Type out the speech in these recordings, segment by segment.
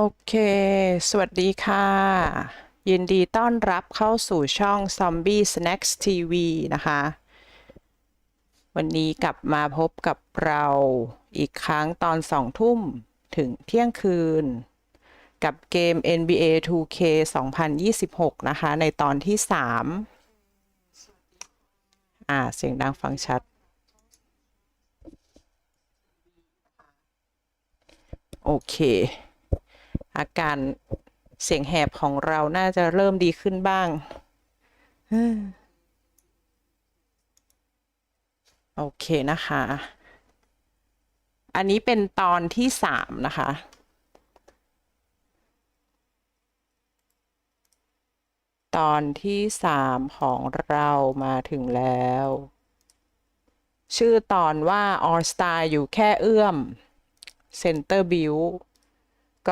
โอเค สวัสดีค่ะ ยินดีต้อนรับเข้าสู่ช่อง Zombie Snacks TV นะคะ วันนี้กลับมาพบกับเราอีกครั้งตอน2 ทุ่มถึงเที่ยงคืน กับเกม NBA 2K 2026 นะคะ ในตอนที่3เสียงดังฟังชัด โอเค อาการเสียงแหบของเราน่าจะเริ่มดีขึ้นบ้าง โอเคนะคะ อันนี้เป็นตอนที่3นะคะ ตอนที่3ของเรามาถึงแล้ว ชื่อตอนว่า ออลสตารอยู่แค่เอื้อม เซนเตอร์บิล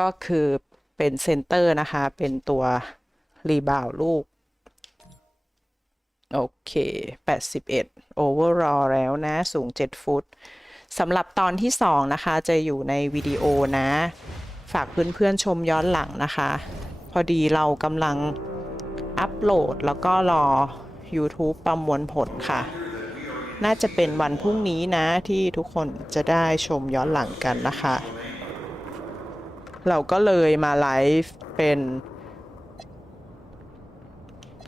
ก็คือเป็นเซนเตอร์นะคะ เป็นตัวรีบาวลูก โอเค 81 โอเวอร์รอแล้วนะ สูง 7 ฟุต สำหรับตอนที่2นะคะ จะอยู่ในวิดีโอนะ ฝากเพื่อนๆชมย้อนหลังนะคะ พอดีเรากำลังอัปโหลดแล้วก็รอ YouTube ประมวลผลค่ะ น่าจะเป็นวันพรุ่งนี้นะที่ทุกคนจะได้ชมย้อนหลังกันนะคะ เราก็เลยมาไลฟ์เป็น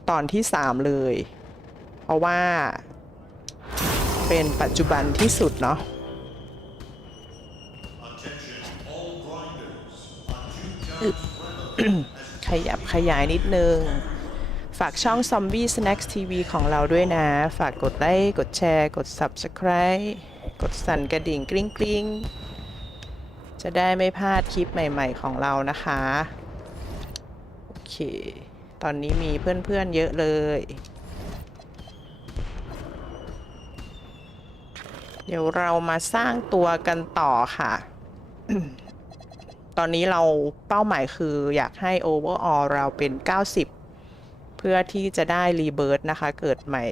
ตอนที่3เลย เพราะว่าเป็นปัจจุบันที่สุดเนาะ ขยับขยายนิดนึง ฝากช่อง Zombie Snacks TV ของเราด้วยนะ ฝากกดไลค์ กดแชร์ กด Subscribe กดสั่นกระดิ่งกริ๊งกริ๊งจะได้ไม่พลาดคลิปใหม่ๆของเรานะคะ โอเค ตอนนี้มีเพื่อนๆเยอะเลย เดี๋ยวเรามาสร้างตัวกันต่อค่ะ ตอนนี้เราเป้าหมายคืออยากให้ overall เราเป็น 90 เพื่อที่จะได้รีเบิร์ นะคะ เกิดใหม่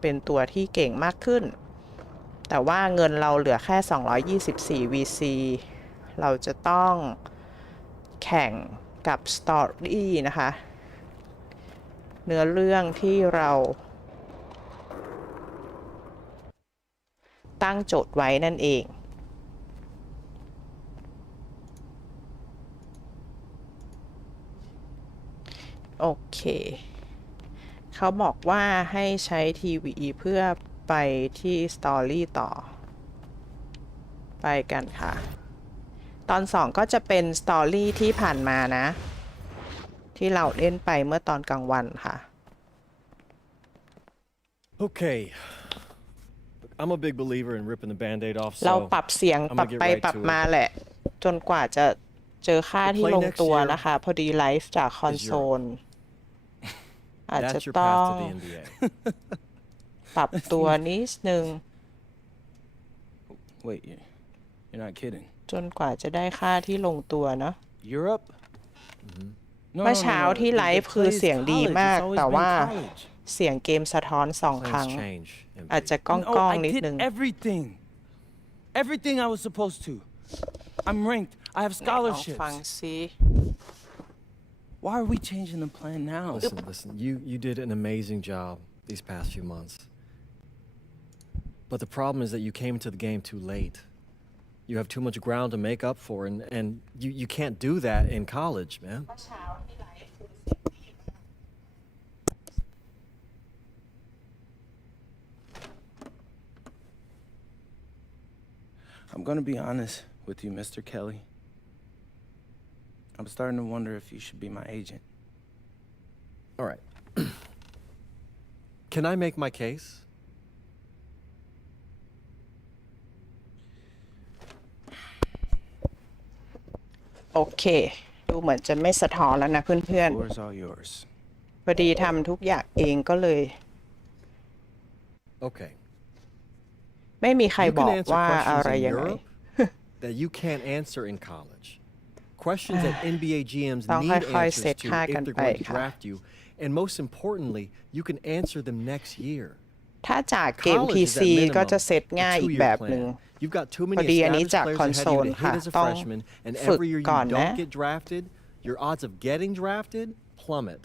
เป็นตัวที่เก่งมากขึ้น แต่ว่าเงินเราเหลือแค่224 VC เราจะต้องแข่งกับสตอรี่นะคะ เนื้อเรื่องที่เราตั้งโจทย์ไว้นั่นเอง โอเค เขาบอกว่าให้ใช้ทีวีเพื่อไปที่สตอรี่ต่อ ไปกันค่ะ ตอน2ก็จะเป็นสตอรี่ที่ผ่านมานะ ที่เราเล่นไปเมื่อตอนกลางวันค่ะ Okay. I'm a big believer in ripping the band-aid off, เรา so ปรับเสียง I'm ปรับ gonna ไป get right ปรับ to มา it. แหละ จนกว่าจะเจอค่าที่ลงตัวนะคะ พอดีไลฟ์จากคอนโซล อาจจะ That's your ต้อง path to the NBA. ปรับตัวนิดนึง Wait, you're not kidding. จนกว่าจะได้ค่าที่ลงตัวเนาะ Europe? เมื่อเช้าที่ไลฟ์คือเสียงดีมาก แต่ว่าเสียงเกมสะท้อน2 ครั้ง อาจจะก้องๆนิดนึง Everything I was supposed to. I'm ranked. I have ลอง scholarships. ฟังซิ Why are we changing the plan now? Listen. You did an amazing job these past few months. But the problem is that you came into the game too late. You have too much ground to make up for, and you can't do that in college, man. I'm gonna be honest with you, Mr. Kelly. I'm starting to wonder if you should be my agent. All right. Can I make my case? โอเค ดูเหมือนจะไม่สะท้อนแล้วนะเพื่อน Floor's all yours. ๆ พอดีทำทุกอย่างเองก็เลย Okay. ไม่มีใคร You บอ can ก answer ว่าอะ questions ไร in ยังไง Europe that you can't answer in college. Questions that NBA GMs ต้อง need ค่อยๆ answers เซต to ค่า if กัน they're ไป going to ค่ะ draft you. And most importantly, you can answer them next year. ถ้าจากเกม College is PC at minimum ก็จะเซตง่าย a อีก two-year แบบหนึ่ง plan. You've got too พ many อดีอันนี้ established จาก players คอน ahead โซ of you ล to ค่ะ hit as a ต้อง freshman, and ฝึก every year ก่อ you นนะ don't get drafted, your odds of getting drafted plummet.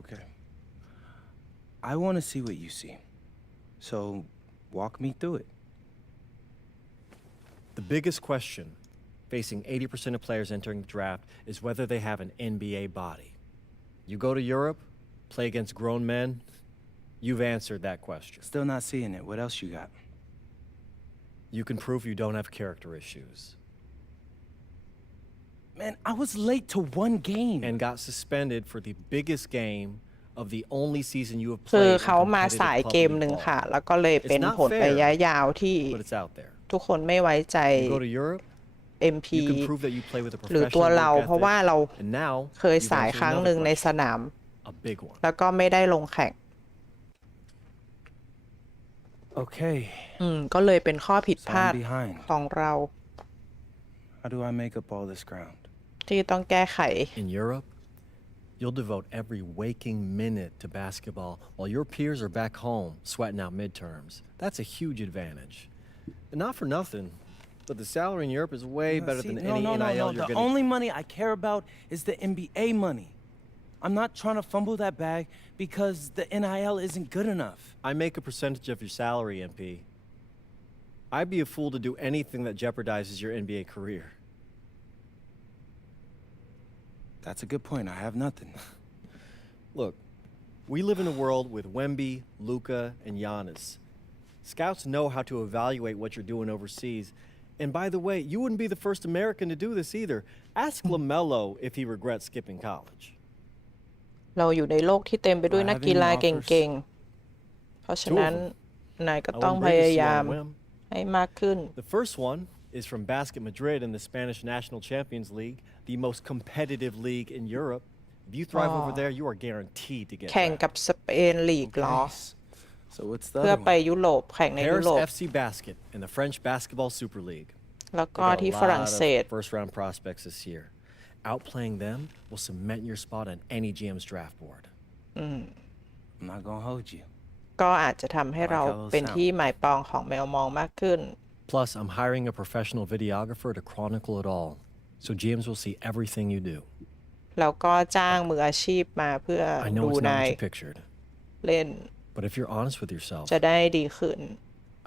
Okay. I want to see what you see. So, walk me through it. The biggest question facing 80% of players entering the draft is whether they have an NBA body. You go to Europe, play against grown men, you've answered that question. Still not seeing it. What else you got? You can prove you don't have character issues. Man, I was late to one game. And got suspended for the biggest game of the only season you have คือ played in เขามาสาย competitive เก club มหนึ่ง league ค่ะ ball. แล้วก็เลยเป็น It's not ผลระยะ fair, ยาวที่ but it's out there. ทุกคนไม่ไว้ใจ You go to Europe, MP you can prove that you play with a หรือตัว professional เรา work เพราะว่า ethic, เรา and now เคย you've สาย answered ครั้ง another หนึ่งในส question, นาม a big one. แล้วก็ไม่ได้ลงแข่ง Okay. ก็เลยเป็นข้อผิดพลาด So I'm behind. ของเรา How do I make up all this ground? ที่ต้องแก้ไข In Europe, you'll devote every waking minute to basketball while your peers are back home sweating out midterms. That's a huge advantage. And not for nothing, but the salary in Europe is way better than any NIL you're The going only money I care about is the NBA money. I'm not trying to fumble that bag because the NIL isn't good enough. I make a percentage of your salary, MP. I'd be a fool to do anything that jeopardizes your NBA career. That's a good point. I have nothing. Look, we live in a world with Wemby, Luka, and Giannis. Scouts know how to evaluate what you're doing overseas. And by the way, you wouldn't be the first American to do this either. Ask LaMelo if he regrets skipping college. เราอยู่ในโลกที่เต็มไปด้วยนักกีฬาเก่งๆ เพราะฉะนั้น นายก็ I ต้อง wouldn't พ bring ยา this to you ยาม on a whim. ให้มากขึ้น The first one is from Basket Madrid in the Spanish National Champions League, the most competitive league in Europe. If you thrive over there, you are guaranteed to get แข่ง drafted. กับสเปนลีกเหรอ So what's the เพื่อ other ไป one? ยุโรปแข่งในยุ Paris โรป FC Basket in the French Basketball Super League. แล้วก็ They got ที่ a ฝรั่ง lot เศส of first-round prospects this year. Outplaying them will cement your spot on any GM's draft board. I'm not gonna hold you. ก็อาจจะทำให้เราเป็นที่หมายปองของแมวมองมากขึ้น Plus, I'm hiring a professional videographer to chronicle it all, so GMs will see everything you do. แล้วก็จ้างมืออาชีพมาเพื่อ I know ดู it's นา not ย what you pictured, เล่น but if you're honest with yourself, จะได้ดีขึ้น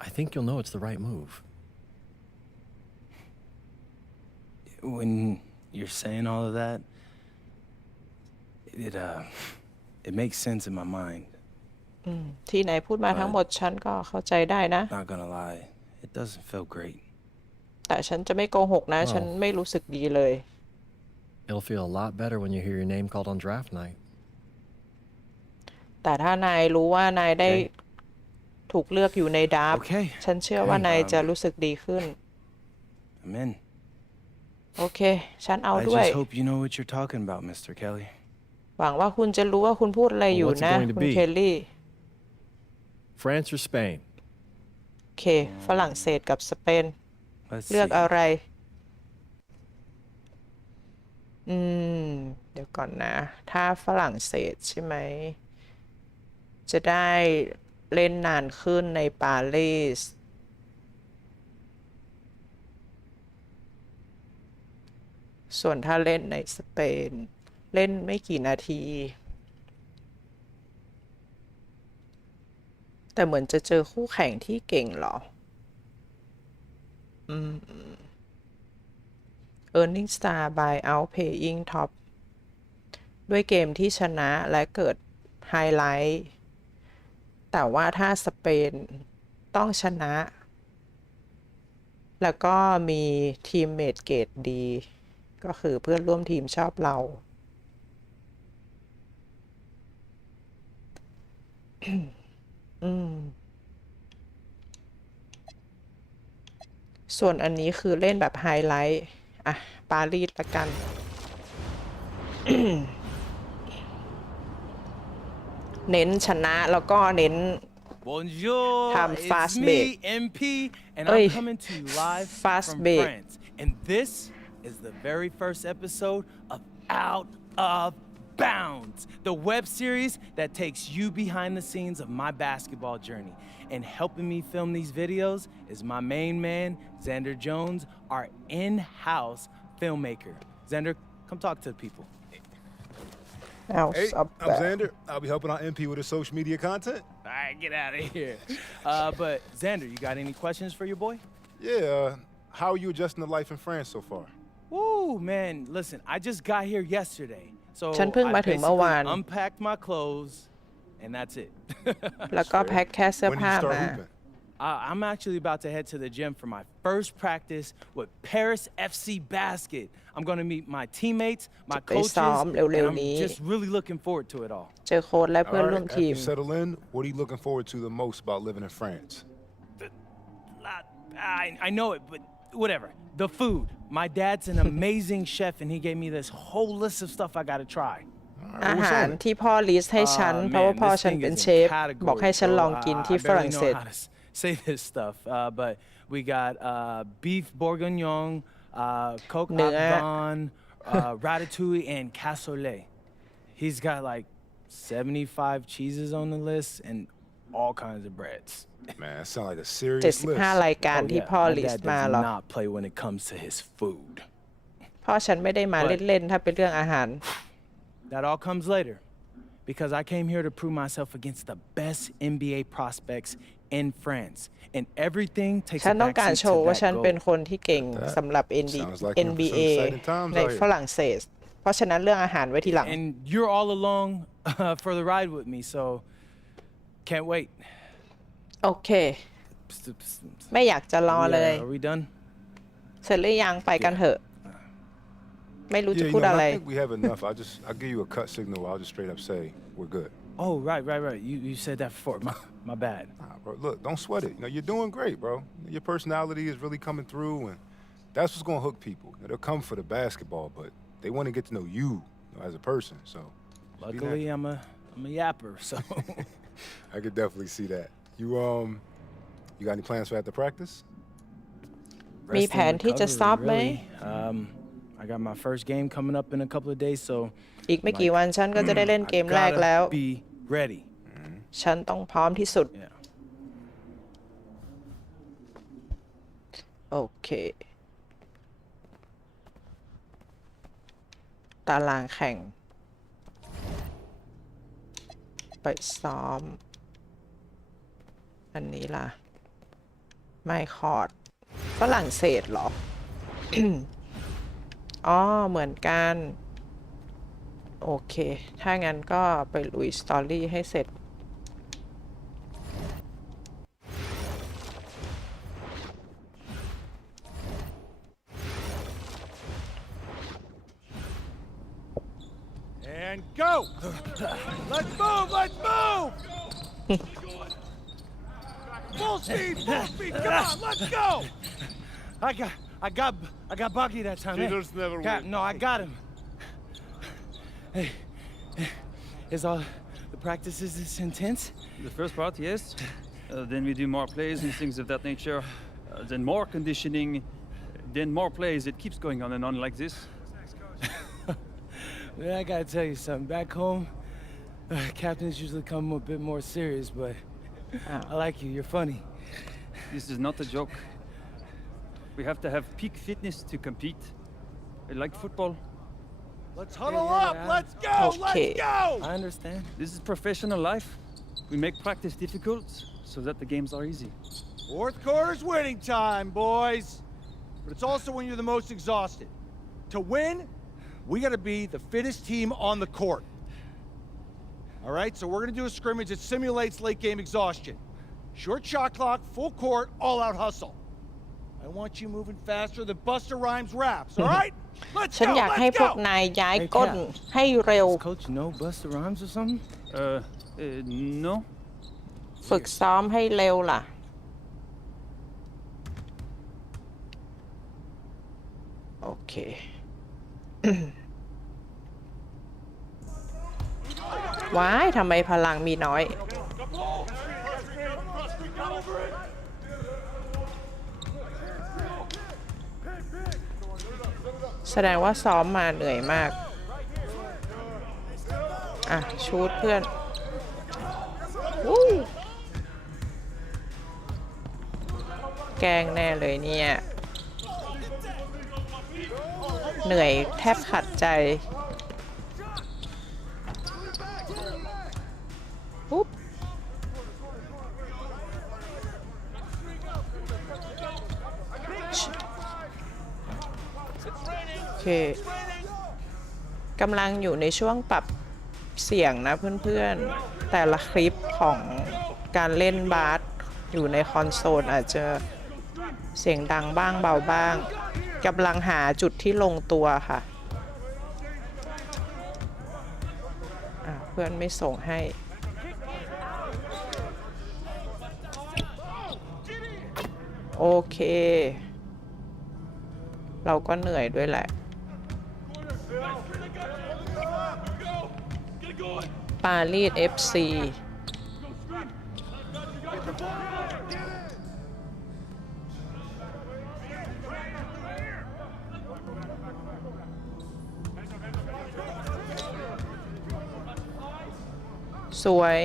I think you'll know it's the right move. When you're saying all of that, it makes sense in my mind. ที่นายพูดมาทั้งหมดฉันก็เข้าใจได้นะ Not gonna lie, it doesn't feel great. แต่ฉันจะไม่โกหกนะ ฉันไม่รู้สึกดีเลย It'll feel a lot better when you hear your name called on draft night. แต่ถ้านายรู้ว่านายได้ถูกเลือกอยู่ในดราฟต์ Okay. ฉันเชื่อว่านายจะรู้สึกดีขึ้น I'm in. โอเค ฉันเอา I ด้วย just hope you know what you're talking about, Mr. Kelly. หวังว่าคุณจะรู้ว่าคุณพูดอะไรอยู่ What's it นะ going to คุณ be? เคลลี่ France or Spain? โอเค ฝรั่งเศสกับสเปน Let's เลือก see. อะไร เดี๋ยวก่อนนะ ถ้าฝรั่งเศสใช่ไหม จะได้เล่นนานขึ้นในปารีส ส่วนถ้าเล่นในสเปน เล่นไม่กี่นาที แต่เหมือนจะเจอคู่แข่งที่เก่งเหรอEarning Star by Outplaying Top ด้วยเกมที่ชนะและเกิดไฮไลท์แต่ว่าถ้าสเปนต้องชนะ แล้วก็มีทีมเมทเกรดดี ก็คือเพื่อนร่วมทีมชอบเรา ส่วนอันนี้คือเล่นแบบไฮไลท์อ่ะ ปารีสละกัน เน้นชนะแล้วก็เน้น Bonjour, Time it's fast me, break. MP, and Oi. I'm coming to you live Fast from break. France. And this is the very first episode of Out of Bounds, the web series that takes you behind the scenes of my basketball journey. And helping me film these videos is my main man, Xander Jones, our in-house filmmaker. Xander, come talk to the people. Hey, I'm Xander. I'll be helping out MP with his social media content. All right, get out of here. But Xander, you got any questions for your boy? Yeah, how are you adjusting to life in France so far? Woo, man, listen, I just got here yesterday. So ฉันเพิ่งมาถึงเมื่อวาน basically unpacked my clothes, and that's it. แล้วก็แพ็คแค่เสื้อ When do ผ้า you start มา hooping? I'm actually about to head to the gym for my first practice with Paris FC Basket. I'm going to meet my teammates, my จะไป coaches, ซ้อม and เร็ว I'm ๆนี้ just really looking forward to it all. เจอโค้ชและเพื่อน All ร่ว right, ม after ทีม you settle in, what are you looking forward to the most about living in France? I know it, but whatever. The food. My dad's an amazing chef, and he gave me this whole list of stuff I got to try. All อา right, what's หาร on it? ที่พ่อลิสต์ให้ฉัน เพราะว่า Man, พ่อ this ฉัน thing เป็น is เช in ฟ บอกให้ categories, ฉัน bro. ลองกิน I ที่ฝ barely รั่ง know เศส how to say this stuff, but we got beef bourguignon, coq au เนื้อ vin, ratatouille, and cassoulet. He's got like 75 cheeses on the list and all kinds of breads. Man, that sounds like a serious 75 list. รายการ Oh, ที่ yeah, พ่อ my ลิส dad ต์มา does หรอ not play when it comes to his food. พ่อฉันไม่ได้มาเล่นๆ ถ้าเป็นเรื่องอาหาร That all comes later, because I came here to prove myself against the best NBA prospects in France, and everything takes ฉั a นต้องการ backseat โชว์ to ว่า that ฉันเป็น goal. คนที่เก่ง That สำหรับ sounds like some NBA exciting times ใน out here. ฝรั่งเศส เพราะฉะนั้นเรื่องอาหารไว้ทีหลัง And you're all along for the ride with me, so can't wait. โอเค ไม่อยากจะรอเลย Are we done? เสร็จหรือยังไปกันเถอะ ไม่รู้ Yeah, จะ you พูด know, อะไร I think we have enough. I'll give you a cut signal. I'll just straight up say we're good. Oh, right. You said that before. My bad. Nah, bro, look, don't sweat it. You know, you're doing great, bro. Your personality is really coming through, and that's what's gonna hook people. You know, they'll come for the basketball, but they want to get to know you, as a person. So, Luckily, I'm a yapper, so. I could definitely see that. You got any plans for after practice? มี Rest แผ and นที่จะ recovery, ซ้อมไหม really. I got my first game coming up in a couple of days, so อีกไม่กี่วันฉันก็จะได้เล่นเก I มแรกแล้ว gotta be ready. ฉันต้องพร้อมที่สุด Yeah. โอเค ตารางแข่ง ไปซ้อม อันนี้ล่ะ ไม่คอร์ดฝรั่งเศสเหรอ อ๋อ เหมือนกัน โอเค ถ้างั้นก็ไปลุยสตอรี่ให้เสร็จ And go! Let's move! Let's move! Full speed! Come on, let's go! I got Bucky that time. Cheaters never Cap, win. no, I got him. Hey, is all the practices this intense? The first part, yes. Then we do more plays and things of that nature. Then more conditioning. Then more plays. It keeps going on and on like this. Man, I gotta tell you something. Back home, captains usually come a bit more serious, but I like you. You're funny. This is not a joke. We have to have peak fitness to compete. Like football. Let's huddle Yeah, up! yeah. Let's go! Okay. Let's go! I understand. This is professional life. We make practice difficult so that the games are easy. Fourth quarter's winning time, boys. But it's also when you're the most exhausted. To win, we gotta be the fittest team on the court. All right, so we're gonna do a scrimmage that simulates late game exhaustion. Short shot clock, full court, all out hustle. I want you moving faster than Busta Rhymes raps, all right? Let's ฉัน go! อยากให้ Let's พวก go! นายย้าย Hey, ก้น Cap. ให้เร็ว Does Coach know Busta Rhymes or something? No. ฝึกซ้อมให้เร็วล่ะ โอเค ว้าย ทำไมพลังมีน้อย แสดงว่าซ้อมมาเหนื่อยมาก อ่ะชูดเพื่อนวู้แกล้งแน่เลยเนี่ยเหนื่อยแทบขัดใจปุ๊บโอเคกำลังอยู่ในช่วงปรับเสียงนะเพื่อนๆแต่ละคลิปของการเล่นบาสอยู่ในคอนโซลอาจจะเสียงดังบ้างเบาบ้างกำลังหาจุดที่ลงตัวค่ะเพื่อนไม่ส่งให้โอเคเราก็เหนื่อยด้วยแหละปารีส FC สวย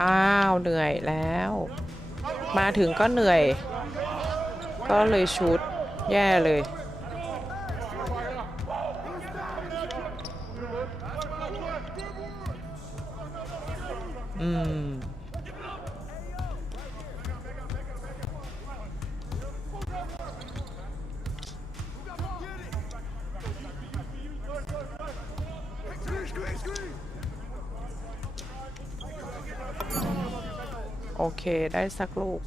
อ้าวเหนื่อยแล้วมาถึงก็เหนื่อยก็เลยชุดแย่เลยโอเคได้สักลูก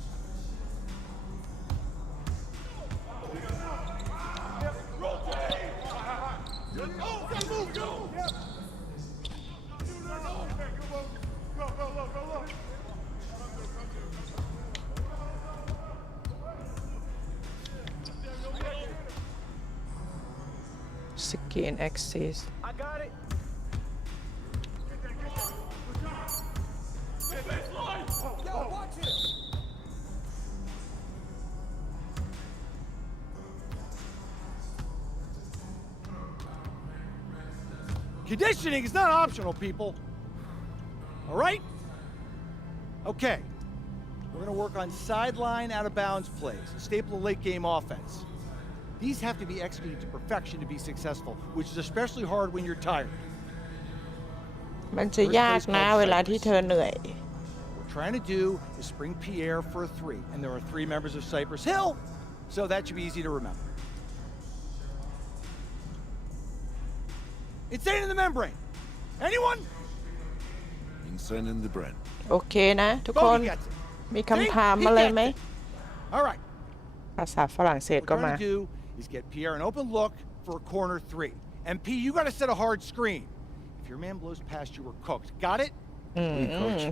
สกรีนแอคเซสConditioning is not optional, people. All right? Okay. We're going to work on sideline out-of-bounds plays, a staple of late-game offense. These have to be executed to perfection to be successful, which is especially hard when you're tired. มันจะยากนะเวลาที่เธอเหนื่อย What we're trying to do is spring Pierre for a three, and there are 3 members of Cypress Hill, so that should be easy to remember. Insane in the membrane. Anyone? Insane in the brain. โอเคนะทุกคน Bogey gets it. มีคำถามอะไรไหม All right. ภาษาฝรั่งเศส What ก็ we're มา trying to do is get Pierre an open look for a corner 3. And P, you got to set a hard screen. If your man blows past you, we're cooked. Got it?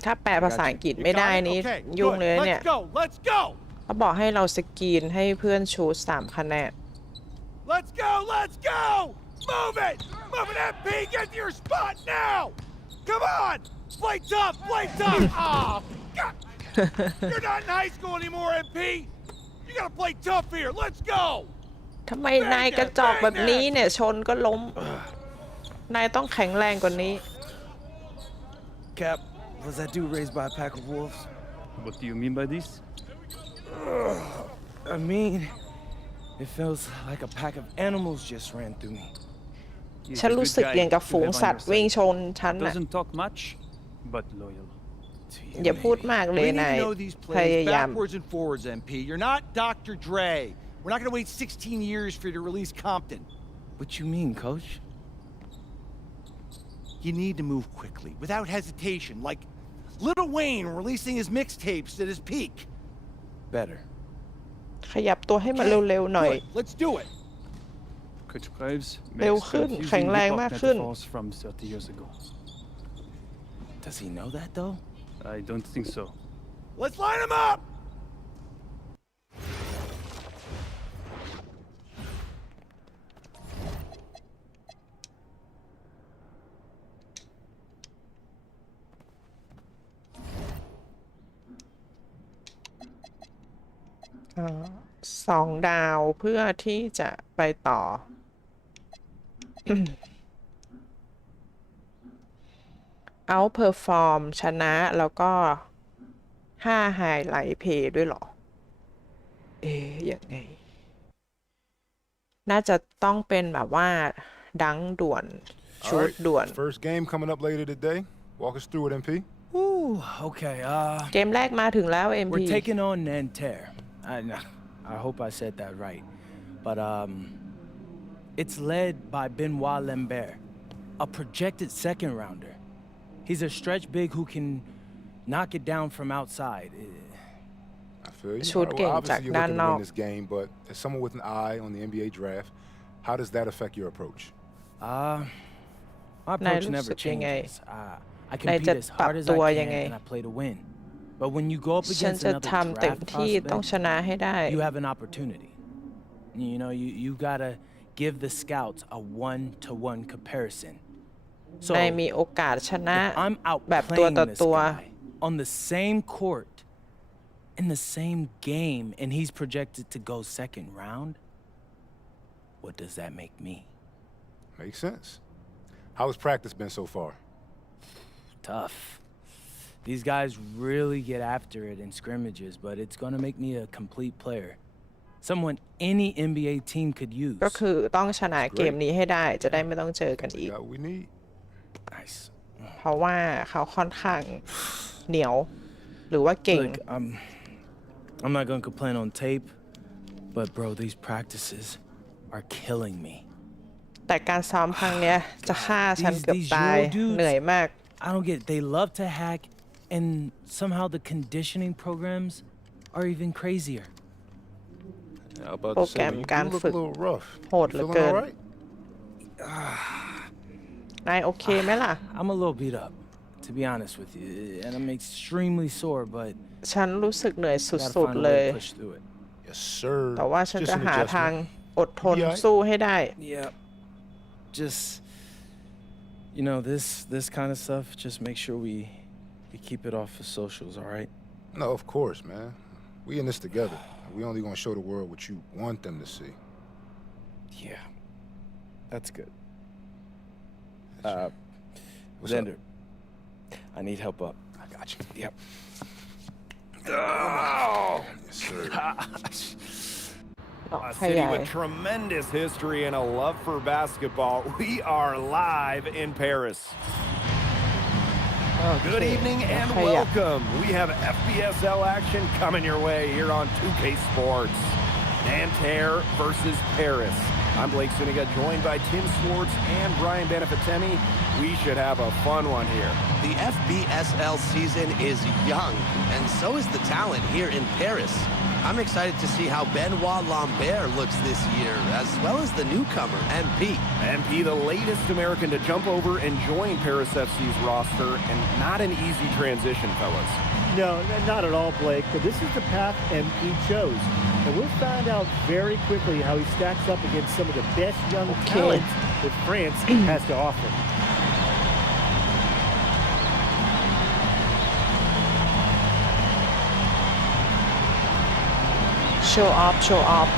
ถ้าแปลภาษาอังกฤษ You ไม่ got ได้ it? นี่ Okay, ยุ่ง good. เลยเนี่ย Let's go. Let's go. เขาบอกให้เราสกรีนให้เพื่อนชู3คะแนน Let's go. Let's go. Move it. Move it, MP. Get to your spot now. Come on. Play tough. Play tough. Oh, God. You're not in high school anymore, MP. You got to play tough here. Let's go. ทำไมนายกระจอกแบบนี้เนี่ยชนก็ล้ม นายต้องแข็งแรงกว่านี้ Cap, was that dude raised by a pack of wolves? What do you mean by this? I mean, it feels like a pack of animals just ran through me. He's ฉัน a รู้ good สึก guy อย่างกับ to ฝูง have on สัตว์ your วิ่ง side. ชนฉันน่ะ Doesn't talk much, but loyal. อย่าพูดมากเลย We need นาย to know these พ plays ยายาม backwards and forwards, MP. You're not Dr. Dre. We're not going to wait 16 years for you to release Compton. What you mean, coach? You need to move quickly, without hesitation, like Lil Wayne releasing his mixtapes at his peak. Better. ขยับตัวให้มันเร็วๆหน่อย Good. Let's do it. Coach Graves เร็ว makes ขึ้น using แข็งแรง hip-hop มากขึ้น metaphors from 30 years ago. Does he know that, though? I don't think so. Let's line them up. 2 ดาวเพื่อที่จะไปต่อ outperform ชนะแล้วก็5 highlight play ด้วยเหรอ ยังไง น่าจะต้องเป็นแบบว่าดังด่วน All ชุด right, ด่วน first game coming up later today. Walk us through it, MP. Ooh, okay. เกมแรกมาถึงแล้ว MP We're taking on Nanterre. I hope I said that right. But it's led by Benoit Lambert, a projected second rounder. He's a stretch big who can knock it down from outside. I feel you. ชุด All right, เก่ง well, จาก obviously, you're ด้าน looking น to อก win this game, but as someone with an eye on the NBA draft, how does that affect your approach? My approachรู้ never สึกยังไง changes. I นาย compete จะ as ปรับ hard as ตัว I ยังไง can, and I play to win. But when you go up ฉัน against จะ another ทำเต็ม draft ที่ต้องช prospect, นะให้ได้ you have an opportunity. You know, you gotta give the scouts a 1-to-1 comparison. So นายมีโอกาสชนะ I'm แบบตัว outplaying ต่อ this ตัว guy on the same court in the same game, and he's projected to go second round. What does that make me? Makes sense. How has practice been so far? Tough. These guys really get after it in scrimmages, but it's gonna make me a complete player. Someone any NBA team could use. ก็คือต้องชนะเกมนี้ให้ได้จะได้ไม่ต้องเจอกัน We อีก got what we need. Nice. เพราะว่าเขาค่อนข้างเหนียว หรือว่าเก่ง Look, I'm not gonna complain on tape, but bro, these practices are killing me. แต่การซ้อมครั้งเนี้ยจะฆ่าฉันเกือบตาย These Euro dudes เหนื่อยมาก I don't get it. They love to hack, and somehow the conditioning programs are even crazier. Yeah, I'm about to say, man, you โปรแกรม do การ look ฝึ a ก little rough. โหด You เหลือ feeling เกิน all right? นายโอเคไหมล่ะ I'm a little beat up, to be honest with you, and I'm extremely sore, but ฉันรู้สึกเหนื่อย gotta สุด find a ๆ เล way ย to push through it. Yes, sir. แต่ว่าฉัน Just จะ an หาทาง adjustment. อดทน Yeah. สู้ให้ได้ Yeah, just this kind of stuff. Just make sure we keep it off of socials, all right? No, of course, man. We in this together. We only gonna show the world what you want them to see. Yeah, that's good. What's Xander, up? I need help up. I got you. Yep. Yes, sir. เนาะ A ข city ยาย with tremendous history and a love for basketball. We are live in Paris. โอเค Good evening and ขยับ welcome. We have FBSL action coming your way here on 2K Sports. Nanterre versus Paris. I'm Blake Suniga, joined by Tim Swartz and Brian Benefitemi. We should have a fun one here. The FBSL season is young, and so is the talent here in Paris. I'm excited to see how Benoit Lambert looks this year, as well as the newcomer, MP. MP, the latest American to jump over and join Paris FC's roster, and not an easy transition, fellas. No, not at all, Blake, but this is the path MP chose. And we'll find out very quickly how he stacks up against some of the best young talent that France has to offer. show off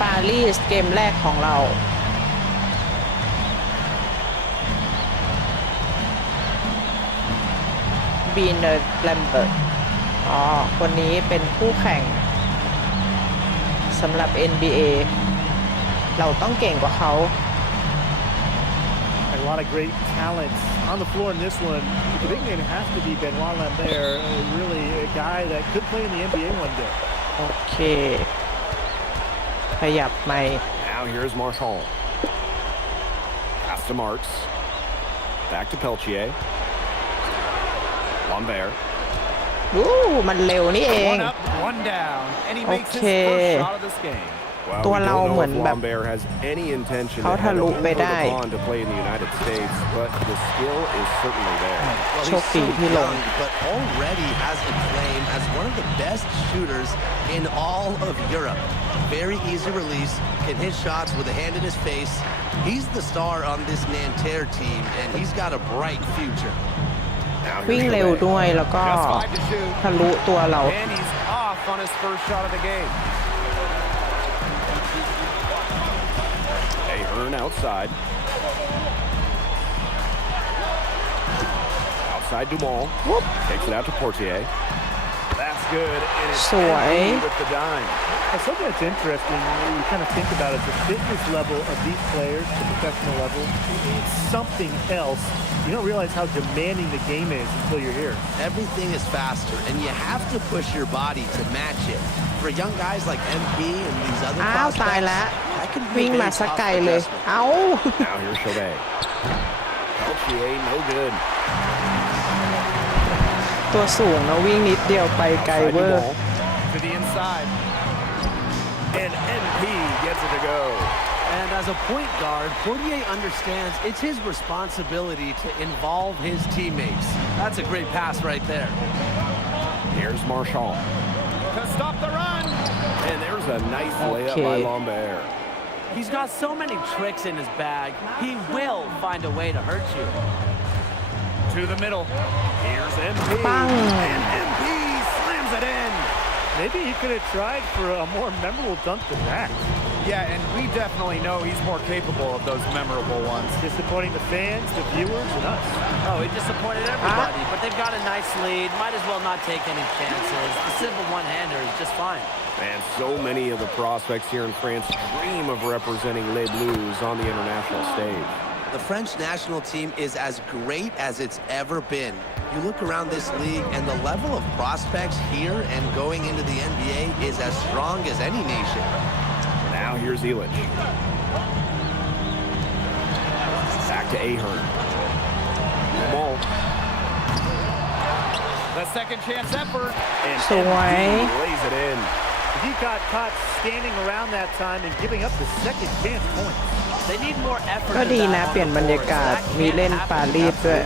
ปารีสเกมแรกของเรา บีเนอร์แลมเบิร์ตอ๋อ คนนี้เป็นคู่แข่งสำหรับ NBA เราต้องเก่งกว่าเขา And a lot of great talent on the floor in this one. The big name has to be Benoit Lambert, really a guy that could play in the NBA one day. โอเค ขยับไหม Now here's Marchand. Pass to Marks. Back to Peltier. Lambert. มันเร็วนี่เอง One up, one down, and he makes his Okay. first shot of this game. Well, ตัว we เรา don't เหมื know อน if แบบ Lambert has any intention เขา to ทะ head ลุ over ไป the ได้ pond to play in the United States, but the skill is certainly there. Well, he's Choke so he long. young, but already has a claim as one of the best shooters in all of Europe. Very easy release, can hit shots with a hand in his face. He's the star on this Nanterre team, and he's got a bright future. วิ่งเร็วด้วยแล้วก็ Just 5 to shoot. ทะลุตัวเรา And he's off on his first shot of the game. Ahern outside. Outside Dumont. Takes it out to Portier. That's good. And it's สวย empty with the dime. Something that's interesting, you kind of think about it, the fitness level of these players, the professional level, it's something else. You don't realize how demanding the game is until you're here. Everything is faster, and you have to push your body to match it. For young guys like MP and these other อ้าวตาย prospects, แล้ว that can be วิ่ง very มาสัก tough ไกลเลย adjustment. เอ้า Now here's Chauvet. Peltier, no good. ตัวสูงนะวิ่งนิดเดียวไปไกล Outside เวอร์ Dumont. To the inside. And MP gets it to go. And as a point guard, Portier understands it's his responsibility to involve his teammates. That's a great pass right there. Here's Marchand. To stop the run. And there's a nice layup by Okay. Lambert. He's got so many tricks in his bag, he will find a way to hurt you. To the middle. Here's MP. Bang. And MP slams it in. Maybe he could have tried for a more memorable dunk than that. Yeah, and we definitely know he's more capable of those memorable ones. Disappointing the fans, the viewers, and us. Oh, he disappointed everybody, but they've got a nice lead. Might as well not take any chances. The simple one-hander is just fine. And so many of the prospects here in France dream of representing Les Bleus on the international stage. The French national team is as great as it's ever been. You look around this league, and the level of prospects here and going into the NBA is as strong as any nation. Now here's Illich. Back to Ahern. Dumont. The second chance effort. And สวย MP lays it in. He got caught standing around that time and giving up the second chance points. They need more effort. ก็ than ดี that นะ on เปลี่ยน the บรรยา boards. กาศ That มี can't เล่น happen. ปารีสด้วย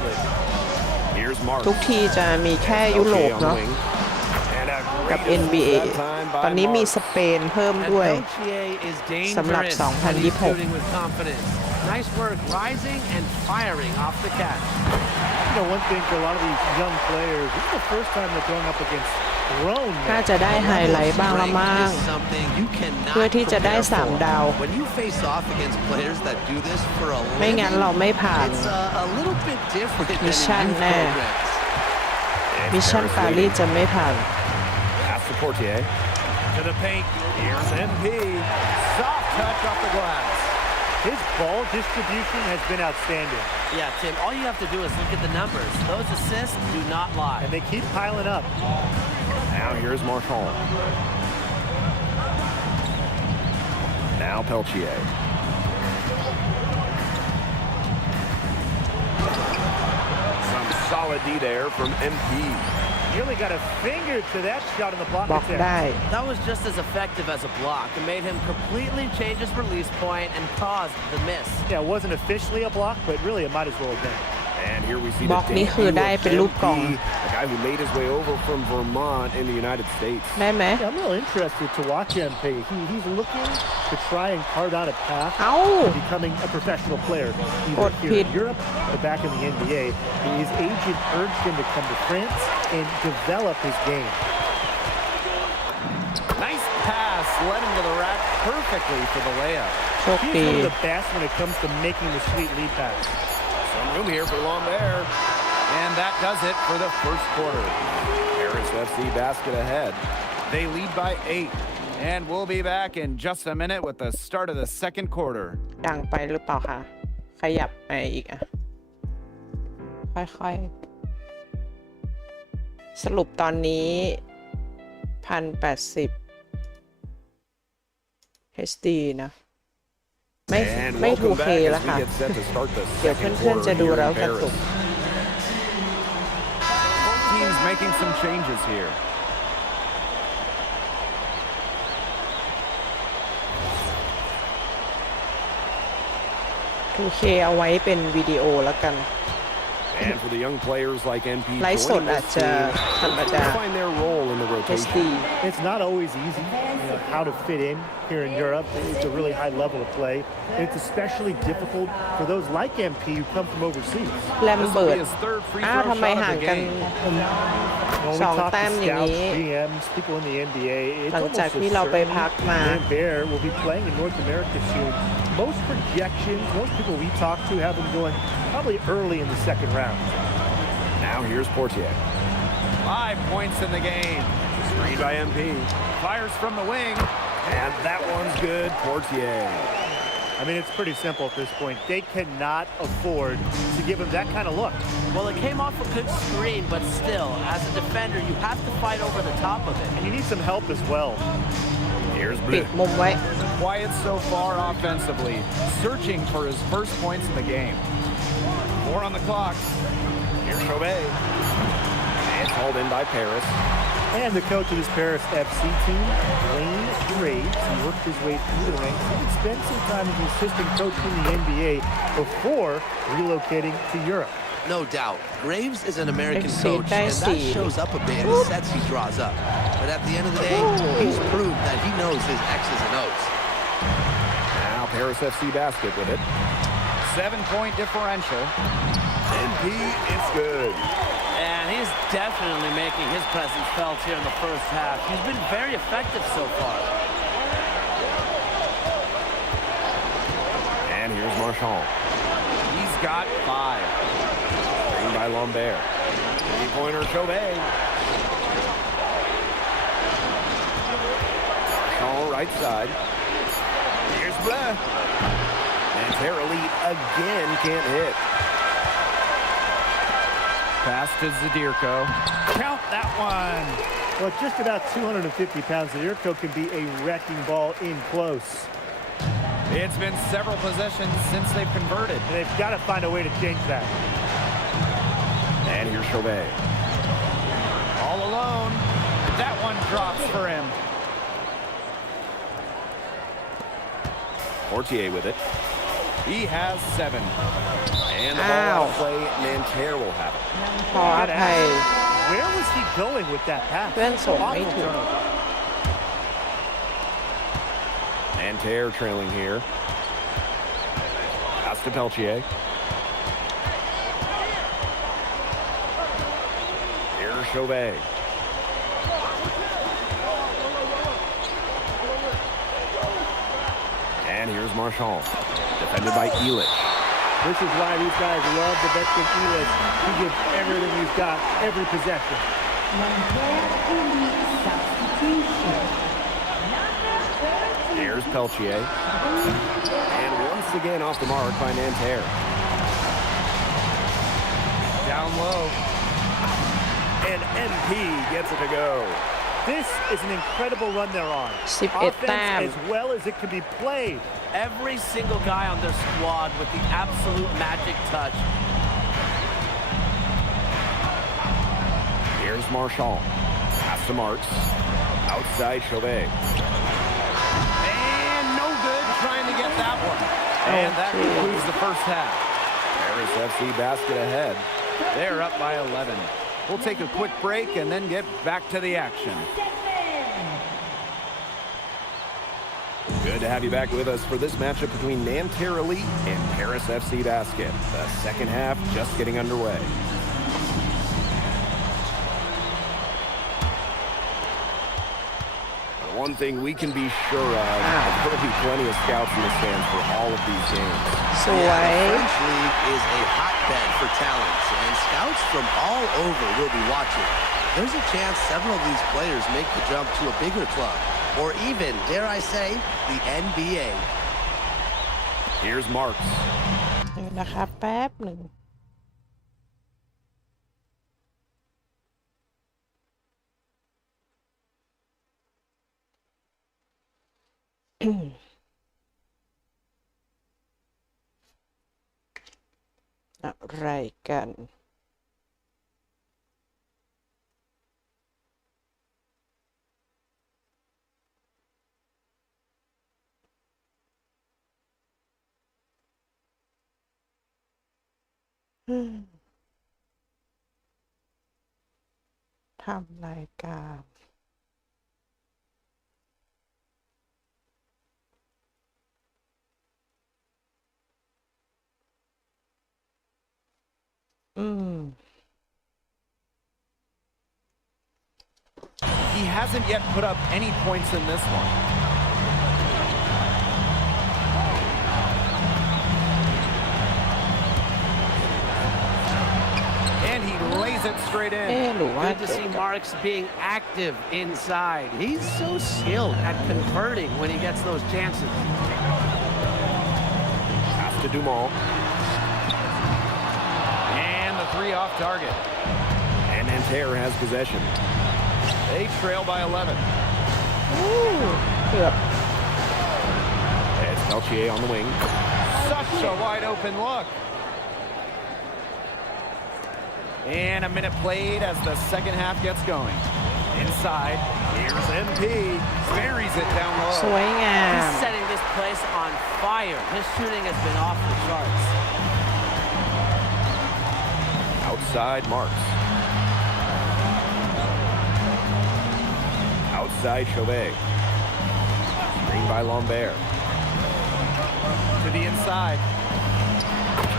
Here's Marks. ทุกทีจะมีแค่ยุโรป Peltier on เนาะ the wing. And a กับ great NBA assist that time by ตอนนี้มี Marks. สเปนเพิ่ม And ด้วย Peltier is สำหรับ dangerous when he's 2026 shooting with confidence. Nice work rising and firing off the catch. You know, one thing for a lot of these young players, this is the first time they're going up against grown น่า men. จะได้ไฮไลท์บ้างละมั้ง Strength is something you cannot เพื่อที่จะได้ prepare 3 for. ดาว When you face off against players that do this for a ไม่งั้น living, เราไม่ผ่าน it's a little bit different than in Mission youth แน่ programs. มิชชั่น Paris ปารีส leading. จะไม่ผ่าน Pass to Portier. To the paint. Here's MP. Soft touch off the glass. His ball distribution has been outstanding, Yeah, Tim, all you have to do is look at the numbers. Those assists do not lie. and they keep piling up. Now here's Marchand. Now Peltier. Some solid D there from MP. Nearly got a finger to that shot in the block บล็อก attempt. ได้ That was just as effective as a block. It made him completely change his release point and caused the miss. Yeah, it wasn't officially a block, but really it might as well have been. And here we see บล็ the อกนี้คือ debut ได้ of เป็นรูปกล่อง MP, a guy who made his way over from Vermont in the United States. ได้ไหม Yeah, I'm real interested to watch him play. He's looking to try and carve out a path เอ้า to becoming a professional player, either Gott, here in Pete. Europe or back in the NBA. His agent urged him to come to France and develop his game. Nice pass, led him to the rack perfectly for the layup. โชค He's ดี one of the best when it comes to making the sweet lead pass. Some room here for Lambert. And that does it for the first quarter. Paris FC basket ahead. They lead by 8. And we'll be back in just a minute with the start of the second quarter. ดังไปหรือเปล่าคะขยับไปอีกอ่ะ ค่อยๆ สรุปตอนนี้ 1080 HD นะ ไม่ And ไม่ welcome 2K back แล้ว as ค่ะ we get set to start the เดี๋ยว second เพื่อนๆ จะ quarter ดู here แล้ว in กระตุก Paris. Teams making some changes here. 2K เอาไว้เป็นวิดีโอแล้วกัน And for the young players like NP ไลฟ์สด joining อาจ this จะ team, ธรรม they'll ดา find their role in the SD rotation. It's not always easy, how to fit in here in Europe. It's a really high level of play. And it's especially difficult for those like MP who come from overseas. แลม This เบิ will ร์ be ด his third free อ้าว throw ทำไม shot of ห่าง the กัน game. When we สอง talk แต้ม to อย่าง scouts, นี้ GMs, people in the NBA, it's หลัง almost จาก a ที่เราไป certainty พักมา Dan Bear will be playing in North America soon. Most projections, most people we talk to have him going probably early in the second round. Now here's Portier. 5 points in the game. Screen by MP. Fires from the wing. And that one's good. Portier. I mean, it's pretty simple at this point. They cannot afford to give him that kind of look. Well, it came off a good screen, but still, as a defender, you have to fight over the top of it. And you need some help as well. Here's ปิด Blue. มุมไว้ Quiet so far offensively, searching for his first points in the game. 4 on the clock. Here's Chauvet. And called in by Paris. And the coach of this Paris FC team, Wayne Graves, he worked his way through the ranks. He would spend some time as an assistant coach in the NBA before relocating to Europe. No doubt, Graves is an American Exceed, coach, and that exceed. shows up a bit in the sets he draws up. But at the end of the day, he's proved that he knows his X's and O's. Now Paris FC basket with it. 7-point differential. NP, it's good. And he's definitely making his presence felt here in the first half. He's been very effective so far. And here's Marchand. He's got 5. Screen by Lambert. Three-pointer Chauvet. Marchand right side. Here's Bleu. And Tara Lee again can't hit. Pass to Zadirko. Count that one. Well, at just about 250 pounds, the Zadirko can be a wrecking ball in close. It's been several possessions since they've converted. And they've got to find a way to change that. And here's Chauvet. All alone. That one drops for him. Portier with it. He has 7. And the ball out of Ow. play. Nanterre will have it. ขออภัย Where was he going with that pass? เพื่อนส่งไม่ Awful ถูก turnover. Nanterre trailing here. Pass to Peltier. Here's Chauvet. And here's Marchand. Defended by Elish. This is why these guys love the veteran Elish. He gives everything he's got, every possession. Here's Peltier. And once again off the mark by Nanterre. Down low. And MP gets it to go. This is an incredible run they're on. 11 แต้ม Offense as well as it can be played. Every single guy on their squad with the absolute magic touch. Here's Marchand. Pass to Marks. Outside Chauvet. And no good trying to get that one. And that concludes the first half. Paris FC basket ahead. They're up by 11. We'll take a quick break and then get back to the action. Good to have you back with us for this matchup between Nanterre Elite and Paris FC Basket. The second half just getting underway. One thing we can be sure of, there will be plenty of scouts in the stands for all of these games. สวย The French League is a hotbed for talent, and scouts from all over will be watching. There's a chance several of these players make the jump to a bigger club, or even, dare I say, the NBA. Here's Marks. เดี๋ยวนะครับแป๊บหนึ่ง อะไรกัน อืม ำรายการHe hasn't yet put up any points in this one. And he lays it straight in. Good to see Marks being active inside. He's so skilled at converting when he gets those chances. Pass to Dumont. And the three off target. And Nanterre has possession. They trail by 11. เกือบ It's Peltier on the wing. Such a wide open look. And a minute played as the second half gets going. Inside, here's MP. Buries it down ส low. วยงาม He's setting this place on fire. His shooting has been off the charts. Outside Marks. Outside Chauvet. Screen by Lambert. To the inside.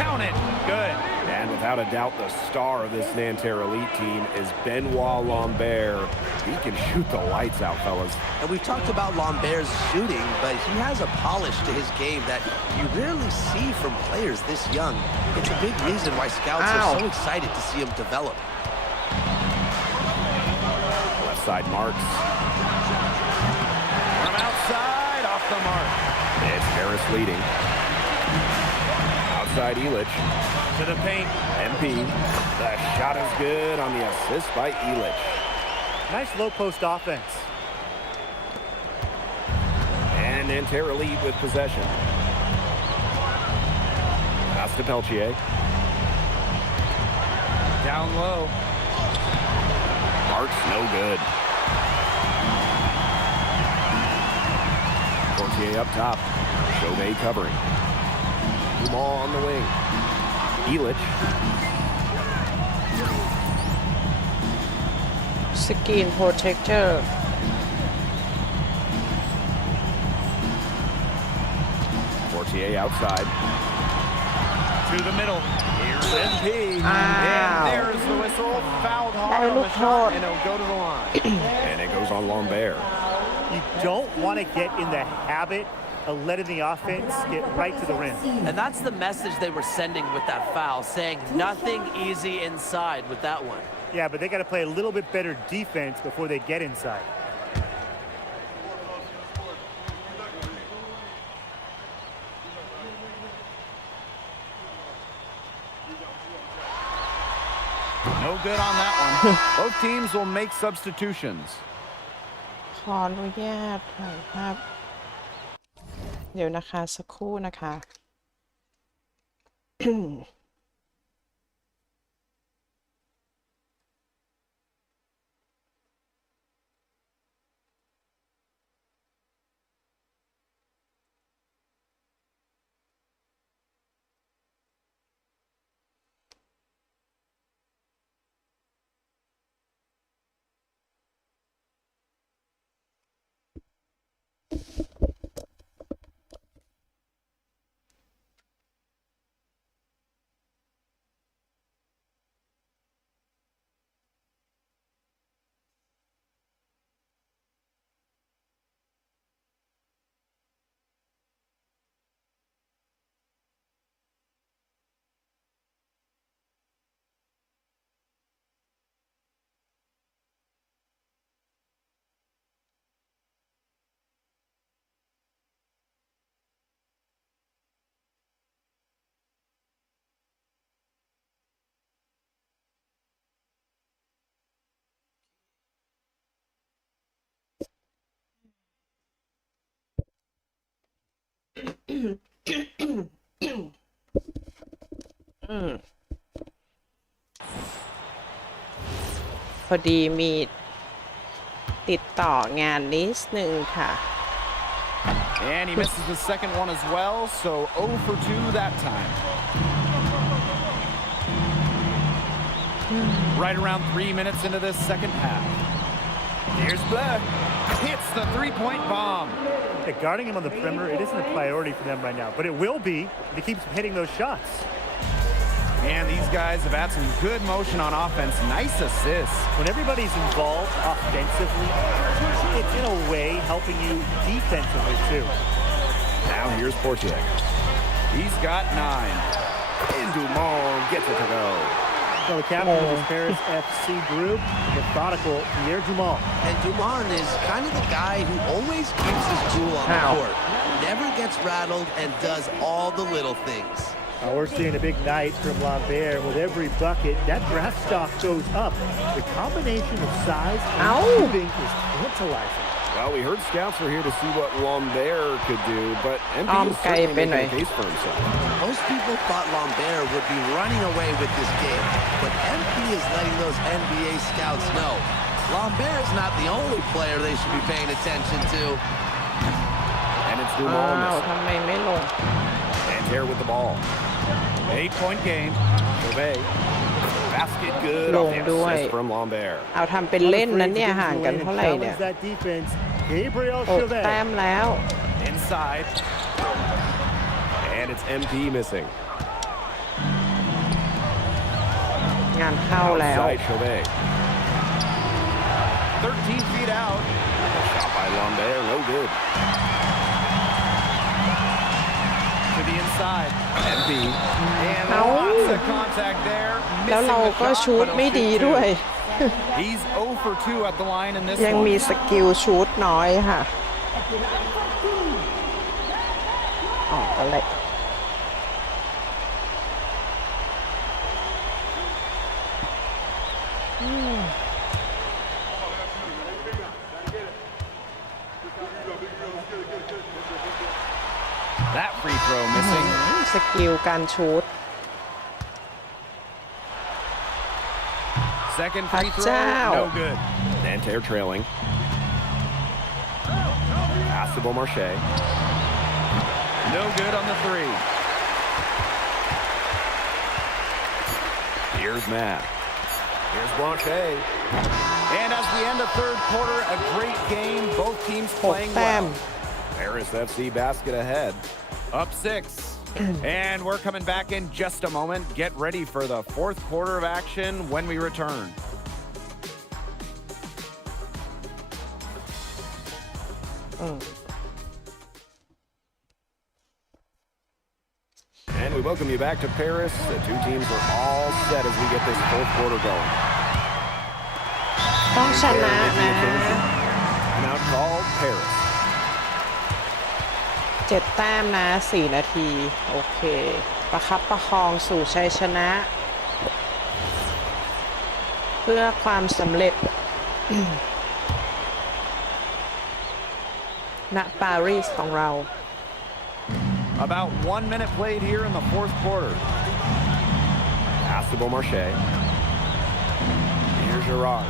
Count it. Good. And without a doubt, the star of this Nanterre elite team is Benoit Lambert. He can shoot the lights out, fellas. And we've talked about Lambert's shooting, but he has a polish to his game that you rarely see from players this young. It's a big reason why scouts are so excited to see him develop. Left side Marks. From outside, off the mark. It's Harris leading. Outside Elich. To the paint. MP. The shot is good on the assist by Elich. Nice low post offense. And Nanterre lead with possession. Pass to Peltier. Down low. Marks no good. Portier up top. Chauvet covering. Dumont on the wing. Elich. สกรีนโปรเทคเตอร์ Portier outside. To the middle. Here's MP. Ow. And there's the whistle. Fouled hard on the shot, and it'll go to the line. And it goes on Lambert. You don't want to get in the habit of letting the offense get right to the rim. And that's the message they were sending with that foul, saying nothing easy inside with that one. Yeah, but they got to play a little bit better defense before they get inside. No good on that one. Both teams will make substitutions. ขออนุญาตถ่ายภาพเดี๋ยวนะคะสักครู่นะคะ พอดีมีติดต่องานนิดนึงค่ะ And he misses the second one as well, so 0 for 2 that time. Right around 3 minutes into this second half. Here's Blair. Hits the three-point bomb. Yeah, guarding him on the perimeter, it isn't a priority for them right now, but it will be if he keeps hitting those shots. And these guys have had some good motion on offense. Nice assists. When everybody's involved offensively, it's in a way helping you defensively too. Now here's Portier. He's got 9. And Dumont gets it to go. So the captain of this Paris FC group, methodical Pierre Dumont. And Dumont is kind of the guy who always keeps his cool on the court. Never gets rattled and does all the little things. We're seeing a big night from Lambert. With every bucket, that draft stock goes up. The combination of size and shooting is tantalizing. Well, we heard scouts were here to see what Lambert could do, but MP is certainly making a case for himself. Most people thought Lambert would be running away with this game, but MP is letting those NBA scouts know Lambert's not the only player they should be paying attention to. And it's Dumont. ทำไมไม่ลง And here with the ball. 8-point game. Chauvet. Basket good ล off ง the ด้วย assist from Lambert. เอาทำเป็นเล่นนั้นเนี่ยห่างกันเท่าไหร่เนี่ย That defense, Gabriel 6 แต้ Chauvet. มแล้ว Inside. And it's MP missing. งานเข้าแล้ว Outside Chauvet. 13 feet out. Shot by Lambert, no good. To the inside. MP. And Ow. lots of contact there. แล้วเราก็ชูตไม่ดีด้วย He's 0 for 2 at the line in this ยัง one. มีสกิลชูตน้อยค่ะออกกันเลย That free throw missing. สกิลการชูต Second free throw, Touchdown. no good. Nanterre trailing. Pass to Beaumarchais. No good on the 3. Here's Matt. Here's Blanchet. And as we end the third quarter, a great game. Both teams 6 playing แต้ม well. Paris FC basket ahead. Up 6. And we're coming back in just a moment. Get ready for the fourth quarter of action when we return. And we welcome you back to Paris. The two teams are all set as we get this fourth quarter going. ต้องชนะนะ Now called Paris. 7 แต้มนะ 4 นาที โอเค ประคับประคองสู่ชัยชนะ เพื่อความสำเร็จ ณ ปารีสของเรา About 1 minute played here in the fourth quarter. Pass to Beaumarchais. Here's Gerard.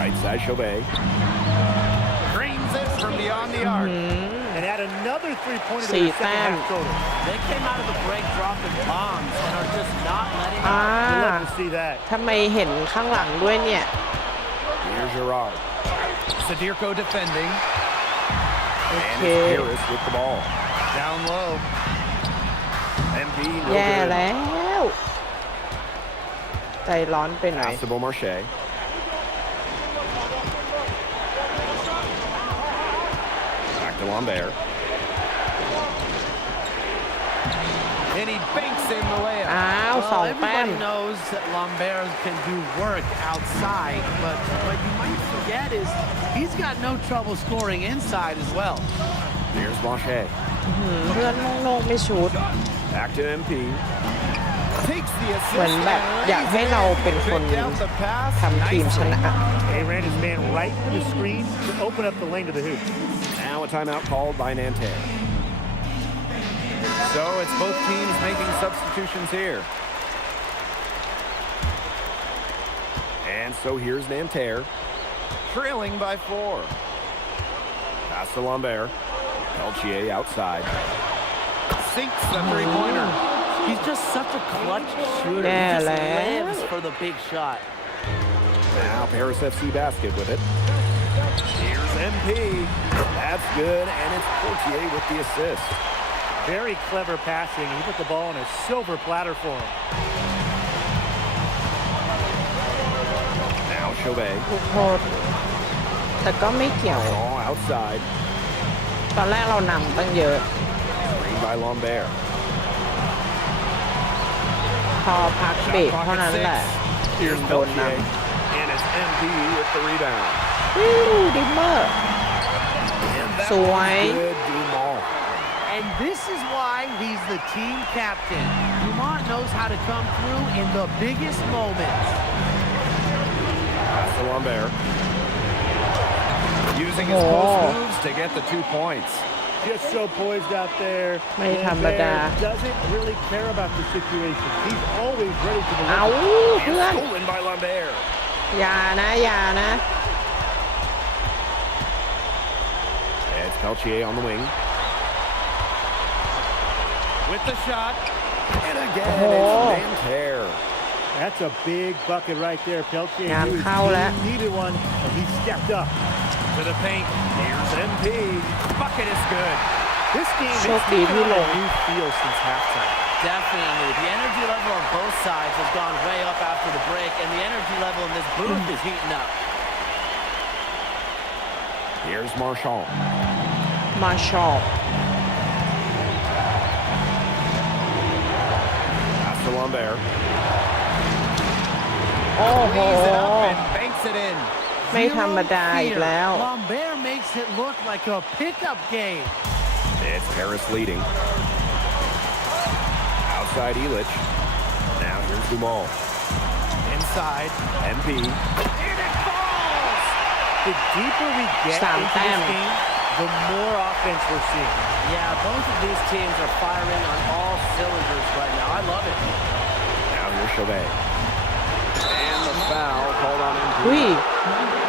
Right side Chauvet. Drains it from beyond the arc. And add another three-pointer to 4 the second แต้ม half total. They came out of the break dropping bombs and are just not letting อ่า You love to see that. ทำไมเห็นข้างหลังด้วยเนี่ย Here's Gerard. Sadirko defending. โอ And เค it's Paris with the ball. Down low. MP no แย่ good. แล้ว ใจร้อนไปหน่อย Pass to Beaumarchais. Back to Lambert. And he banks in the layup. อ้าว Well, 2 แต้ม everybody knows that Lambert can do work outside, but what you might forget is he's got no trouble scoring inside as well. Here's Blanchet. เพื่อนโล่งๆไม่ชูด Back to MP. Takes the เหมือน assist. แบบอยากให้เราเป็นคน Picked out the pass. ทำทีมชนะ They ran his man right to the screen to open up the lane to the hoop. Now a timeout called by Nanterre. So it's both teams making substitutions here. And so here's Nanterre. Trailing by 4. Pass to Lambert. Peltier outside. Sinks the three-pointer. He's just such a clutch shooter. He Yeah, just lad. lives for the big shot. Now Paris FC basket with it. Here's MP. That's good, and it's Portier with the assist. Very clever passing. He put the ball on a silver platter for him. Now Chauvet. ลูกโทษแต่ก็ไม่เกี่ยว All outside. ตอนแรกเรานำตั้งเยอะ Screen by Lambert. พอพักเบรกเท่านั้นแหละ Here's โดนน Peltier. And it's MP with the rebound. ำวิวดิมเมอร์ And that สวย one's good. Dumont. And this is why he's the team captain. Dumont knows how to come through in the biggest moments. Pass to Lambert. Using his post moves to get the 2 points. Just so poised out there. ไม่ธรรมดา Lambert doesn't really care about the situation. He's always ready to เอา deliver. เพื่อน Stolen by Lambert. อย่านะอย่านะ It's Peltier on the wing. With the shot. And again, Oh. it's Nanterre. That's a big bucket right there. Peltier งาน knew his เข้าแล้ว team needed one, and he stepped up. To the paint. Here's MP. Bucket is good. This game โช is คดีที่ล a ง new feel since halftime. Definitely. The energy level on both sides has gone way up after the break, and the energy level in this booth is heating up. Here's Marchand. มาชอล Pass to Lambert. โอ้โห Lays it up and banks it in. ไม่ธรรมดาอีกแล้ว Lambert makes it look like a pickup game. It's Paris leading. Outside Elich. Now here's Dumont. Inside. MP. And it falls! The deeper we get Sam into Tam. this game, the more offense we're seeing. Yeah, both of these teams are firing on all cylinders right now. I love it. Now here's Chauvet. And the foul called on MP. อุ้ย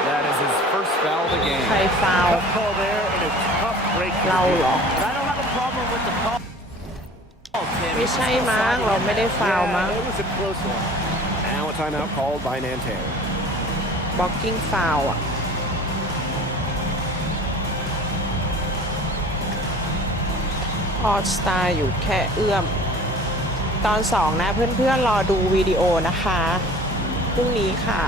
That is his first foul of the game. ใครฟาวล์ Tough call there and a tough break. เราเหรอ But I don't have a problem with the call. Tim. ไม่ใช่มั้งเราไม่ได้ฟาวล์มั้ง Yeah, it was a close one. Now a timeout called by Nanterre. บล็อกกิ้งฟาวล์อ่ะ ออสตาอยู่แค่เอื้อม ตอน2นะเพื่อนๆรอดูวิดีโอนะคะพรุ่งนี้ค่ะ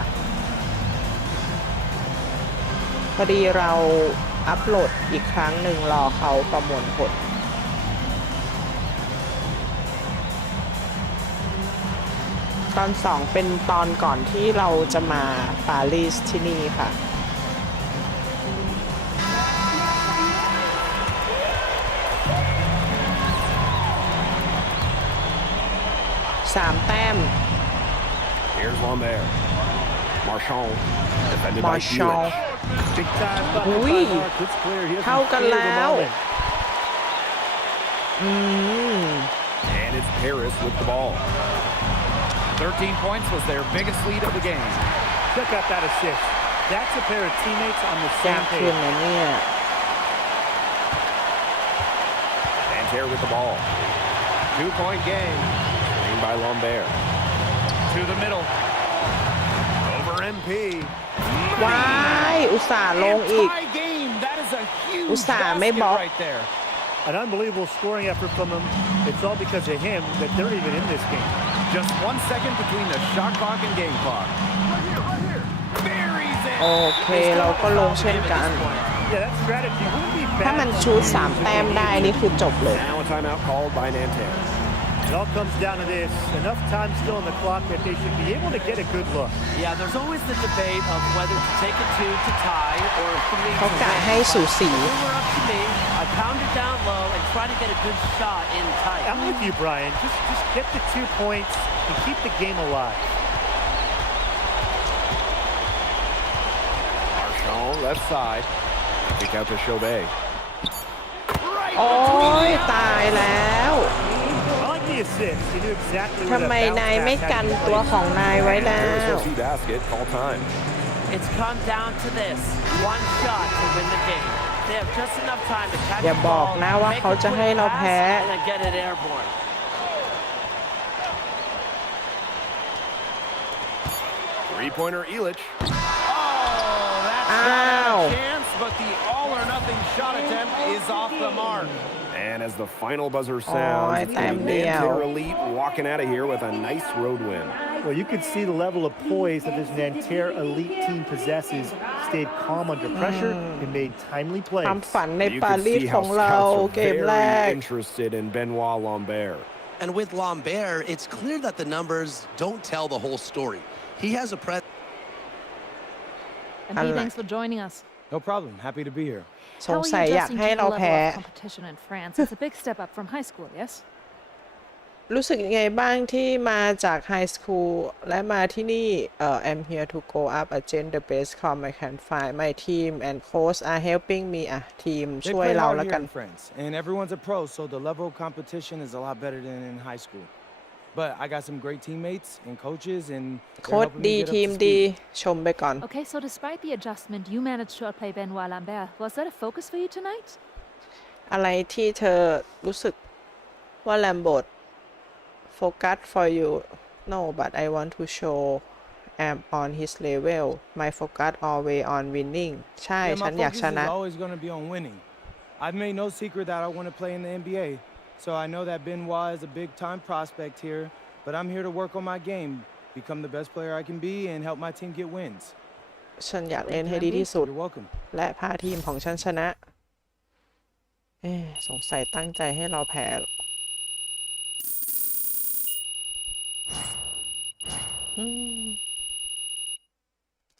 พอดีเราอัปโหลดอีกครั้งหนึ่งรอเขาประมวลผล ตอน2เป็นตอนก่อนที่เราจะมาปารีสที่นี่ค่ะ 3 แต้ม Here's Lambert. Marchand. Defended by Marchand. Elich. Big time bucket Ui. by Mark. It's clear he doesn't Thâu cả fear the láo. moment. อืม And it's Paris with the ball. 13 points was their biggest lead of the game. Check out that assist. That's a pair of teammates on the ยาก same ขึ้น page. นะเนี่ย Nanterre with the ball. 2-point game. Screened by Lambert. To the middle. Over MP. ว้ายอุตส่าห์ลงอีก Tie game. That is a huge อุตส่าห์ไม่ basket บล็อก right there. An unbelievable scoring effort from him. It's all because of him that they're even in this game. Just 1 second between the shot clock and game clock. Buries it. โอเคเราก็ลงเช่นกัน Yeah, that strategy wouldn't be bad. ถ้ามันชูด3 แต้มได้นี่คือจบเลย Now a timeout called by Nanterre. It all comes down to this. Enough time still on the clock that they should be able to get a good look. Yeah, there's always the debate of whether to take a 2 to tie or a 3 to เขากะ win. ให้สูสี But when we're up to me, I pound it down low and try to get a good shot in tight. I'm with you, Brian. Just get the 2 points and keep the game alive. Marchand left side. Kick out to Chauvet. โอ้ยตายแล้ว I like the assist. He knew exactly where ทำไม that นาย bounce ไม่ pass กัน had to be ตัว placed. ของนายไว้แล้ Paris ว FC basket. All time. It's come down to this. One shot to win the game. They have just enough time to catch อย่า the บอก ball, นะว่า make เขา a จะ quick ให้เรา pass, แพ้ and then get it airborne. Three-pointer Illich. Oh, that's not a chance, but the all-or-nothing shot attempt is off the mark. And as the final buzzer sounds, it's going to be Nanterre Elite walking out of here with a nice road win. Well, you could see the level of poise that this Nanterre Elite team possesses. Stayed calm under pressure and made timely ค plays. วามฝันใน You ปา can รีส see ขอ how งเรา scouts are เกมแรก very interested in Benoit Lambert. And with Lambert, it's clear that the numbers don't tell the whole story. He has a And thanks for joining us. No problem. Happy to be here. สงสัยอยากให้เราแพ้ competition in France. It's a big step up from high school, yes? รู้สึกยังไงบ้างที่มาจากไฮสคูลและมาที่นี่ I'm here to go up against the best form I can find. My team and coach are helping me อ่ะทีม They ช่วย play เรา hard แล้ว here กัน in France, and everyone's a pro, so the level of competition is a lot better than in high school. But I got some great teammates and coaches, and โค้ชดีทีมดีชมไปก่อน Okay, so despite the adjustment, you managed to outplay Benoit Lambert. Was that a focus for you tonight? อะไรที่เธอรู้สึกว่าแลมโบดโฟกัส for you no but I want to show I'm on his level my focus always on winning ใช่ Yeah, ฉั my นอยาก focus ชนะ is always going to be on winning. I've made no secret that I want to play in the NBA, so I know that Benoit is a big-time prospect here, but I'm here to work on my game, become the best player I can be, and help my team get wins. ฉันอยากเล่นให้ดีที่สุด You're welcome. และพาทีมของฉันชนะสงสัยตั้งใจให้เราแพ้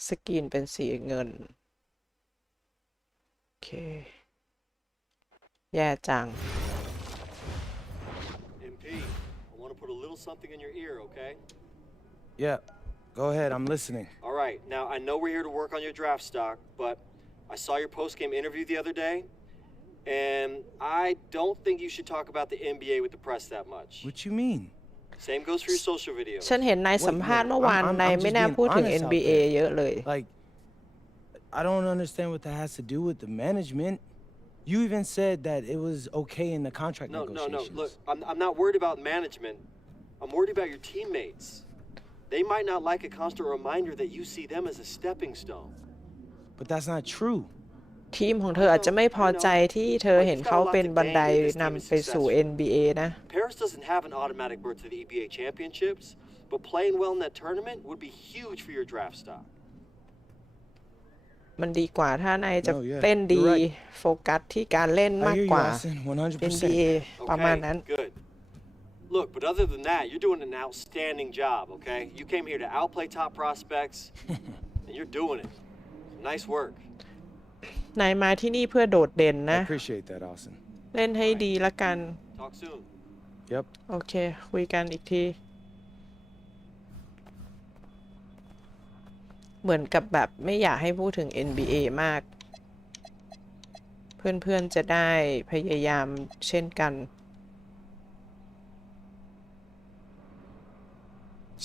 สกรีนเป็นสีเงินโอเคแย่จัง MP, I want to put a little something in your ear, okay? Yeah, go ahead. I'm listening. All right. Now, I know we're here to work on your draft stock, but I saw your post-game interview the other day, and I don't think you should talk about the NBA with the press that much. What you mean? Same goes for your social videos. ฉันเห็นนายสัมภาษณ์เมื่อวาน I'm นาย just ไม่น่า being พูดถึง honest out NBA there. เยอะเลย Like, I don't understand what that has to do with the management. You even said that it was okay in the contract negotiations. No. Look, I'm not worried about management. I'm worried about your teammates. They might not like a constant reminder that you see them as a stepping stone. But that's not true. ทีมของเธออาจจะไม่พอใจที่เธอเห็นเขาเป็นบันไดนำไปสู่ NBA นะ Paris doesn't have an automatic berth to the EBA championships, but playing well in that tournament would be huge for your draft stock. มันดีกว่าถ้านายจะเล่นดีโฟกัสที่การเล่นมากกว่า NBA ประมาณนั้น Good. Look, but other than that, you're doing an outstanding job, okay? You came here to outplay top prospects, and you're doing it. Nice work. นายมาที่นี่เพื่อโดดเด่น I นะ appreciate that, Austin. เล่นให้ดีละกัน Talk soon. Yep. โอเค คุยกันอีกที เหมือนกับแบบไม่อยากให้พูดถึง NBA มาก เพื่อนๆจะได้พยายามเช่นกัน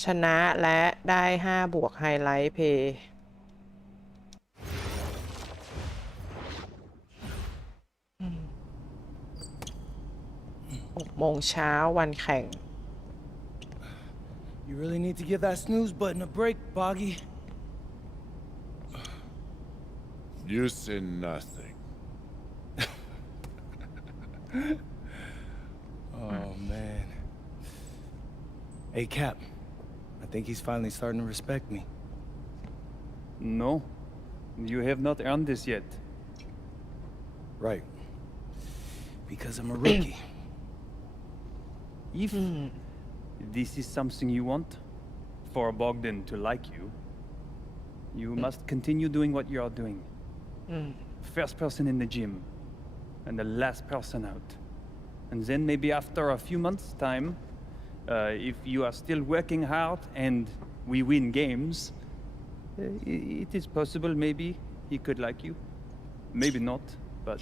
ชนะและได้5 บวกไฮไลท์เพย์6 โมงเช้าวันแข่ง You really need to give that snooze button a break, Boggy. You said nothing. Oh, man. Hey, Cap. I think he's finally starting to respect me. No, you have not earned this yet. Right. Because I'm a rookie. If this is something you want, for Bogdan to like you, you must continue doing what you are doing. First person in the gym, and the last person out. And then maybe after a few months' time, if you are still working hard and we win games, it is possible maybe he could like you. Maybe not, but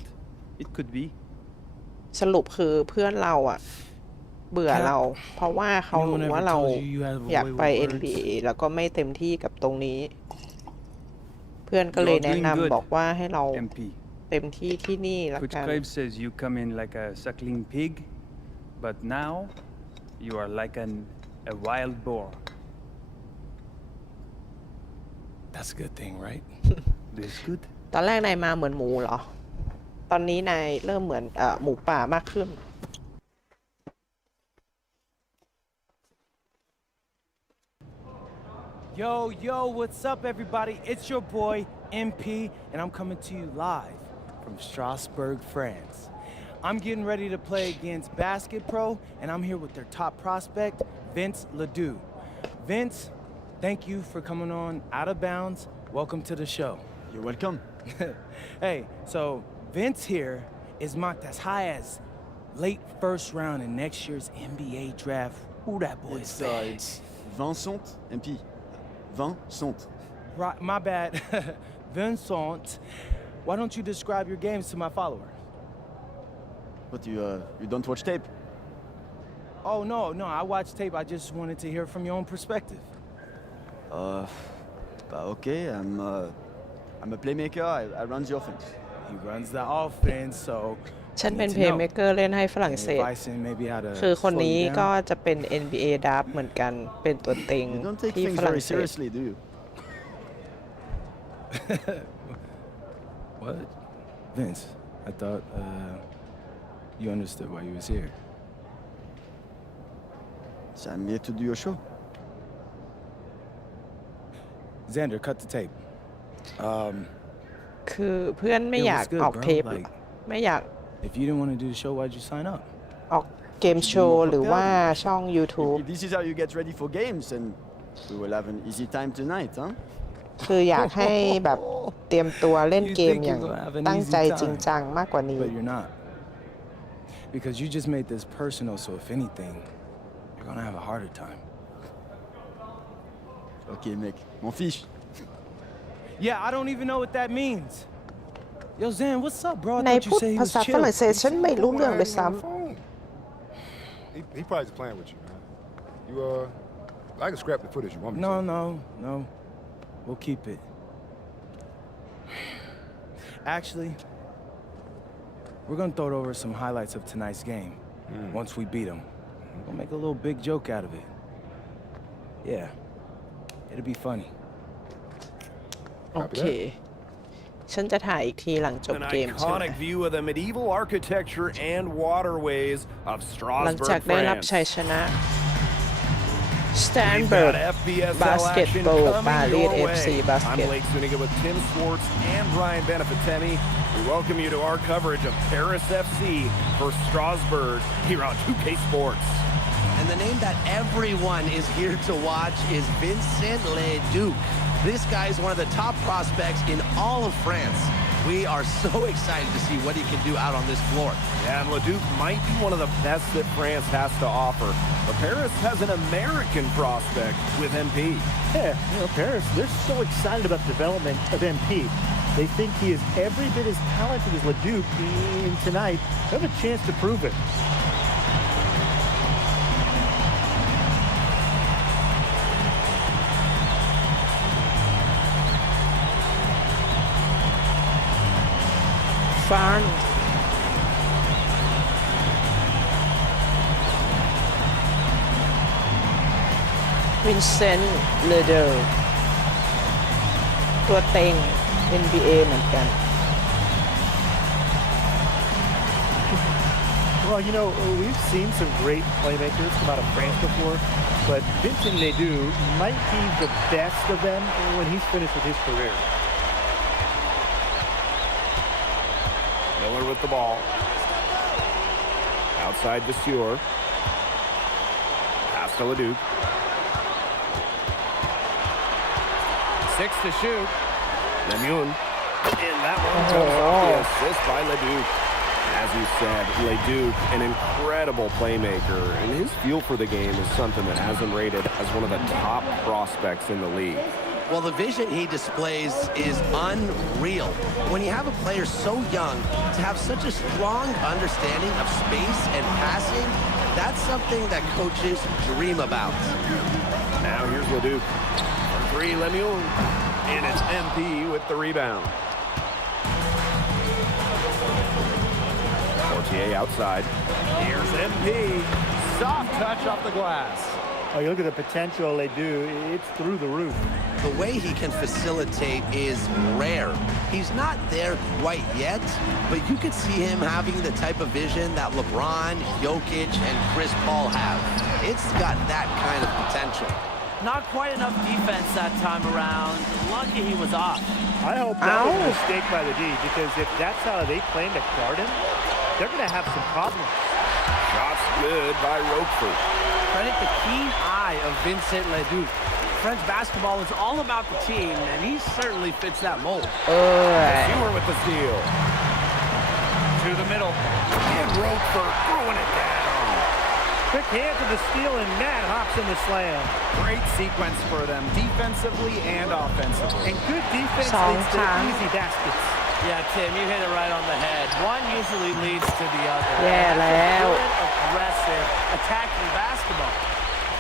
it could be. สรุปคือเพื่อนเราอะเบื่อเรา เพราะว่าเขารู้ว่าเราอยากไป NBA แล้วก็ไม่เต็มที่กับตรงนี้ เพื่อนก็เลยแนะนำบอกว่าให้เราเต็มที่ที่นี่ละ Coach กัน Craig says you come in like a suckling pig, but now you are like a wild boar. That's a good thing, right? This good. ตอนแรกนายมาเหมือนหมูเหรอ ตอนนี้นายเริ่มเหมือนหมูป่ามากขึ้น Yo, what's up, everybody? It's your boy, MP, and I'm coming to you live from Strasbourg, France. I'm getting ready to play against Basket Pro, and I'm here with their top prospect, Vince Ledoux. Vince, thank you for coming on Out of Bounds. Welcome to the show. You're welcome. Hey, so Vince here is mocked as high as late first round in next year's NBA draft. Who that boy is bad. It's Vincent MP. Vincent. Right, my bad. Vincent, why don't you describe your games to my followers? But you don't watch tape? Oh, no, I watch tape. I just wanted to hear from your own perspective. Okay, I'm a playmaker. I run the offense. He runs the offense, so ฉันเป็นเพลย์เมเกอร์เล่นให้ฝรั่งเศส advising maybe how to คือคน slow นี้ you ก็ down. จะเป็น NBA ดับเหมือนกัน เป็นตัวเต็ง You don't take ที่ things ฝรั่ง very เศส seriously, do you? What? Vince, I thought you understood why you was here. So I'm here to do your show. Xander, cut the tape. คือเพื่อนไม่ Yo, อยาก what's good, ออก bro? เทป Like, ไม่อยาก if you didn't want to do the show, why'd you sign up? ออกเกมโชว์หรือว่าช่อง YouTube If this is how you get ready for games, then we will have an easy time tonight, huh? คืออยากให้แบบเตรียมตัวเล่น You เกม think อย่าง you're gonna have an ตั้ง easy ใจจริง time. จังมากกว่านี้ But you're not. Because you just made this personal, so if anything, you're gonna have a harder time. Okay, mec. M'en fiche. Yeah, I don't even know what that means. Yo, Zan, what's up, bro? I ใน thought you พูด said he ภา was ษาฝรั่ง chill. เศสฉันไม่รู้เรื่องเลยซ้ He probably just playing with you, man. You I can scrap the footage you want me to. No. We'll keep it. Actually, we're gonna throw over some highlights of tonight's game. Once we beat them, we'll make a little big joke out of it. Yeah, it'll be funny. ำโอเค ฉันจะถ่ายอีกทีหลังจบ An เกมใช่ไหม iconic view of the medieval architecture and waterways of หลังจาก Strasbourg, ได้รับ France. ชัยชนะ สแตน We've เบิร์ก got FBSL บาสเกต action บอล coming ปารีส your FC way. บาสเก I'm ต Blake Zuniga with Tim Swartz and Brian Benefitemi. We welcome you to our coverage of Paris FC versus Strasbourg here on 2K Sports. And the name that everyone is here to watch is Vincent Ledoux. This guy is one of the top prospects in all of France. We are so excited to see what he can do out on this floor. Yeah, and Ledoux might be one of the best that France has to offer. But Paris has an American prospect with MP. Yeah, Paris, they're so excited about the development of MP. They think he is every bit as talented as Ledoux, and tonight they have a chance to prove it. Fun. Vincent Ledoux ตัวเต็ง NBA เหมือนกัน Well, we've seen some great playmakers come out of France before, but Vincent Ledoux might be the best of them when he's finished with his career. Miller with the ball. Outside Vasseur. Pass to Ledoux. 6 to shoot. Lemun. And that one comes off the assist by Ledoux. As you said, Ledoux, an incredible playmaker, and his feel for the game is something that has him rated as one of the top prospects in the league. Well, the vision he displays is unreal. When you have a player so young, to have such a strong understanding of space and passing, that's something that coaches dream about. Now here's Ledoux. For three, Lemun. And it's MP with the rebound. Portier outside. Here's MP. Soft touch off the glass. Oh, you look at the potential they do. It's through the roof. The way he can facilitate is rare. He's not there quite yet, but you could see him having the type of vision that LeBron, Jokic, and Chris Paul have. It's got that kind of potential. Not quite enough defense that time around. Lucky he was off. I hope that was a mistake by the D, because if that's how they plan to guard him, they're going to have some problems. Shots good by Roquefort. Credit the keen eye of Vincent Leduc. French basketball is all about the team, and he certainly fits that mold. Stewart with the steal. To the middle. And Roquefort throwing it down. Quick hand to the steal, and Matt hops in the slam. Great sequence for them, defensively and offensively. And good defense leads to easy baskets. Yeah, Tim, you hit it right on the head. One usually leads to the other. Yeah, Good, aggressive, attacking basketball.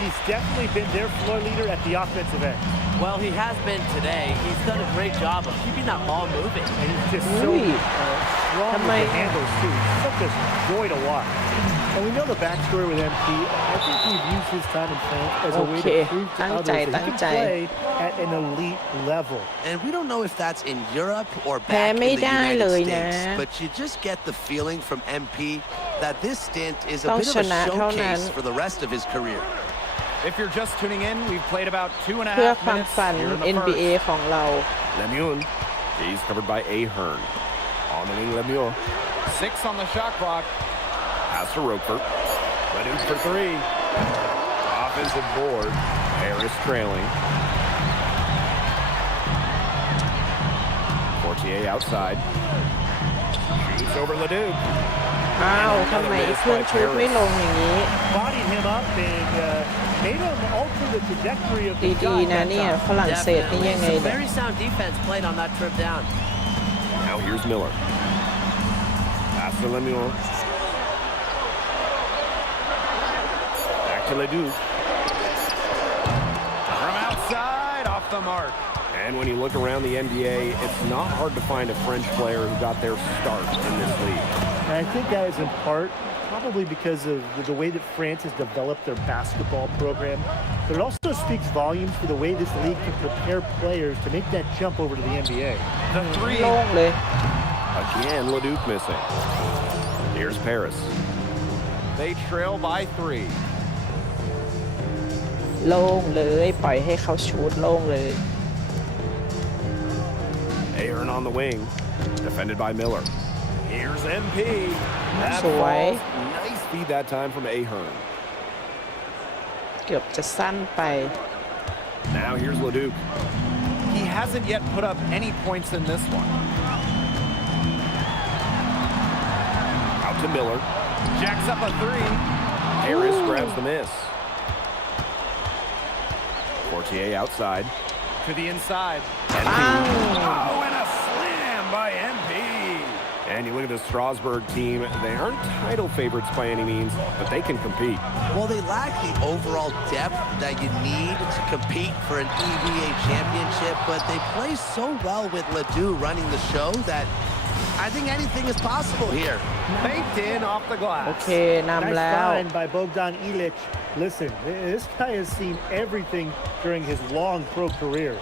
He's definitely been their floor leader at the offensive end. Well, he has been today. He's done a great job of keeping that ball moving. And he's just so strong with the handles, too. It's such a joy to watch. And we know the backstory with MP. I think we've used his time in France as a way to prove to others that he can play at an elite level. And we don't know if that's in Europe or back in the United States, but you just get the feeling from MP that this stint is a bit of a showcase for the rest of his career. If you're just tuning in, we've played about 2.5 เพื่อความ minutes ฝัน here in the NBA first. ของเรา Lemieux. He's covered by Ahern. On the wing, Lemieux. 6 on the shot clock. Pass to Roquefort. Leduc for 3. Offensive board. Harris trailing. Portier outside. Shoots over Leduc. อ้าวทำไมเพื่อนชุดไม่ลงอย่างนี้ Bodied him up and made him alter the trajectory of the ดี shot ๆนะ that เนี่ย time. ฝรั่งเศสนี่ยังไง Some เนี่ย very sound defense played on that trip down. Now here's Miller. Pass to Lemieux. Back to Leduc. From outside, off the mark. And when you look around the NBA, it's not hard to find a French player who got their start in this league. And I think that is in part probably because of the way that France has developed their basketball program. But it also speaks volumes for the way this league can prepare players to make that jump over to the NBA. The 3. โล่งเลย Again, Leduc missing. Here's Paris. They trail by 3. โล่งเลยปล่อยให้เขาชูดโล่งเลย Ahern on the wing. Defended by Miller. Here's MP. That สวย falls. Nice feed that time from Ahern. เกือบจะสั้นไป Now here's Leduc. He hasn't yet put up any points in this one. Out to Miller. Jacks up a 3. Harris grabs the miss. Portier outside. To the inside. MP. Oh, and a slam by MP. And you look at the Strasbourg team, they aren't title favorites by any means, but they can compete. Well, they lack the overall depth that you need to compete for an EVA championship, but they play so well with Ledoux running the show that I think anything is possible here. Baked in off the glass. โอเคนำแล้ว Nice find by Bogdan Ilic. Listen, this guy has seen everything during his long pro career.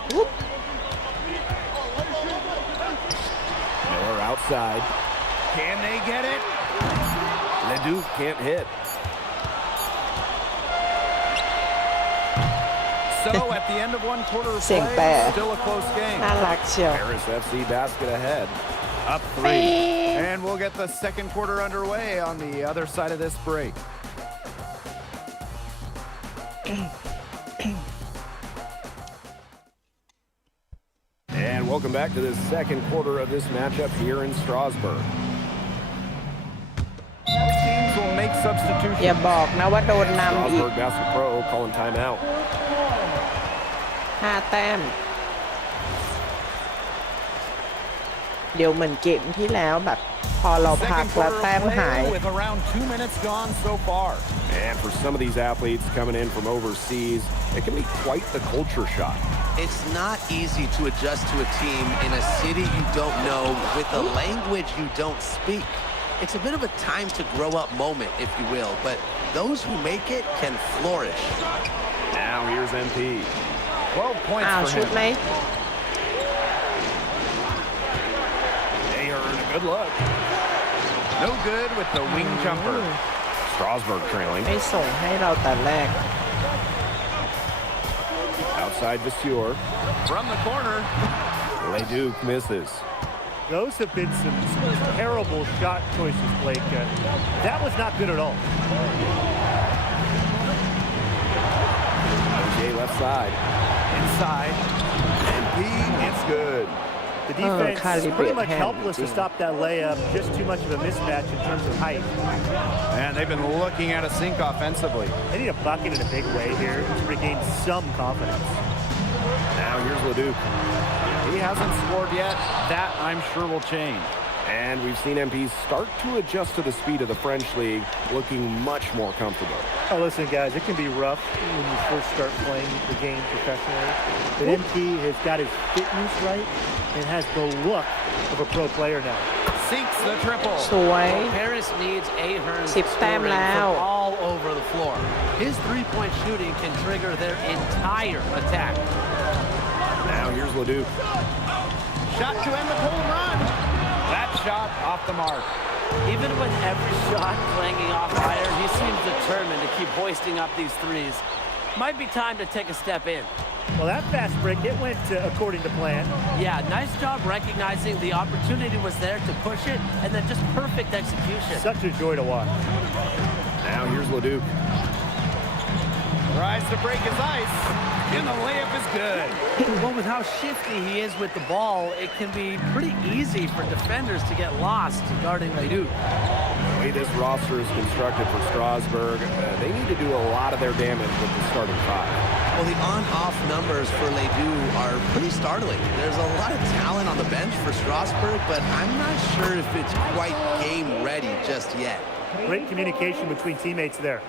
Miller outside. Can they get it? Ledoux can't hit. So at the end of one quarter of เสียง play, แปร still a close game. น่ารักเชียว Paris FC basket ahead. Up 3. And we'll get the second quarter underway on the other side of this break. And welcome back to the second quarter of this matchup here in Strasbourg. Both teams will make substitutions. อย่าบอกนะว่าโดนนำอีก Strasbourg Basket Pro calling timeout. 5 แต้ม เดี๋ยวเหมือนเกมที่แล้วแบบพอเราพัก Second แล้ว quarter แต้ม of หาย play with around 2 minutes gone so far. And for some of these athletes coming in from overseas, it can be quite the culture shock. It's not easy to adjust to a team in a city you don't know with a language you don't speak. It's a bit of a time to grow up moment, if you will, but those who make it can flourish. Now here's MP. 12 points อ้าว for ชุด him. ไหม They earn a good look. No good with the wing jumper. Strasburg trailing. ไม่ส่งให้เราแต่แรก Outside Vasseur. From the corner. Leduc misses. Those have been some terrible shot choices, Blake. That was not good at all. OJ left side. Inside. MP, it's good. The defense pretty much hand. helpless to stop that layup. Just too much of a mismatch in terms of height. And they've been looking at a sink offensively. They need a bucket in a big way here to regain some confidence. Now here's Leduc. He hasn't scored yet. That, I'm sure, will change. And we've seen MP start to adjust to the speed of the French league, looking much more comfortable. Oh, listen, guys, it can be rough when you first start playing the game professionally. But MP has got his fitness right and has the look of a pro player now. Sinks the triple. สวย Paris needs Ahern's 10 แต้ม scoring แล้ว from all over the floor. His three-point shooting can trigger their entire attack. Now here's Leduc. Shot to end the cold run. That shot off the mark. Even with every shot clanging off iron, he seems determined to keep hoisting up these threes. Might be time to take a step in. Well, that fast break, it went according to plan. Yeah, nice job recognizing the opportunity was there to push it, and then just perfect execution. Such a joy to watch. Now here's Leduc. Tries to break his ice. And the layup is good. Well, with how shifty he is with the ball, it can be pretty easy for defenders to get lost guarding Leduc. The way this roster is constructed for Strasburg, they need to do a lot of their damage with the starting five. Well, the on-off numbers for Ledoux are pretty startling. There's a lot of talent on the bench for Strasburg, but I'm not sure if it's quite game ready just yet. Great communication between teammates there.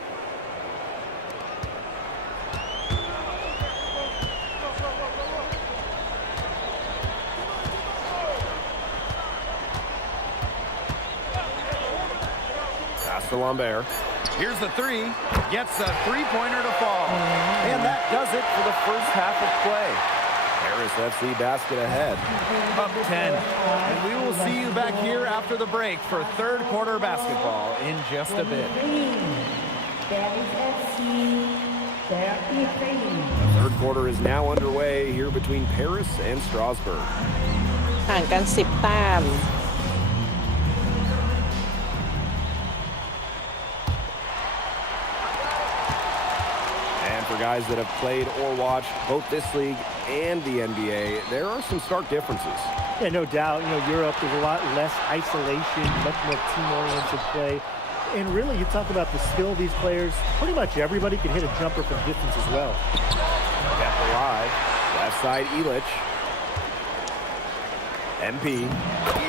To Lambert. Here's the three. Gets a three-pointer to fall. And that does it for the first half of play. Paris FC basket ahead. Up 10. And we will see you back here after the break for third quarter basketball in just a bit. The third quarter is now underway here between Paris and Strasburg. ห่างกัน10 แต้ม For guys that have played or watched both this league and the NBA, there are some stark differences. Yeah, no doubt. You know, Europe, there's a lot less isolation, much more team-oriented play. And really, you talk about the skill of these players, pretty much everybody can hit a jumper from distance as well. Kept alive. Left side, Elich. MP.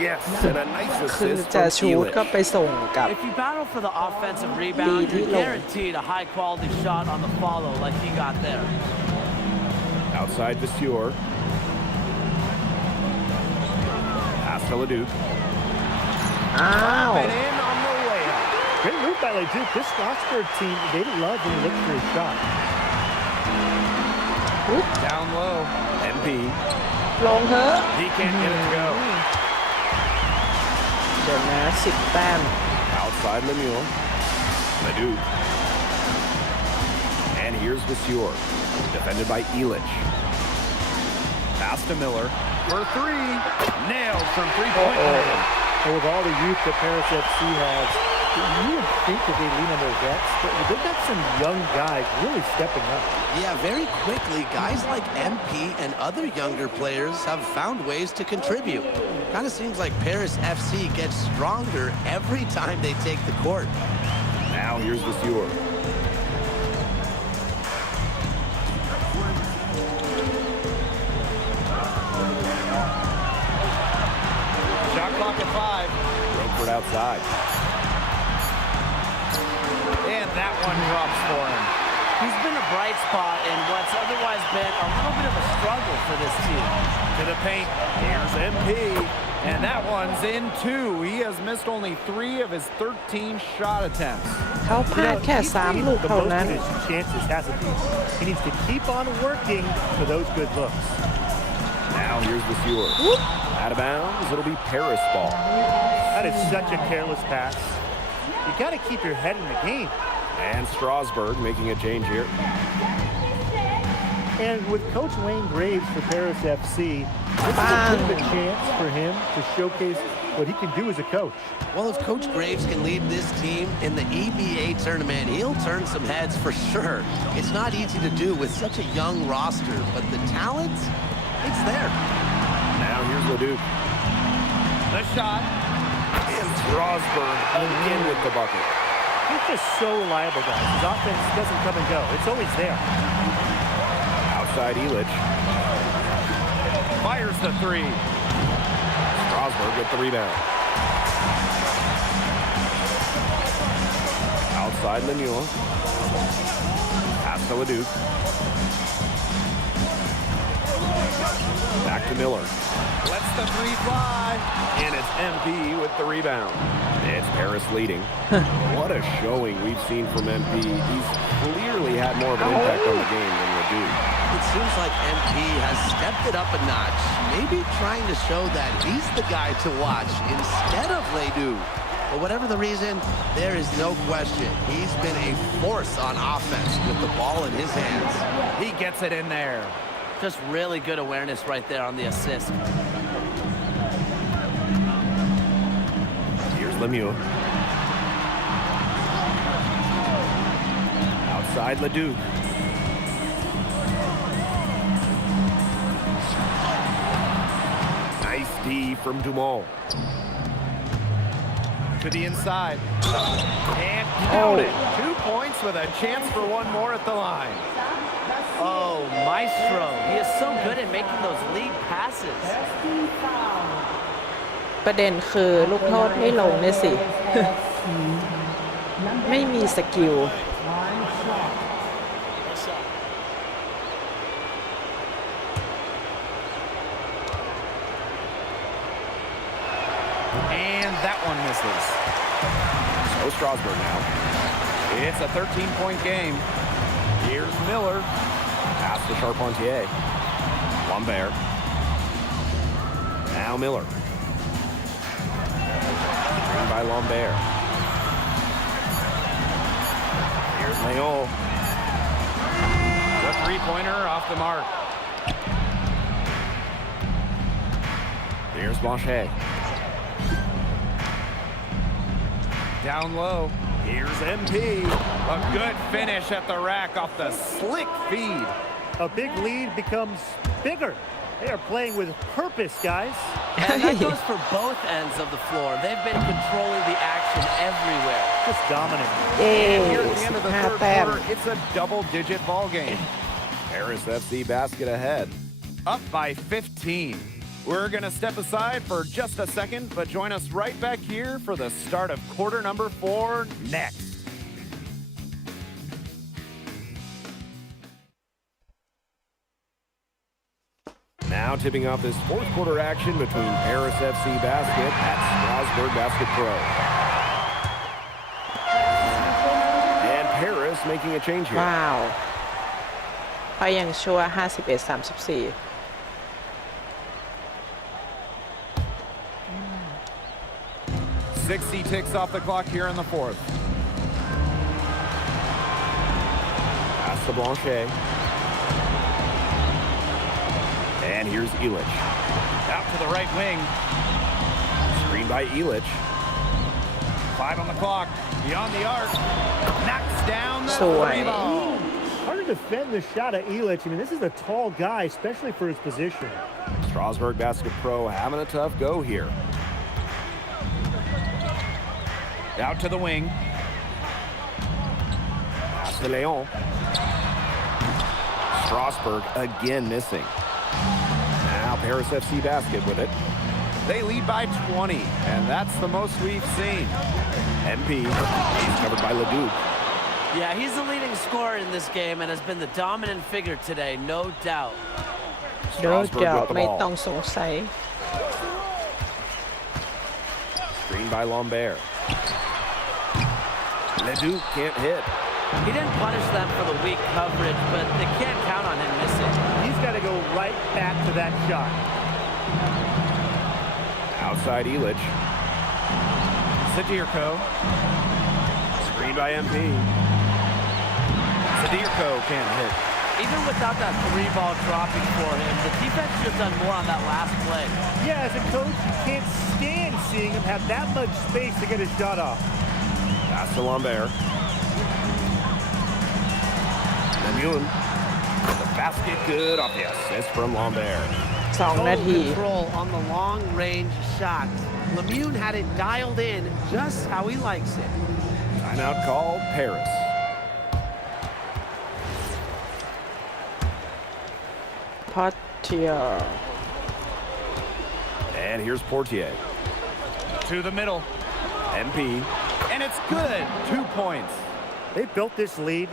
Yes, and a nice คือ assist จะ from ชูด Elich. ก็ไปส่งกับ If you battle for the offensive rebound, you're guaranteed a high-quality shot on the follow like he got there. Outside Vasseur. Pass to Leduc. อ้าว And in on the layup. Great move by Leduc. This Strasburg team, they love when he looks for his shot. Down low. MP. ลงเถอะ He can't get it to go. เดี๋ยวนะ10 แต้ม Outside Lemuel. Leduc. And here's Vasseur. Defended by Elich. Pass to Miller. For three. Nailed from three-point range. And with all the youth that Paris FC has, you would think that they lean on their vets, but they've got some young guys really stepping up. Yeah, very quickly, guys like MP and other younger players have found ways to contribute. Kind of seems like Paris FC gets stronger every time they take the court. Now here's Vasseur. Shot clock at 5. Rockford outside. And that one drops for him. He's been a bright spot in what's otherwise been a little bit of a struggle for this team. To the paint. Here's MP. And that one's in two. He has missed only 3 of his 13 shot attempts. เขาพลาดแค่3 ลูก The เท่า most นั้น of his chances hasn't he? He needs to keep on working for those good looks. Now here's the Sewer. Out of bounds, it'll be Paris ball. That is such a careless pass. You got to keep your head in the game. And Strasburg making a change here. And with Coach Wayne Graves for Paris FC, this is a bit of a chance for him to showcase what he can do as a coach. Well, if Coach Graves can lead this team in the EBA tournament, he'll turn some heads for sure. It's not easy to do with such a young roster, but the talent, it's there. Now here's Leduc. The shot. And Strasburg again with the bucket. He's just so reliable, guys. His offense doesn't come and go. It's always there. Outside Illich. Fires the 3. Strasburg with the rebound. Outside Lemieux. Pass to Leduc. Back to Miller. Lets the 3 fly. And it's MP with the rebound. It's Paris leading. What a showing we've seen from MP. He's clearly had more of an impact on the game than Leduc. It seems like MP has stepped it up a notch, maybe trying to show that he's the guy to watch instead of Leduc. But whatever the reason, there is no question. He's been a force on offense with the ball in his hands. He gets it in there. Just really good awareness right there on the assist. Here's Lemieux. Outside Leduc. Nice D from Dumont. To the inside. And count it. 2 points with a chance for one more at the line. Oh, Maestro. He is so good at making those lead passes. ประเด็นคือลูกโทษไม่ลงเนี่ยสิ ไม่มีสกิล And that one misses. So Strasburg now. It's a 13-point game. Here's Miller. Pass to Charpentier. Lambert. Now Miller. Screen by Lambert. Here's Leon. The 3-pointer off the mark. Here's Blanchet. Down low. Here's MP. A good finish at the rack off the slick feed. A big lead becomes bigger. They are playing with purpose, guys. And that goes for both ends of the floor. They've been controlling the action everywhere. Just dominant. And here at the end of the third quarter, it's a double-digit ball game. Paris FC basket ahead. Up by 15. We're going to step aside for just a second, but join us right back here for the start of quarter number 4 next. Now tipping off this fourth quarter action between Paris FC Basket at Strasburg Basket Pro. And Paris making a change here. ว้าวไปยังชัวร์51-34 60 ticks off the clock here in the fourth. Pass to Blanchet. And here's Illich. Out to the right wing. Screen by Illich. 5 on the clock. Beyond the arc. Knocks down the Sure. 3 ball. Hard to defend the shot of Illich. I mean, this is a tall guy, especially for his position. Strasburg Basket Pro having a tough go here. Out to the wing. Pass to Leon. Strasburg again missing. Now Paris FC Basket with it. They lead by 20, and that's the most we've seen. MP, he's covered by Leduc. Yeah, he's the leading scorer in this game and has been the dominant figure today, no doubt. no Strasburg doubt with the ไม่ ball. ต้องสงสัย Screen by Lambert. Leduc can't hit. He didn't punish them for the weak coverage, but they can't count on him missing. He's got to go right back to that shot. Outside Elich. Sadirko. Screen by MP. Sadirko can't hit. Even without that 3-ball dropping for him, the defense should have done more on that last play. Yeah, as a coach, you can't stand seeing him have that much space to get his shot off. Pass to Lambert. Lemuel. The basket good off the assist from Lambert. 2 นาที Control on the long-range shots. Lemuel had it dialed in just how he likes it. Timeout called Paris. Portier And here's Portier. To the middle. MP. And it's good. 2 points. They built this lead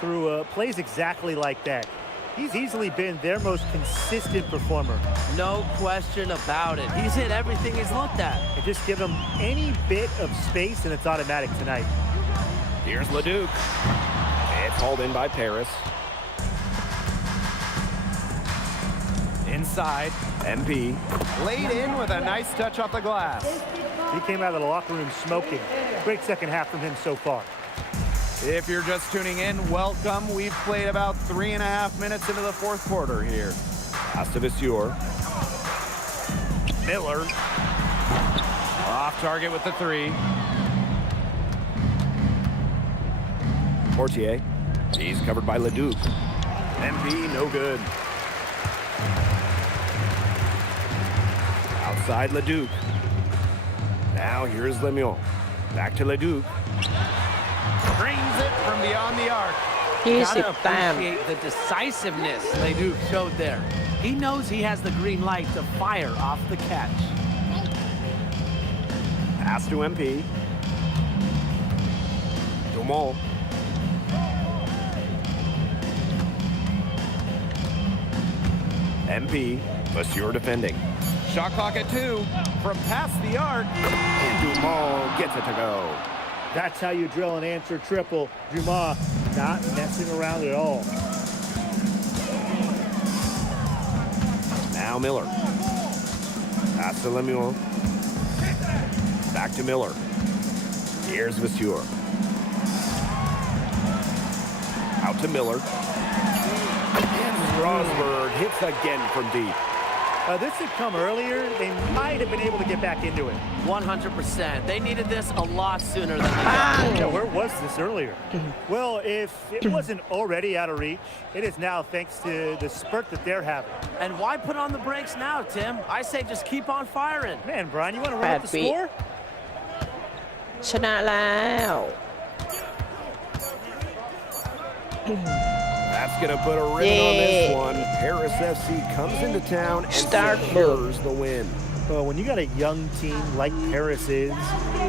through plays exactly like that. He's easily been their most consistent performer. No question about it. He's hit everything he's looked at. And just give him any bit of space and it's automatic tonight. Here's Leduc. It's hauled in by Paris. Inside. MP. Laid in with a nice touch off the glass. He came out of the locker room smoking. Great second half from him so far. If you're just tuning in, welcome. We've played about 3.5 minutes into the fourth quarter here. Pass to Vasseur. Miller. Off target with the 3. Portier. He's covered by Leduc. MP, no good. Outside Leduc. Now here's Lemuel. Back to Leduc. Brings it from beyond the arc. Gotta appreciate the decisiveness Leduc showed there. He knows he has the green light to fire off the catch. Pass to MP. Dumont. MP. Vasseur defending. Shot clock at 2 from past the arc. And Dumont gets it to go. That's how you drill an answer triple. Dumas not messing around at all. Now Miller. Pass to Lemuel. Back to Miller. Here's Vasseur. Out to Miller. And Strasburg hits again from deep. This had come earlier. They might have been able to get back into it. 100%. They needed this a lot sooner than they got. Yeah, where was this earlier? Well, if it wasn't already out of reach, it is now thanks to the spurt that they're having. And why put on the brakes now, Tim? I say just keep on firing. Man, Brian, you want to run up the score? ชนะแล้ว That's going to put a ribbon on this one. Paris FC comes into town and secures the win. Well, when you got a young team like Paris is,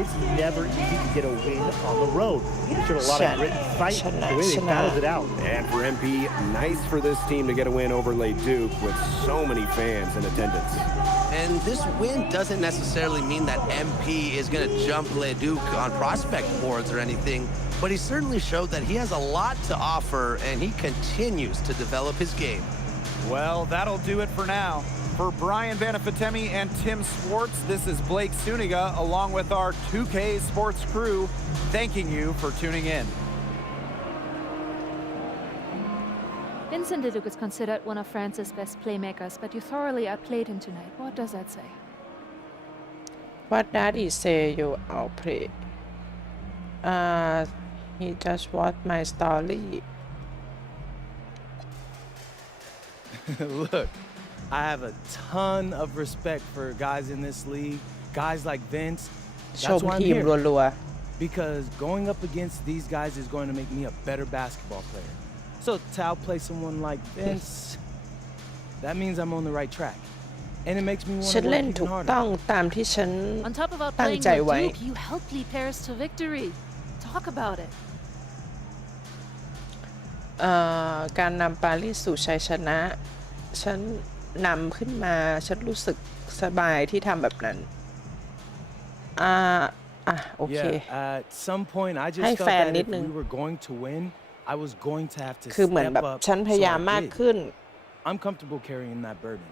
it's never easy to get a win on the road. You showed a lot of grit and fight the way they battled it out. And for MP, nice for this team to get a win over Leduc with so many fans in attendance. And this win doesn't necessarily mean that MP is going to jump Leduc on prospect boards or anything, but he certainly showed that he has a lot to offer and he continues to develop his game. Well, that'll do it for now. For Brian Banafitemi and Tim Swartz, this is Blake Suniga along with our 2K Sports crew, thanking you for tuning in. Vincent Leduc is considered one of France's best playmakers, but you thoroughly outplayed him tonight. What does that say? What does he say you outplay? He just watched my story. Look, I have a ton of respect for guys in this league, guys like Vince. ชม That's why I'm ทีม here. รัว Because going up against these guys is going to make me a better basketball player. So to outplay someone like Vince, that means I'm on the right track. And it makes me want ๆฉัน to เล่น work ถู even ก harder. ต้องตามที่ฉัน On top of ตั้ง outplaying ใจไว้ Leduc, you helped lead Paris to victory. Talk about it. การนำปารีสสู่ชัยชนะ ฉันนำขึ้นมา ฉันรู้สึกสบายที่ทำแบบนั้น โอเค Yeah, at some point I ให้ just แฟ felt น that นิด if นึง we were going to win, I was going to have to คือเหมือน step แบบ up, ฉันพยายาม so I มาก did. ขึ้น I'm comfortable carrying that burden.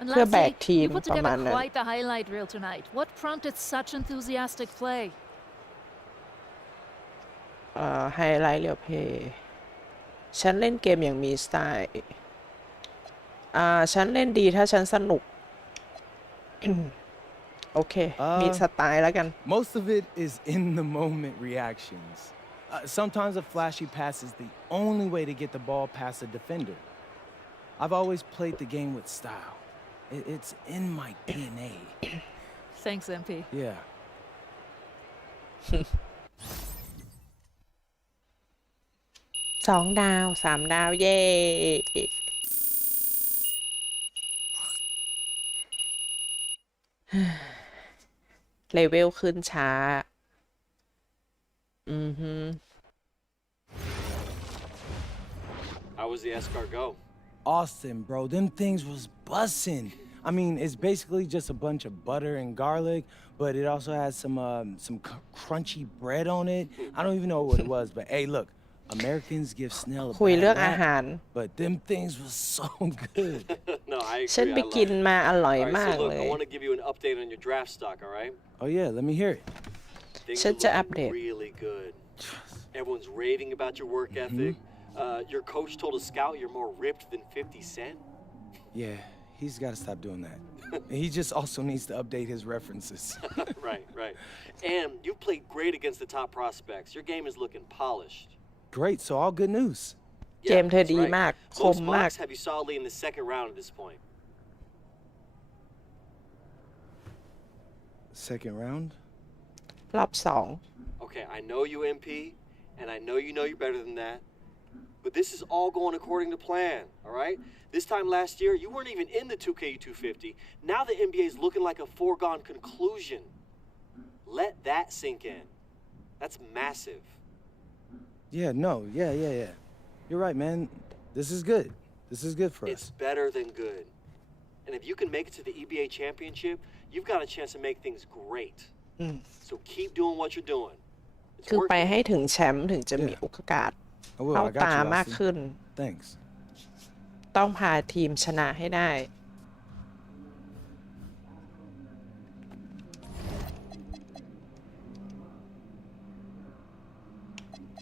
And เพื่อแบก lastly, ทีม you put ประมาณ together นั้น quite the highlight reel tonight. What prompted such enthusiastic play? ไฮไลท์เรียวเพย์ฉันเล่นเกมอย่างมีสไตล์ฉันเล่นดีถ้าฉันสนุก โอเค มีสไตล์แล้วกัน Most of it is in the moment reactions. Sometimes a flashy pass is the only way to get the ball past a defender. I've always played the game with style. It's in my DNA. Thanks, MP. Yeah. 2 ดาว 3 ดาว เย้ เลเวลขึ้นช้า How was the escargot? Austin, bro, them things was bussin'. I mean, it's basically just a bunch of butter and garlic, but it also has some crunchy bread on it. I don't even know what it was, but hey, look, Americans give snail a คุยเรื่อง bad อาหาร rap, but them things was so good. No, I agree. ฉันไป I love กิน it. มาอร่อย All right, มาก so เล look, ย I want to give you an update on your draft stock, all right? Oh yeah, let me hear it. Things ฉัน are จะอัป looking เดต really good. Everyone's raving about your work ethic. Your coach told a scout you're more ripped than 50 Cent. Yeah, he's got to stop doing that. He just also needs to update his references. Right. And you played great against the top prospects. Your game is looking polished. Great, so all good news. เกมเธอ that's ดี right. มาก ค Most มมาก mocks have you solidly in the second round at this point. Second round? รอบ Okay, I know you MP, and I know you're better than that. But this is all going according to plan, all right? This time last year, you weren't even in the 2K250. Now the NBA is looking like a foregone conclusion. Let that sink in. That's massive. Yeah. You're right, man. This is good. This is good for It's us. better than good. And if you can make it to the EBA championship, you've got a chance to make things great. So keep doing what you're doing. It's คือไป working. ให้ถึงแชมป์ถึงจะมีโอกาส I will. เข้า I got ตา you, มาก Austin. ขึ้น Thanks. ต้องพาทีมชนะให้ได้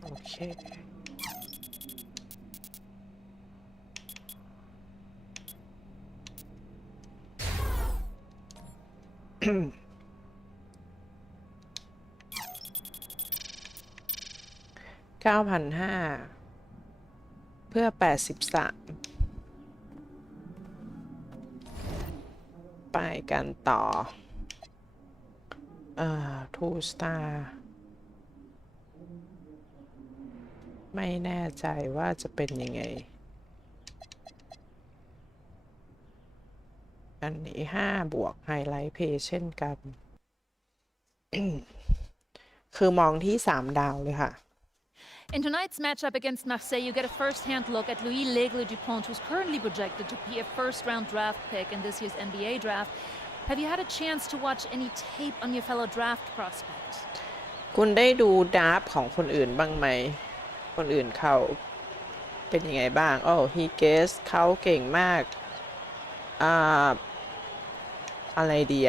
โอเค 9,500 เพื่อ 83 ไปกันต่อ2 star ไม่แน่ใจว่าจะเป็นยังไง อันนี้5 บวกไฮไลท์เพย์เช่นกัน คือมองที่ 3 ดาวเลยค่ะ In tonight's matchup against Marseille, you get a first-hand look at Louis L'Aigle-Dupont, who's currently projected to be a first-round draft pick in this year's NBA draft. Have you had a chance to watch any tape on your fellow draft prospects? คุณได้ดูดราฟของคนอื่นบ้างไหม คนอื่นเขาเป็นยังไงบ้าง ฮีเกสเขาเก่งมาก อะไรดี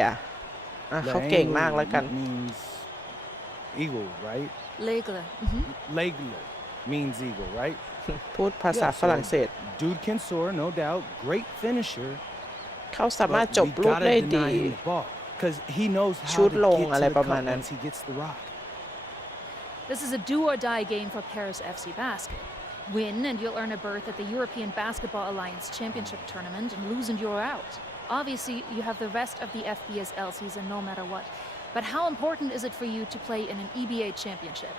เขาเก่งมากแล้วกัน means eagle, right? L'Aigle. L'Aigle means eagle, right? พูดภาษาฝรั่งเศส Dude can soar, no doubt. Great finisher. เขาสามารถ But จบ we ลูก gotta ได้ deny ดี him the ball, 'cause he knows how ชุด to ลง get อะไร to the ประมาณ cup นั้น once he gets the rock. This is a do-or-die game for Paris FC Basket. Win and you'll earn a berth at the European Basketball Alliance Championship Tournament, and lose and you're out. Obviously, you have the rest of the FBSL season no matter what. But how important is it for you to play in an EBA championship?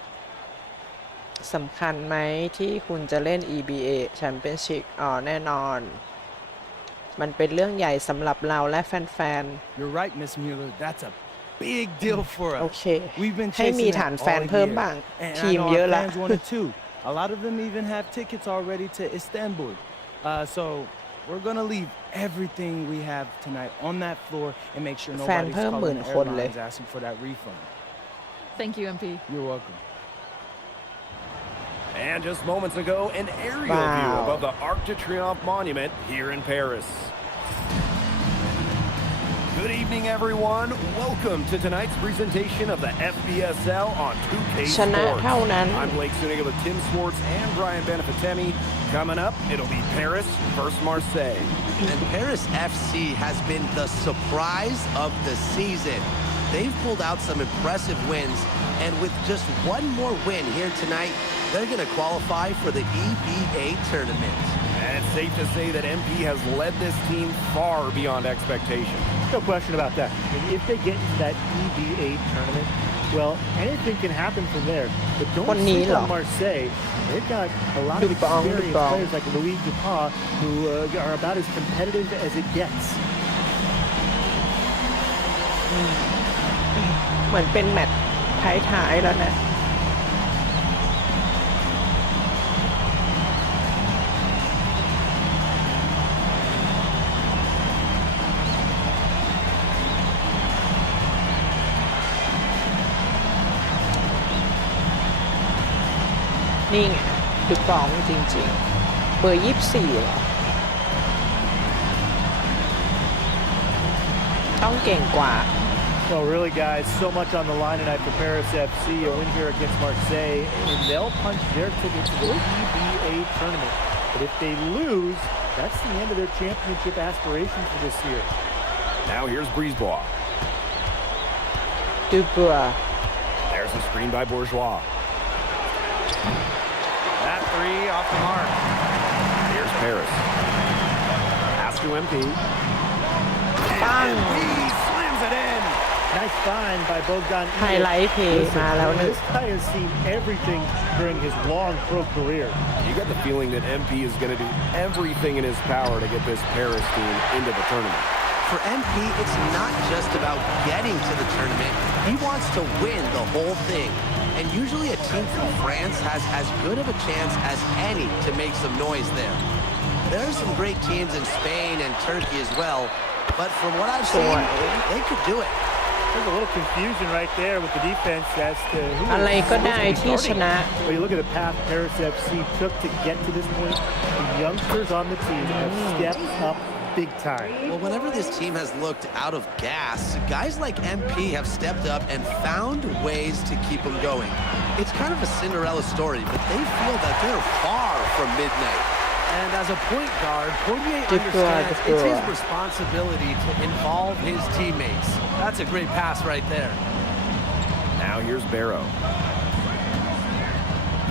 สำคัญไหมที่คุณจะเล่น EBA Championship แน่นอน มันเป็นเรื่องใหญ่สำหรับเราและแฟน You're right, Miss Mueller. That's a big deal for us. โอเค We've been ให้มี chasing ฐาน that แฟน all เพิ่ม year. บ้าง And ที I ม know เยอะ our ละ fans want it too. A lot of them even have tickets already to Istanbul. So We're gonna leave everything we have tonight on that floor and make sure แฟน nobody's เพิ่ม calling the 10,000 คนเลย airlines asking for that refund. Thank you, MP. You're welcome. And just moments ago, an aerial view Wow. above the Arc de Triomphe monument here in Paris. Good evening, everyone. Welcome to tonight's presentation of the FBSL on 2K ชนะ Sports. เท่านั้น I'm Blake Suniga with Tim Swartz and Brian Benefitemi. Coming up, it'll be Paris versus Marseille. And Paris FC has been the surprise of the season. They've pulled out some impressive wins, and with just one more win here tonight, they're going to qualify for the EBA tournament. And it's safe to say that MP has led this team far beyond expectation. No question about that. I mean, if they get into that EBA tournament, well, anything can happen from there. But don't คนนี้ sleep เหรอ on Marseille. They've got a lot of Dupont, experienced Dupont. players like Louis Dupont who are about as competitive as it gets. เหมือนเป็นแมตช์ท้ายๆแล้วนะ นี่ไงดูกองจริงๆ เบอร์ 24เหรอ ต้องเก่งกว่า Well, really, guys, so much on the line tonight for Paris FC. A win here against Marseille, and they'll punch their ticket to the EBA tournament. But if they lose, that's the end of their championship aspirations for this year. Now here's Brisebois. ดูเบื่อ There's a screen by Bourgeois. That three off the mark. Here's Paris. Pass to MP. Bang. And he slams it in. Nice find by Bogdan. ไฮไลท์เพลย์มาแล้วนึ This guy has seen everything during his long pro career. You got the feeling that MP is going to do everything in his power to get this Paris team into the tournament. For MP, it's not just about getting to the tournament. He wants to win the whole thing. And usually a team from France has as good of a chance as any to make some noise there. There are some great teams in Spain and Turkey as well, but from what I've seen, they could do it. There's a little confusion right there with the defense as to who อะไรก็ได้ is ที่ช starting. นะ When you look at the path Paris FC took to get to this point, the youngsters on the team have stepped up big time. Well, whenever this team has looked out of gas, guys like MP have stepped up and found ways to keep them going. It's kind of a Cinderella story, but they feel that they're far from midnight. And as a point guard, Fournier Deploy, understands it's his deploy. responsibility to involve his teammates. That's a great pass right there. Now here's Barrow.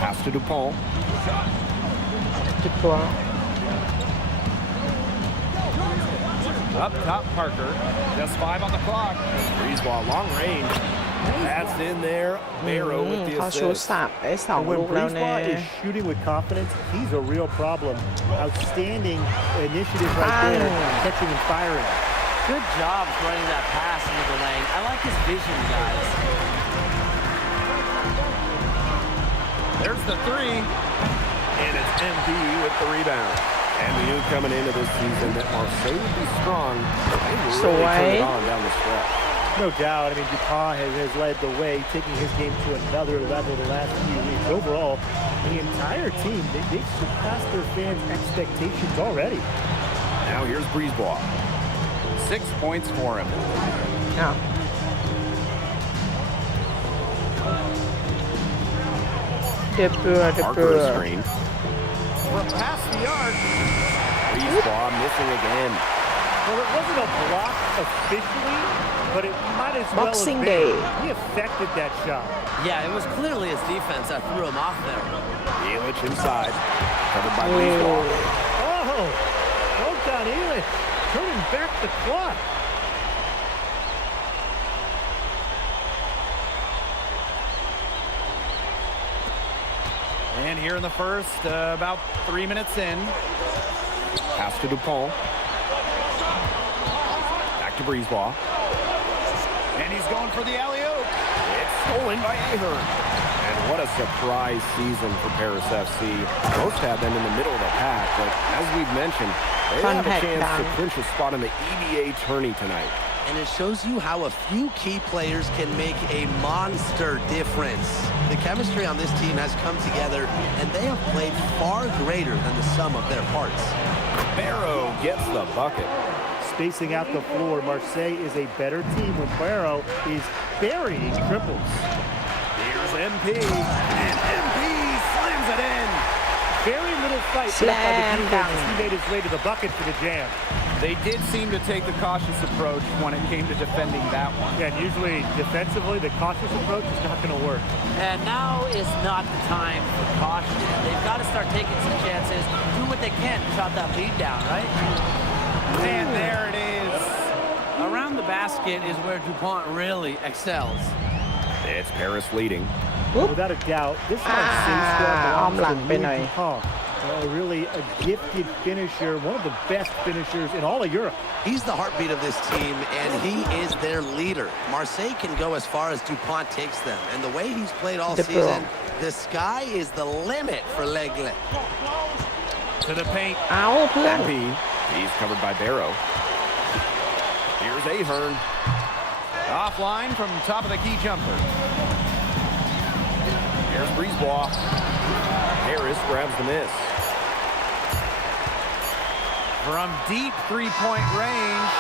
Pass to Dupont. จุดตัว Up top, Parker. Just 5 on the clock. Brisebois, long range. That's in there. Barrow with the เขาชู assist. สับได้2 And when ลูกแล้วนะ Brisebois is shooting with confidence, he's a real problem. Outstanding initiative right there, catching and firing. Good job running that pass into the lane. I like his vision, guys. There's the three. And it's MP with the rebound. And we knew coming into this season that Marseille would be strong. They really turned it on down the stretch. No doubt. I mean, Dupont has led the way, taking his game to another level the last few weeks. Overall, the entire team, they've surpassed their fans' expectations already. Now here's Brisebois. 6 points for him. อ้าว เดเบือ Parker a screen. From past the arc. Brisebois missing again. Well, it wasn't a block officially, but it might as well Boxing have been. Day. He affected that shot. Yeah, it was clearly his defense that threw him off there. Illich inside. Covered by Brisebois. Oh, Bogdan Illich turning back the clock. And here in the first, about 3 minutes in. Pass to Dupont. Back to Brisebois. And he's going for the alley-oop. It's stolen by Ahern. And what a surprise season for Paris FC. Most had them in the middle of the pack, but as we've mentioned, they have a chance to clinch a spot in the EBA tourney tonight. And it shows you how a few key players can make a monster difference. The chemistry on this team has come together, and they have played far greater than the sum of their parts. Barrow gets the bucket. Spacing out the floor, Marseille is a better team when Barrow is burying triples. Here's MP, and MP slams it in. Very little fight by the defense as he made his way to the bucket for the jam. They did seem to take the cautious approach when it came to defending that one. Yeah, and usually defensively, the cautious approach is not going to work. And now is not the time for caution. They've got to start taking some chances, do what they can to shut that lead down, right? And there it is. Around the basket is where DuPont really excels. It's Paris leading. Without a doubt, this Marseille squad belongs to Louis DuPont. Really a gifted finisher, one of the best finishers in all of Europe. He's the heartbeat of this team, and he is their leader. Marseille can go as far as DuPont takes them, and the way he's played all season, the sky is the limit for L'Aigle. To the paint. MP, he's covered by Barrow. Here's Ahern. Offline from top of the key jumper. Here's Brisebois. Harris grabs the miss. From deep three-point range.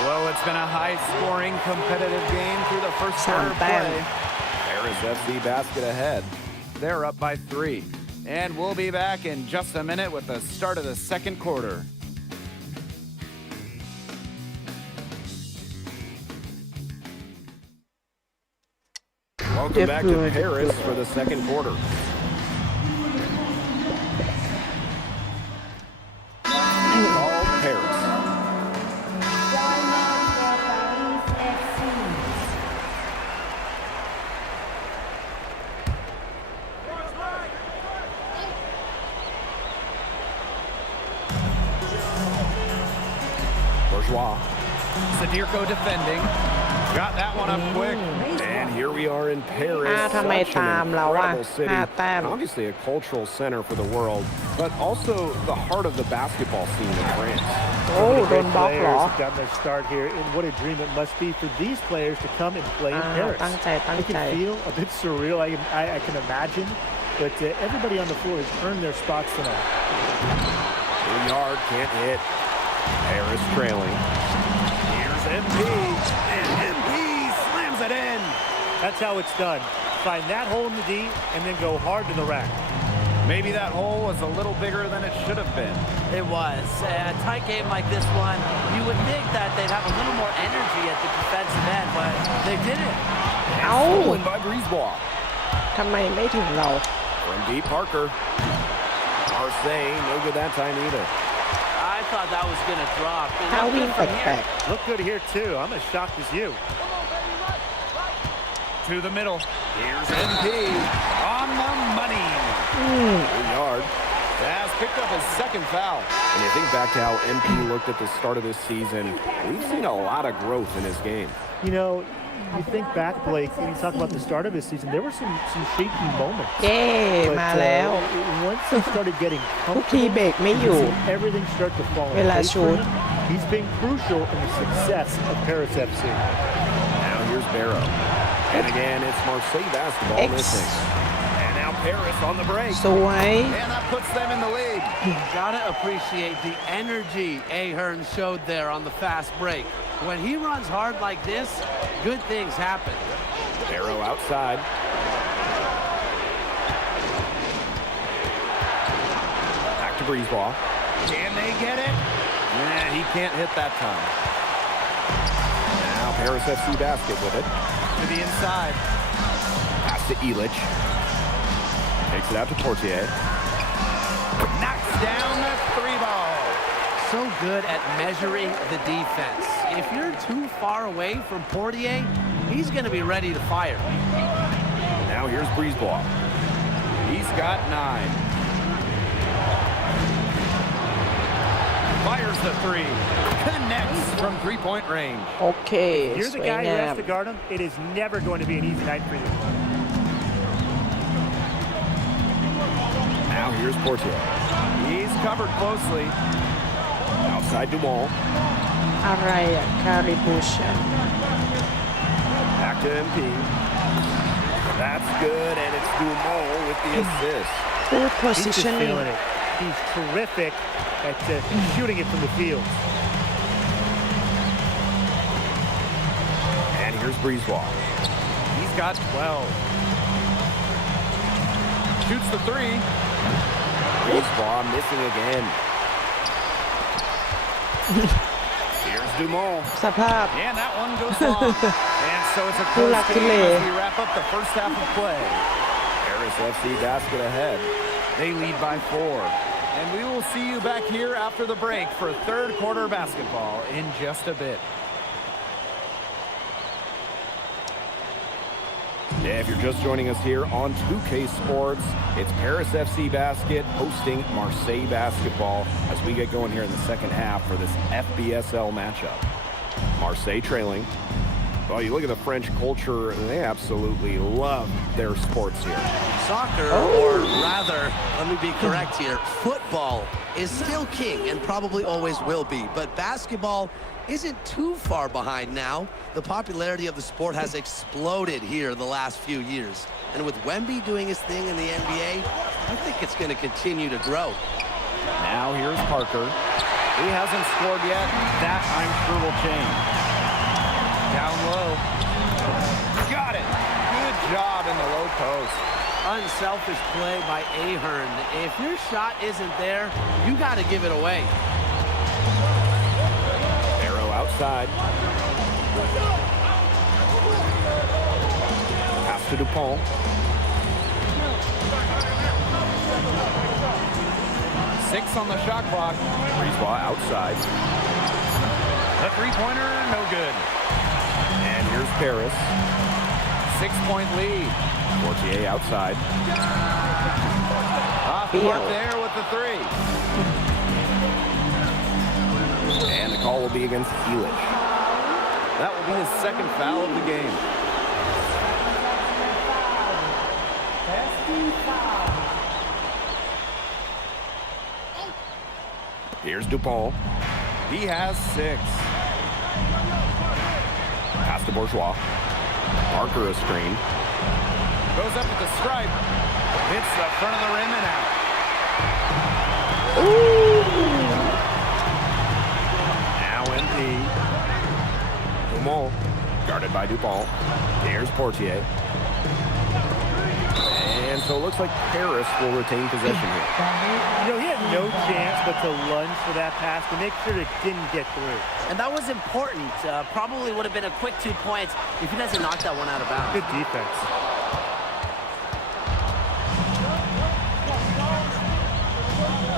Well, it's been a high-scoring, competitive game through the first quarter of play. Paris FC basket ahead. They're up by 3. And we'll be back in just a minute with the start of the second quarter. Welcome back to Paris for the second quarter. All Paris. Bourgeois. Sadirko defending. Got that one up quick. And here we are in Paris. Such an incredible city. Obviously a cultural center for the world, but also the heart of the basketball scene in France. Great players have gotten their start here, and what a dream it must be for these players to come and play in Paris. It can feel a bit surreal, I can imagine, but everybody on the floor has earned their spots tonight. Yard can't hit. Paris trailing. Here's MP, and MP slams it in. That's how it's done. Find that hole in the D and then go hard to the rack. Maybe that hole was a little bigger than it should have been. It was. A tight game like this one, you would think that they'd have a little more energy at the defensive end, but they didn't. Stolen by Brisebois. ทำไมไม่ถึงเรา From deep Parker. Marseille, no good that time either. I thought that was going to drop. ถ้าวิ่งแปลก Look good here too. I'm as shocked as you. To the middle. Here's MP on the money. Yard has picked up his second foul. And you think back to how MP looked at the start of this season, we've seen a lot of growth in his game. You know, you think back, Blake, when you talk about the start of his season, there were some shaky moments. ๆ เย้มาแล้ว Once he started getting ทุกทีเบรกไม่อยู่ comfortable, everything started to fall เว in ลา place ชู for ต him. He's been crucial in the success of Paris FC. Now here's Barrow. And again, it's Marseille basketball missing. And now Paris on the break. สวย And that puts them in the lead. Gotta appreciate the energy Ahern showed there on the fast break. When he runs hard like this, good things happen. Barrow outside. Back to Brisebois. Can they get it? Nah, he can't hit that time. Now Paris FC basket with it. To the inside. Pass to Elich. Takes it out to Portier. Knocks down the 3-ball. So good at measuring the defense. If you're too far away from Portier, he's going to be ready to fire. Now here's Brisebois. He's got 9. Fires the 3. Connects from three-point range. โอเค You're ส the วย guy who งาม has to guard him. It is never going to be an easy night for you. Now here's Portier. He's covered closely. Outside Dumont. อะไรอ่ะ คาริบูชัน Back to MP. That's good, and it's Dumont with the assist. Good He's just positioning feeling it. He's terrific at shooting it from the field. And here's Breezewall. He's got 12. Shoots the three. Breezewall missing again. Here's Dumont. สภาพ And that one goes long. And so it's a close game as we wrap up the first half of play. Paris FC basket ahead. They lead by 4. And we will see you back here after the break for third quarter basketball in just a bit. Yeah, if you're just joining us here on 2K Sports, it's Paris FC Basket hosting Marseille Basketball as we get going here in the second half for this FBSL matchup. Marseille trailing. Well, you look at the French culture, they absolutely love their sports here. Soccer, or rather, let me be correct here, football is still king and probably always will be, but basketball isn't too far behind now. The popularity of the sport has exploded here the last few years. And with Wemby doing his thing in the NBA, I think it's going to continue to grow. Now here's Parker. He hasn't scored yet. That, I'm sure, will change. Down low. Got it. Good job in the low post. Unselfish play by Ahern. If your shot isn't there, you got to give it away. Arrow outside. Pass to Dupont. Six on the shot clock. Breezewall outside. The three-pointer, no good. And here's Paris. 6-point lead. Portier outside. Off the mark there with the three. And the call will be against Elish. That will be his second foul of the game. Here's Dupont. He has 6. Pass to Bourgeois. Parker a screen. Goes up at the stripe. Hits the front of the rim and out. Now MP. Dumont. Guarded by Dupont. Here's Portier. And so it looks like Paris will retain possession here. You know, he had no chance but to lunge for that pass to make sure it didn't get through. And that was important. Probably would have been a quick 2 points if he doesn't knock that one out of bounds. Good defense.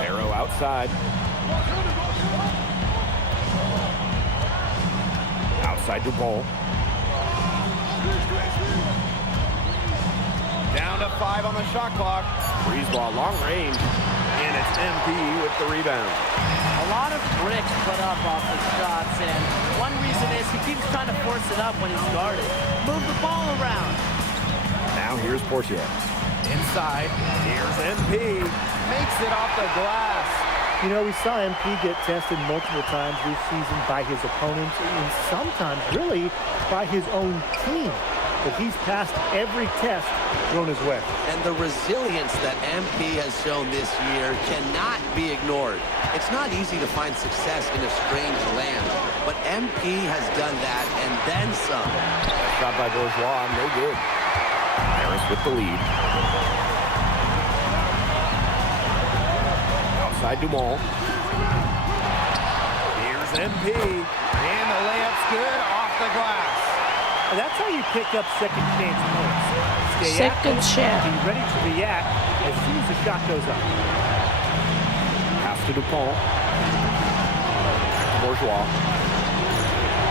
Arrow outside. Outside Dupont. Down to 5 on the shot clock. Breezewall long range. And it's MP with the rebound. A lot of bricks put up off his shots, and one reason is he keeps trying to force it up when he's guarded. Move the ball around. Now here's Portier. Inside. Here's MP. Makes it off the glass. You know, we saw MP get tested multiple times this season by his opponents and sometimes really by his own team. But he's passed every test thrown his way. And the resilience that MP has shown this year cannot be ignored. It's not easy to find success in a strange land, but MP has done that and then some. Shot by Bourgeois, no good. Paris with the lead. Outside Dumont. Here's MP. And the layup's good off the glass. And that's how you pick up second chance points. Stay Second active, chance. be ready to react as soon as the shot goes up. Pass to Dupont. Bourgeois.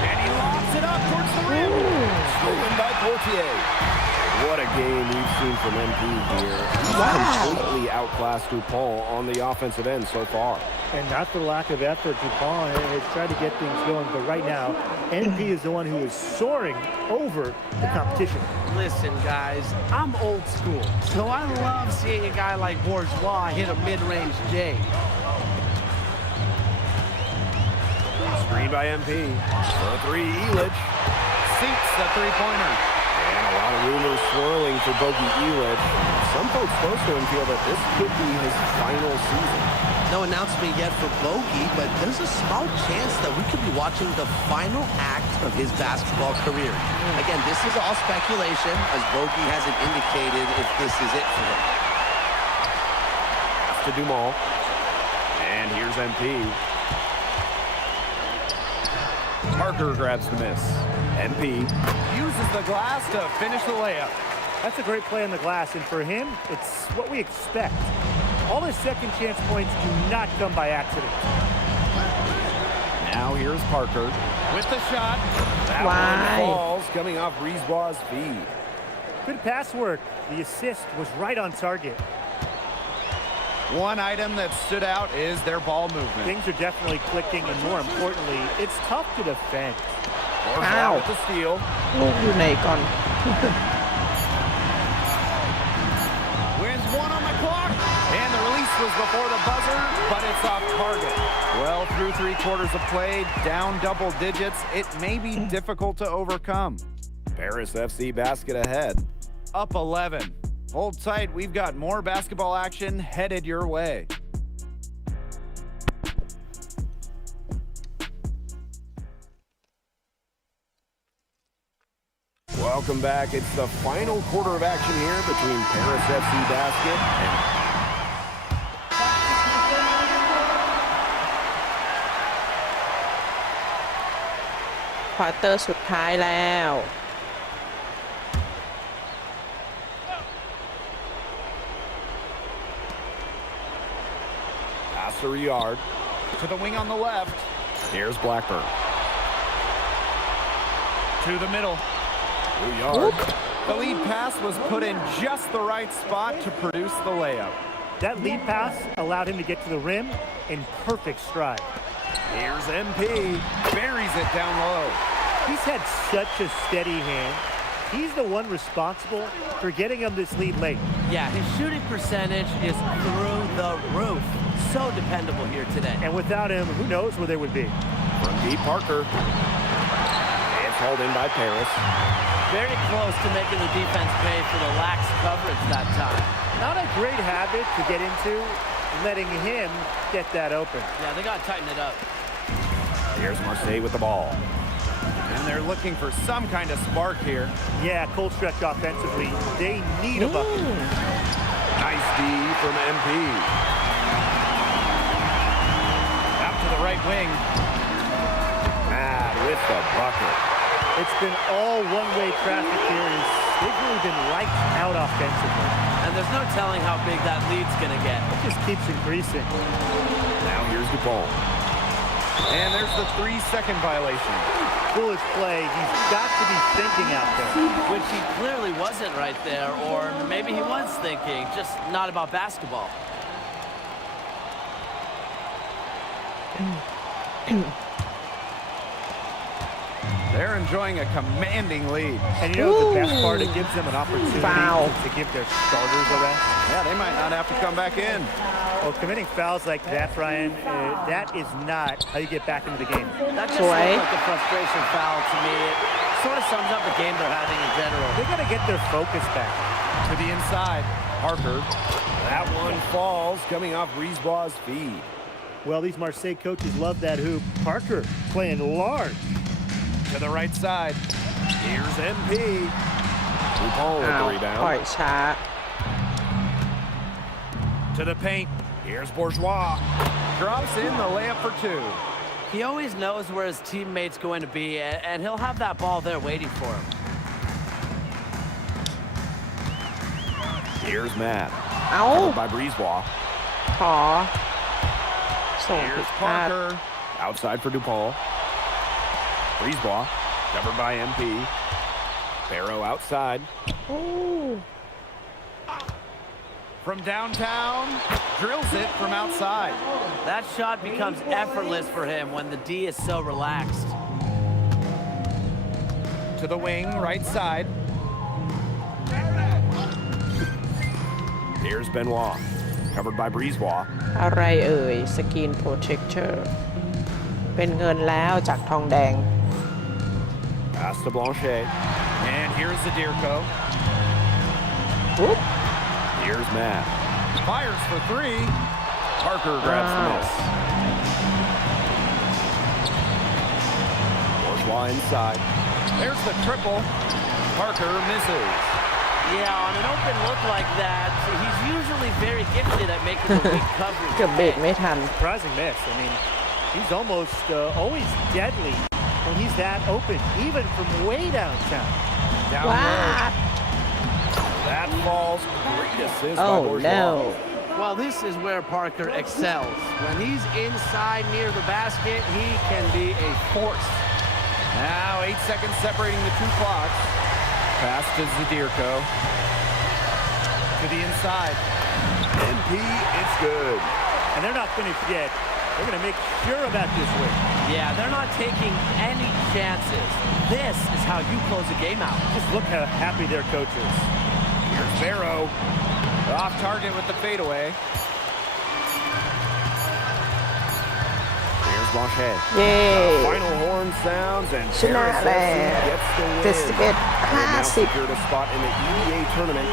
And he lobs it up towards the rim. Stolen by Portier. What a game we've seen from MP here. He's completely outclassed Dupont on the offensive end so far. And not for lack of effort, DuPont has tried to get things going, but right now, NP is the one who is soaring over the competition. Listen, guys, I'm old school, so I love seeing a guy like Bourgeois hit a mid-range J. Screen by MP. For three, Elich. Seats the three-pointer. And a lot of rumors swirling for Bogey Elich. Some folks close to him feel that this could be his final season. No announcement yet for Bogey, but there's a small chance that we could be watching the final act of his basketball career. Again, this is all speculation, as Bogey hasn't indicated if this is it for him. Pass to Dumal. And here's MP. Parker grabs the miss. MP. Uses the glass to finish the layup. That's a great play on the glass, and for him, it's what we expect. All his second chance points do not come by accident. Now here's Parker. With the shot. That one falls, coming off Brisebois' feed. Good pass work. The assist was right on target. One item that stood out is their ball movement. Things are definitely clicking, and more importantly, it's tough to defend. Ow. With the steal. ลูกอยู่ไหนก่อน Wins one on the clock. And the release was before the buzzer, but it's off target. Well, through 3/4 of play, down double digits, it may be difficult to overcome. Paris FC basket ahead. Up 11. Hold tight, we've got more basketball action headed your way. Welcome back. It's the final quarter of action here between Paris FC basket andควอเตอร์สุดท้ายแล้ว pass to Riyard. To the wing on the left. Here's Blackburn. To the middle. Riyard. The lead pass was put in just the right spot to produce the layup. That lead pass allowed him to get to the rim in perfect stride. Here's MP. Buries it down low. He's had such a steady hand. He's the one responsible for getting him this lead late. Yeah, his shooting percentage is through the roof. So dependable here today. And without him, who knows where they would be. From deep, Parker. It's hauled in by Paris. Very close to making the defense pay for the lax coverage that time. Not a great habit to get into, letting him get that open. Yeah, they got to tighten it up. Here's Marseille with the ball. And they're looking for some kind of spark here. Yeah, cold stretch offensively. They need a bucket. Nice D from MP. Out to the right wing. Mad with the bucket. It's been all one-way traffic here. They've really been lights out offensively. And there's no telling how big that lead's going to get. It just keeps increasing. Now here's Dupont. And there's the 3-second violation. Foolish play. He's got to be thinking out there. Which he clearly wasn't right there, or maybe he was thinking, just not about basketball. They're enjoying a commanding lead. And you know the best part, it gives them an opportunity to give their starters a rest. Yeah, they might not have to come back in. Well, committing fouls like that, Brian, that is not how you get back into the game. That just looks like a frustration foul to me. It sort of sums up the game they're having in general. They got to get their focus back. To the inside, Parker. That one falls, coming off Brisebois' feed. Well, these Marseille coaches love that hoop. Parker playing large. To the right side. Here's MP. Dupont with the rebound. ปล่อยช้า To the paint. Here's Bourgeois. Drops in the layup for 2. He always knows where his teammate's going to be, and he'll have that ball there waiting for him. Here's Matt. เอ้า Covered by Brisebois. ขอส่งผิด Here's พลาด Parker. Outside for Dupont. Brisebois. Covered by MP. Barrow outside. from downtown, drills it from outside. That shot becomes effortless for him when the D is so relaxed. To the wing, right side. Here's Benoit, covered by Breezewa. อะไรเอ่ยสกรีนโปรเทคเตอร์เป็นเงินแล้วจากทองแดง Pass to Blanchet. And here's Zadirko. Whoop. Here's Matt. Fires for three. Parker grabs the miss. Bourgeois inside. There's the triple. Parker misses. Yeah, on an open look like that, he's usually very gifted at making the weak coverage. เกือบเบรกไม่ทัน Surprising miss. I mean, he's almost always deadly when he's that open, even from way downtown. Down Wow. low. That falls. Great assist by Oh Bourgeois. no Well, this is where Parker excels. When he's inside near the basket, he can be a force. Now 8 seconds separating the two clocks. Pass to Zadirko. To the inside. NP, it's good. And they're not finished yet. They're going to make sure about this win. Yeah, they're not taking any chances. This is how you close a game out. Just look how happy their coach is. Here's Barrow. Off target with the fadeaway. Here's Blanchet. เย้ Final horn sounds and ชนะ Paris แล้ว FC gets the win. 71 They've now 50 secured a spot in the EBA tournament.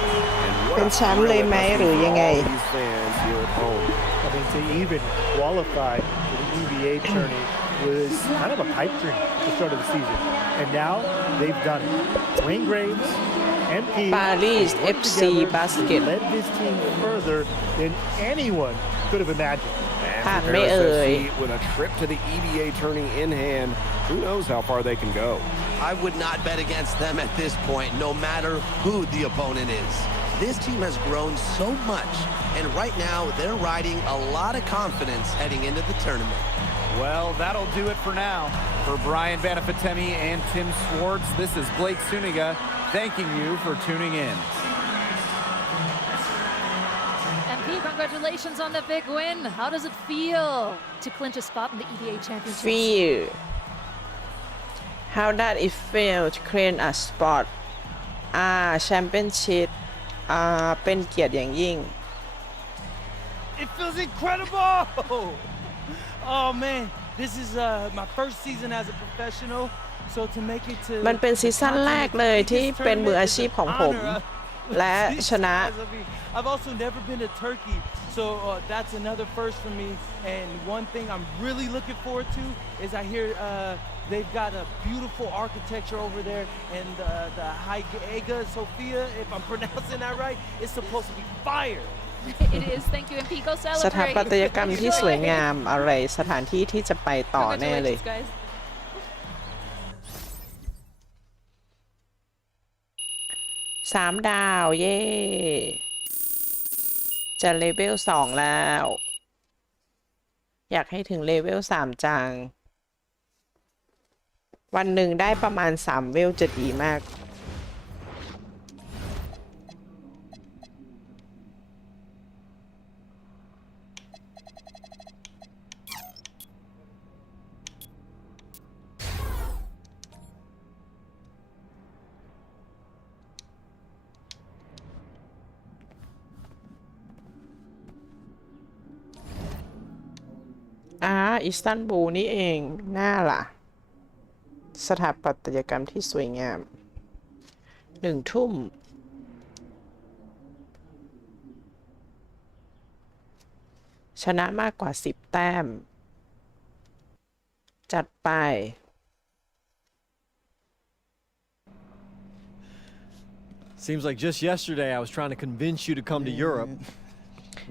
And what เป็น a แชมป์เลยไหม thrill it หรือ must be ยัง for ไง all these fans here at home. I mean, to even qualify for the EVA tourney was kind of a pipe dream at the start of the season. And now they've done it. Wayne Graves, MP, Paris they worked FC together basket. to lead this team further than anyone could have imagined. And ผ่าน for ไม่ Paris เอ่ย FC with a trip to the EBA tourney in hand, who knows how far they can go. I would not bet against them at this point, no matter who the opponent is. This team has grown so much, and right now they're riding a lot of confidence heading into the tournament. Well, that'll do it for now. For Brian Banafitemi and Tim Swartz, this is Blake Suniga thanking you for tuning in. MP, congratulations on the big win. How does it feel to clinch a spot in the EVA Championship? feel how does it feel to claim a spot แชมเปี้ยนชิพเป็นเกียรติอย่างยิ่ง It feels incredible! Oh man, this is my first season as a professional, so to make it to มันเป็นซีซั่นแรกเลยที่เป็นมืออาชีพของผม และชนะ I've also never been to Turkey, so that's another first for me. And one thing I'm really looking forward to is I hear they've got a beautiful architecture over there, and the Hagia Sophia, if I'm pronouncing that right, is supposed to be fire. It is. Thank you, MP. Go สถา celebrate. ปัตยกรรมที่สวยงามอะไรสถานที่ที่จะไปต่อแน่เลย Congratulations, guys. 3 ดาว เย้จะเลเวล 2 แล้ว อยากให้ถึงเลเวล 3 จัง วันหนึ่งได้ประมาณ 3 เวลจะดีมาก อิสตันบูลนี่เองน่าล่ะ สถาปัตยกรรมที่สวยงาม 1 ทุ่ม ชนะมากกว่า 10 แต้ม จัดไป Seems like just yesterday I was trying to convince you to come to Europe.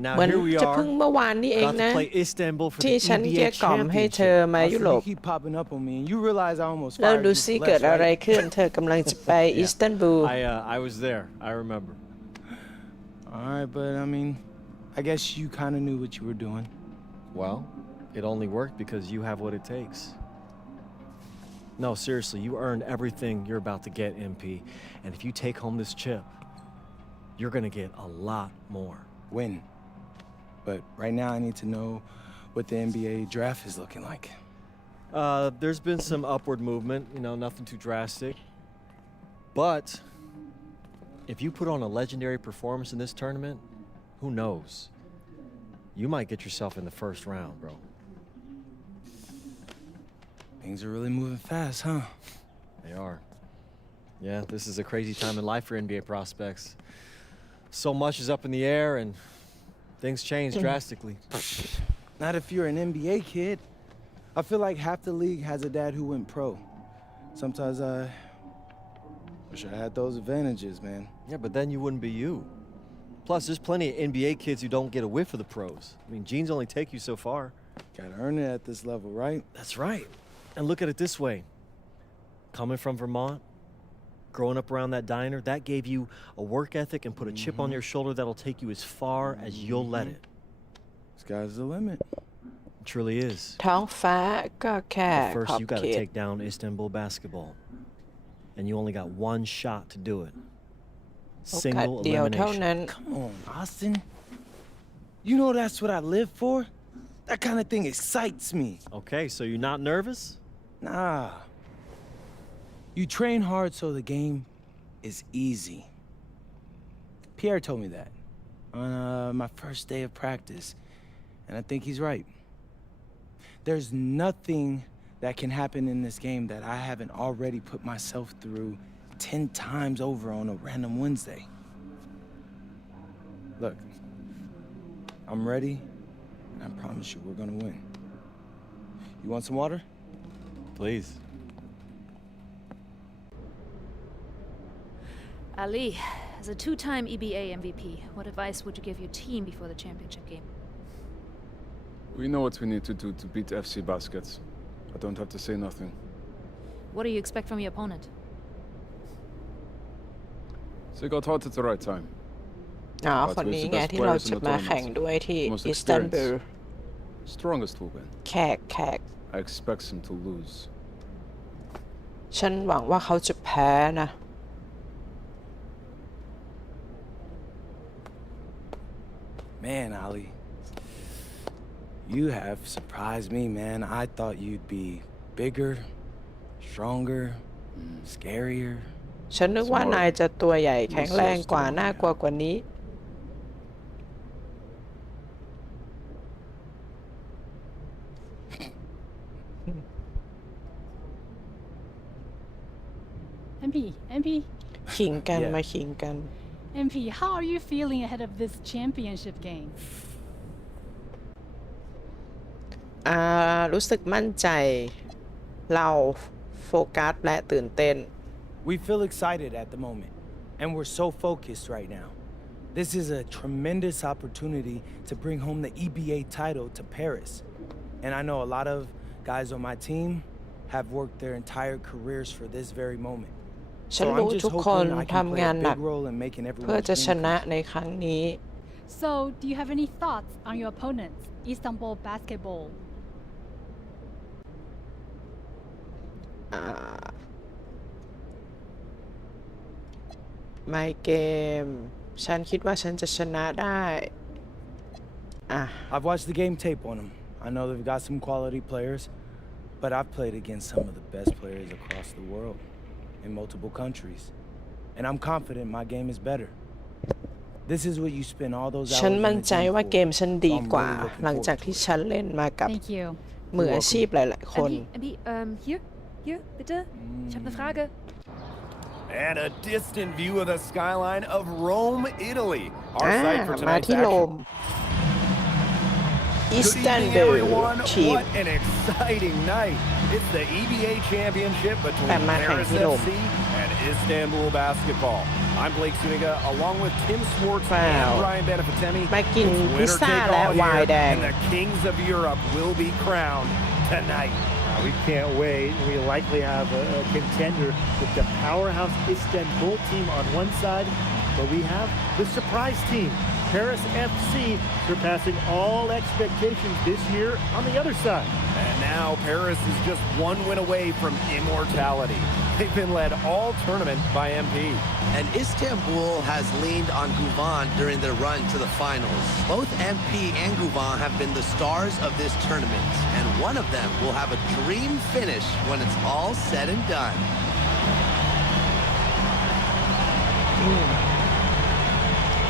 เห Now มือน here we จะ are, เพิ่งเมื่อวานนี้เอง about นะ to play Istanbul for ที่ the ฉันเกลี้ EBA ยกล่อมให้เธอ championship. มายุโรป You keep popping up on me, and you realize I almost แล้ว fired ดู you ซิ for เกิด less, อะไร right? ขึ้น เธอกำลังจะไปอิสตันบูล I was there. I remember. All right, but I mean, I guess you kind of knew what you were doing. Well, it only worked because you have what it takes. No, seriously, you earned everything you're about to get, MP. And if you take home this chip, you're going to get a lot more. win. But right now, I need to know what the NBA draft is looking like. There's been some upward movement, nothing too drastic. But if you put on a legendary performance in this tournament, who knows? You might get yourself in the first round, bro. Things are really moving fast, huh? They are. Yeah, this is a crazy time in life for NBA prospects. So much is up in the air and things change drastically. Not if you're an NBA kid. I feel like half the league has a dad who went pro. Sometimes I wish I had those advantages, man. Yeah, but then you wouldn't be you. Plus, there's plenty of NBA kids who don't get a whiff of the pros. I mean, genes only take you so far. Gotta earn it at this level, right? That's right. And look at it this way. Coming from Vermont, growing up around that diner, that gave you a work ethic and put a chip on your shoulder that'll take you as far as you'll let it. Sky's the limit. It truly is. ท้องฟ้าก็แค่ข First, อบ you เข gotta ต take down Istanbul basketball. And you only got one shot to do it. โอกาส Single เดียวเท่า elimination. นั้น Come on, Austin. You know that's what I live for? That kind of thing excites me. Okay, so you're not nervous? Nah. You train hard so the game is easy. Pierre told me that on my first day of practice, and I think he's right. There's nothing that can happen in this game that I haven't already put myself through 10 times over on a random Wednesday. Look, I'm ready, and I promise you we're gonna win. You want some water? Please. Ali, as a two-time EBA MVP, what advice would you give your team before the championship game? We know what we need to do to beat FC Baskets. I don't have to say nothing. What do you expect from your opponent? They got hot at the right time. อ๋อ But คน with นี้ the ไง best ที่เรา players in จะ the มาแข่ง tournament. ด้วยที่ Most อิสตันบูล experience. Strongest will win. แขก I expect them to lose. ฉันหวังว่าเขาจะแพ้นะ Man, Ali, you have surprised me, man. I thought you'd be bigger, stronger, scarier. ฉันนึกว่านายจะตัวใหญ่แข็งแรงกว่าน่ากลัวกว่านี้ MP, ขิงกัน Yeah. มาขิงกัน MP, how are you feeling ahead of this championship game? รู้สึกมั่นใจ เราโฟกัสและตื่นเต้น We feel excited at the moment, and we're so focused right now. This is a tremendous opportunity to bring home the EBA title to Paris. And I know a lot of guys on my team have worked their entire careers for this very moment. ฉัน So รู้ I'm just ทุกคน hoping I can ทำ play งาน a หนัก big role in making เพื่อ everyone's จะช dream นะ come true. ในครั้งนี้ So, do you have any thoughts on your opponents, Istanbul Basketball? ไม่เกม ฉันคิดว่าฉันจะชนะได้ I've watched the game tape on them. I know they've got some quality players, but I've played against some of the best players across the world in multiple countries. And I'm confident my game is better. This is what you spend all those hours ฉัน in มั่น the ใจ gym ว่า for. เกมฉันดี So I'm กว่า really looking หลังจาก forward ที่ to it. ฉันเล่นมากับ Thank you. มืออาชีพหลายๆคน MP, hier, bitte. Ich habe eine Frage. And a distant view of the skyline of Rome, Italy. Our site for มา tonight's ที่โร action. ม อิส Good ตัน evening, บูล everyone. ทีม What an exciting night. It's the EBA championship between แต่มาแข่ง Paris ที่โรม FC and Istanbul Basketball. I'm Blake Suniga, along with Tim Swartz and Ryan Benefitemi. มากิน It's พิซ winner ซ่า take และ all ไว here, น์แดง and the kings of Europe will be crowned tonight. We can't wait. We likely have a contender with the powerhouse Istanbul team on one side, but we have the surprise team, Paris FC, surpassing all expectations this year on the other side. And now Paris is just one win away from immortality. They've been led all tournament by MP. And Istanbul has leaned on Guvan during their run to the finals. Both MP and Guvan have been the stars of this tournament, and one of them will have a dream finish when it's all said and done.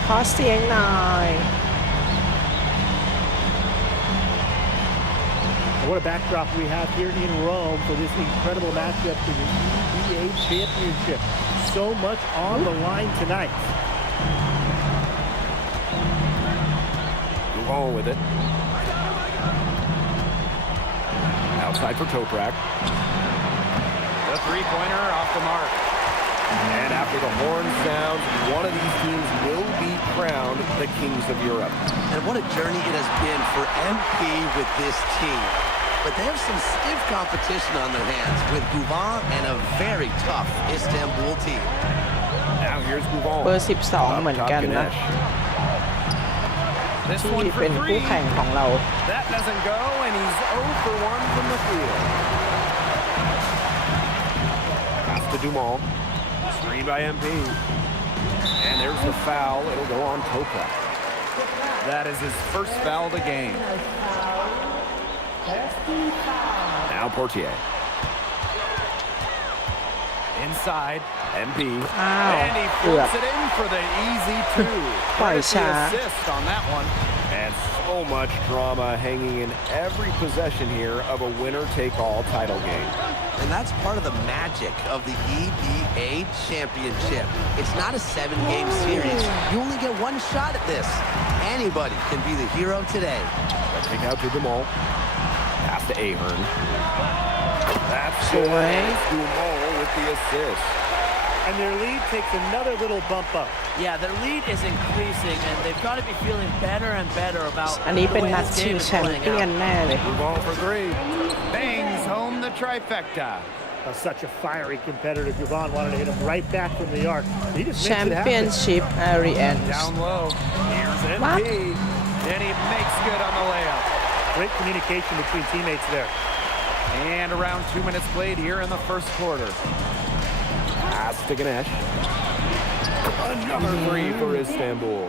ขอเสียงหน่อย What a backdrop we have here in Rome for this incredible matchup in the EBA Championship. So much on the line tonight. Move on with it. Outside for Toprak. The three-pointer off the mark. And after the horn sounds, one of these teams will be crowned the Kings of Europe. And what a journey it has been for MP with this team. But they have some stiff competition on their hands with Guvan and a very tough Istanbul team. Now here's Guvan. เบอร์ 12 เหมือนกันนะ ที่เป็นคู่แข่งของเรา That doesn't go, and he's 0 for 1 from the field. Pass to Dumont. Screen by MP. And there's the foul. It'll go on Toprak. That is his first foul of the game. Now Portier. Inside, MP. And he flips it in for the easy two. There's the assist on that one. And so much drama hanging in every possession here of a winner-take-all title game. And that's part of the magic of the EBA Championship. It's not a 7-game series. You only get one shot at this. Anybody can be the hero today. Kick out to Dumont. Pass to Ahern. That's Dumont with the assist. And their lead takes another little bump up. Yeah, their lead is increasing, and they've got to be feeling better and better about อันนี้ the เป็น way นัด this ชิง game is แชม playing เปี้ยน out. แน่เลย Move on for 3. Bangs home the trifecta. Such a fiery competitor. Guvan wanted to hit him right back from the arc. He just แช makes ม it เปี้ยน happen. ชิพอารีแอน Down low. Here's MP. And he makes good on the layup. Great communication between teammates there. And around 2 minutes played here in the first quarter. Pass to Ganesh. Another 3 for Istanbul.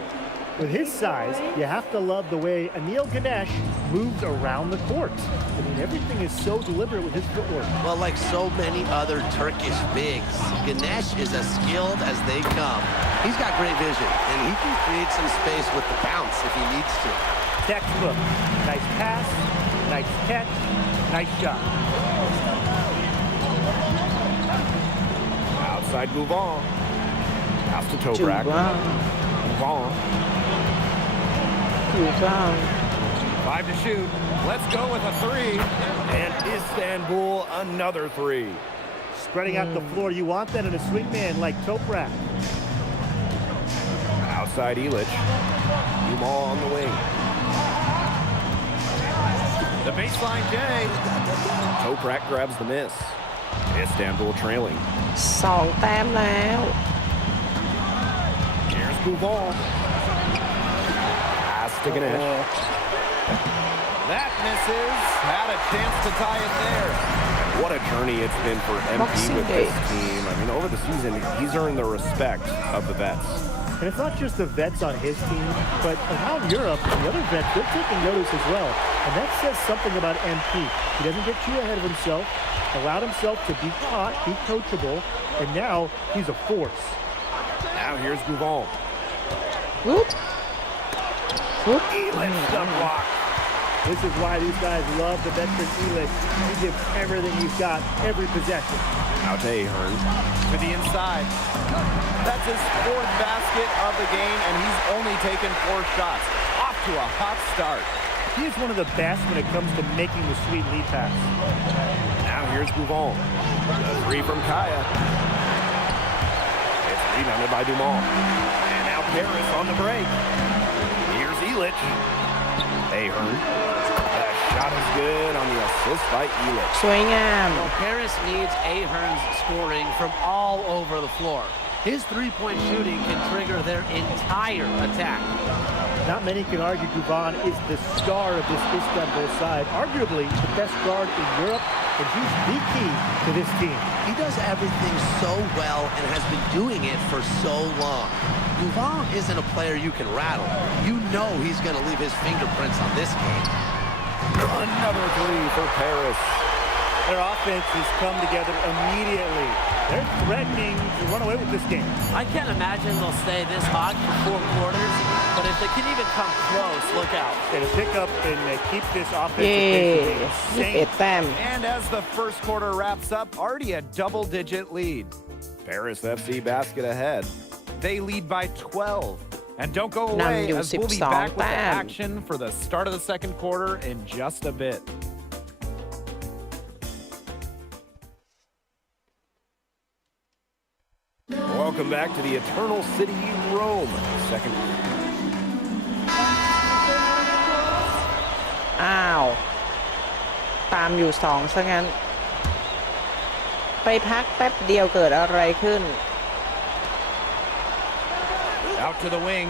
With his size, you have to love the way Anil Ganesh moves around the court. I mean, everything is so deliberate with his footwork. Well, like so many other Turkish bigs, Ganesh is as skilled as they come. He's got great vision, and he can create some space with the bounce if he needs to. Textbook. Nice pass, nice catch, nice shot. Outside Guvan. Pass to Toprak. Guvan. 5 to shoot. Let's go with a 3. And Istanbul another 3. Spreading out the floor. You want that in a swing man like Toprak. Outside Illich. Dumont on the wing. The baseline J. Toprak grabs the miss. Istanbul trailing. 2 แต้มแล้ว Here's Guvan. Pass to Ganesh. That misses. Had a chance to tie it there. What a journey it's been for MP with this team. I mean, over the season, he's earned the respect of the vets. And it's not just the vets on his team, but around Europe, the other vets, they're taking notice as well. And that says something about MP. He doesn't get too ahead of himself, allowed himself to be taught, be coachable, and now he's a force. Now here's Guvan. Whoop. Whoop. Elitch the block. This is why these guys love the veteran Elitch. He gives everything he's got, every possession. Out to Ahern. To the inside. That's his 4th basket of the game, and he's only taken 4 shots. Off to a hot start. He is one of the best when it comes to making the sweet lead pass. Now here's Guvan. The 3 from Kaya. It's rebounded by Dumont. And now Paris on the break. Here's Illich. Ahern. The shot is good on the assist by Illich. สวยงาม Well, Paris needs Ahern's scoring from all over the floor. His three-point shooting can trigger their entire attack. Not many can argue Guvan is the star of this Istanbul side, arguably the best guard in Europe and he's the key to this team. He does everything so well and has been doing it for so long. Duval isn't a player you can rattle. You know he's going to leave his fingerprints on this game. Another three for Paris. Their offense has come together immediately. They're threatening to run away with this game. I can't imagine they'll stay this hot for 4 quarters, but if they can even come close, look out. Gonna pick up and keep this offensive pace insane. And as the first quarter wraps up, already a double-digit lead. Paris FC basket ahead. They lead by 12. And don't go away, as we'll be back with the action for the start of the second quarter in just a bit. Welcome back to the Eternal City, Rome. Second. อ้าว ตามอยู่2ซะงั้น ไปพักแป๊บเดียวเกิดอะไรขึ้น Out to the wing.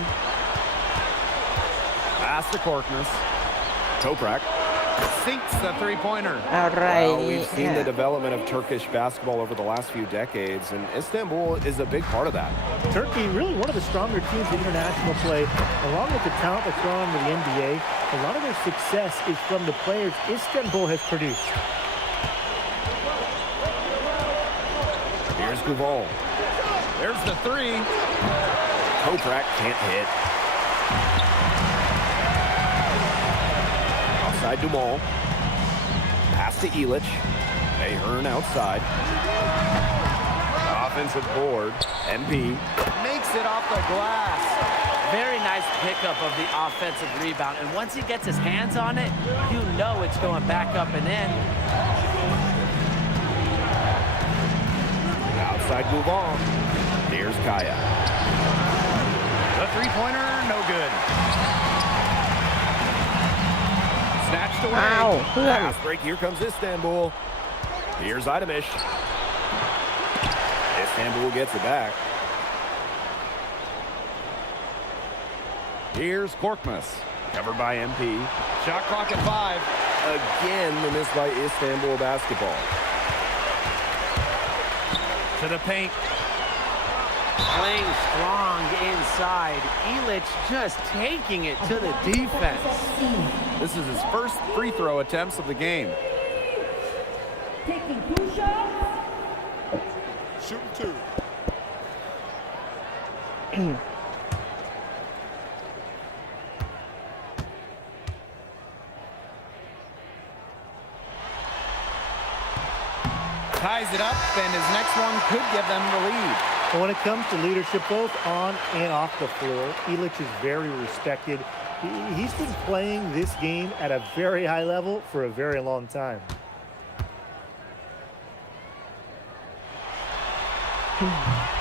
Pass to Korkmaz. Toprak sinks the three-pointer. Well, we've seen the development of Turkish basketball over the last few decades, and Istanbul is a big part of that. Turkey, really one of the stronger teams in international play, along with the talent that's gone on to the NBA. A lot of their success is from the players Istanbul has produced. Here's Guval. There's the three. Toprak can't hit. Outside Dumal. Pass to Ilic. Ahern outside. Offensive board. MP makes it off the glass. Very nice pickup of the offensive rebound, and once he gets his hands on it, you know it's going back up and in. Outside Guval. Here's Kaya. The three-pointer, no good. Snatched away. Fast break, here comes Istanbul. Here's Idemish. Istanbul gets it back. Here's Korkmaz. Covered by MP. Shot clock at 5. Again, the miss by Istanbul basketball. To the paint. Playing strong inside. Ilic just taking it to the defense. This is his first free throw attempts of the game. Taking 2 shots. Shooting 2. Ties it up, and his next one could give them the lead. But when it comes to leadership, both on and off the floor, Ilic is very respected. He's been playing this game at a very high level for a very long time.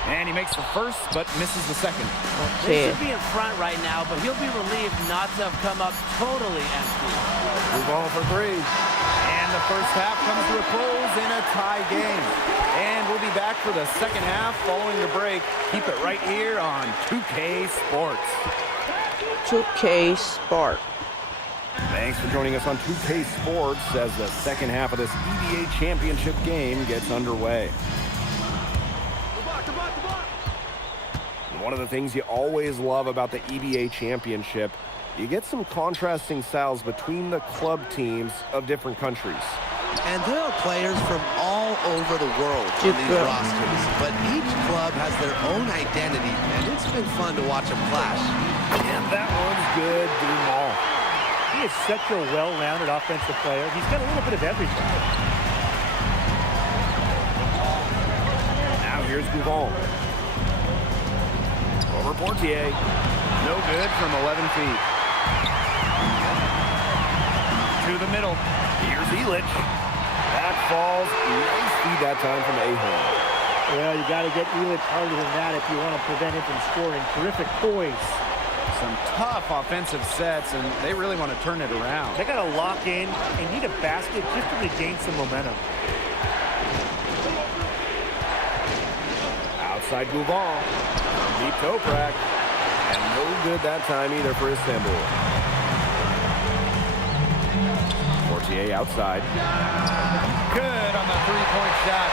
And he makes the first, but misses the second. They should be in front right now, but he'll be relieved not to have come up totally empty. Duval for 3. And the first half comes to a close in a tie game. And we'll be back for the second half following the break. Keep it right here on 2K Sports. 2K Sport. Thanks for joining us on 2K Sports as the second half of this EBA championship game gets underway. One of the things you always love about the EBA championship, you get some contrasting styles between the club teams of different countries. And there are players from all over the world on these rosters, but each club has their own identity, and it's been fun to watch them clash. And that one's good, Dumal. He is such a well-rounded offensive player. He's got a little bit of everything. Now here's Guval. Over Portier. No good from 11 feet. To the middle. Here's Ilic. That falls. Nice feed that time from Ahern. Well, you got to get Ilic harder than that if you want to prevent him from scoring. Terrific poise. Some tough offensive sets, and they really want to turn it around. They got to lock in and need a basket just to regain some momentum. Outside Guval. Deep Toprak. And no good that time either for Istanbul. RTA outside. Good on the three-point shot.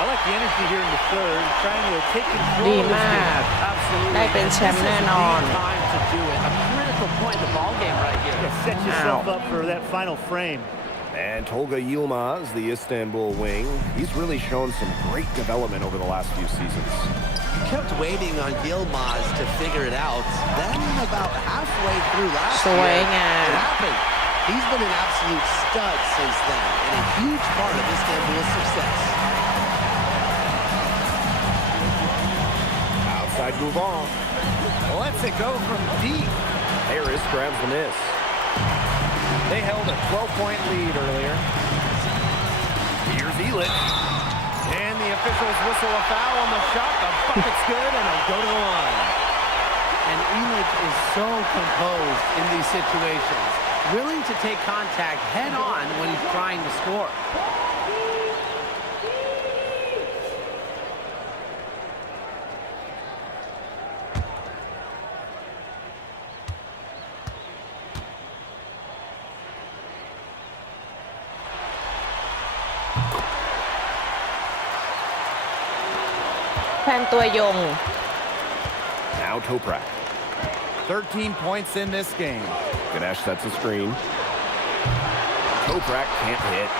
I like the energy here in the third, trying to take ดี control of this มาก game. ได้เป็นแชมป์แน่นอน Time to do it. A critical point in the ball game right here. Yeah, set yourself up for that final frame. And Tolga Yilmaz, the Istanbul wing, he's really shown some great development over the last few seasons. Kept waiting on Yilmaz to figure it out. Then about halfway through last สวย year, งาม it happened. He's been an absolute stud since then, and a huge part of Istanbul's success. Outside Gouvan. Lets it go from deep. Harris grabs the miss. They held a 12-point lead earlier. Here's Elitch. And the officials whistle a foul on the shot. The bucket's good, and it'll go to the line. And Elitch is so composed in these situations, willing to take contact head-on when he's trying to score. แฟนตัวยง Now Toprak. 13 points in this game. Ganesh sets a screen. Toprak can't hit.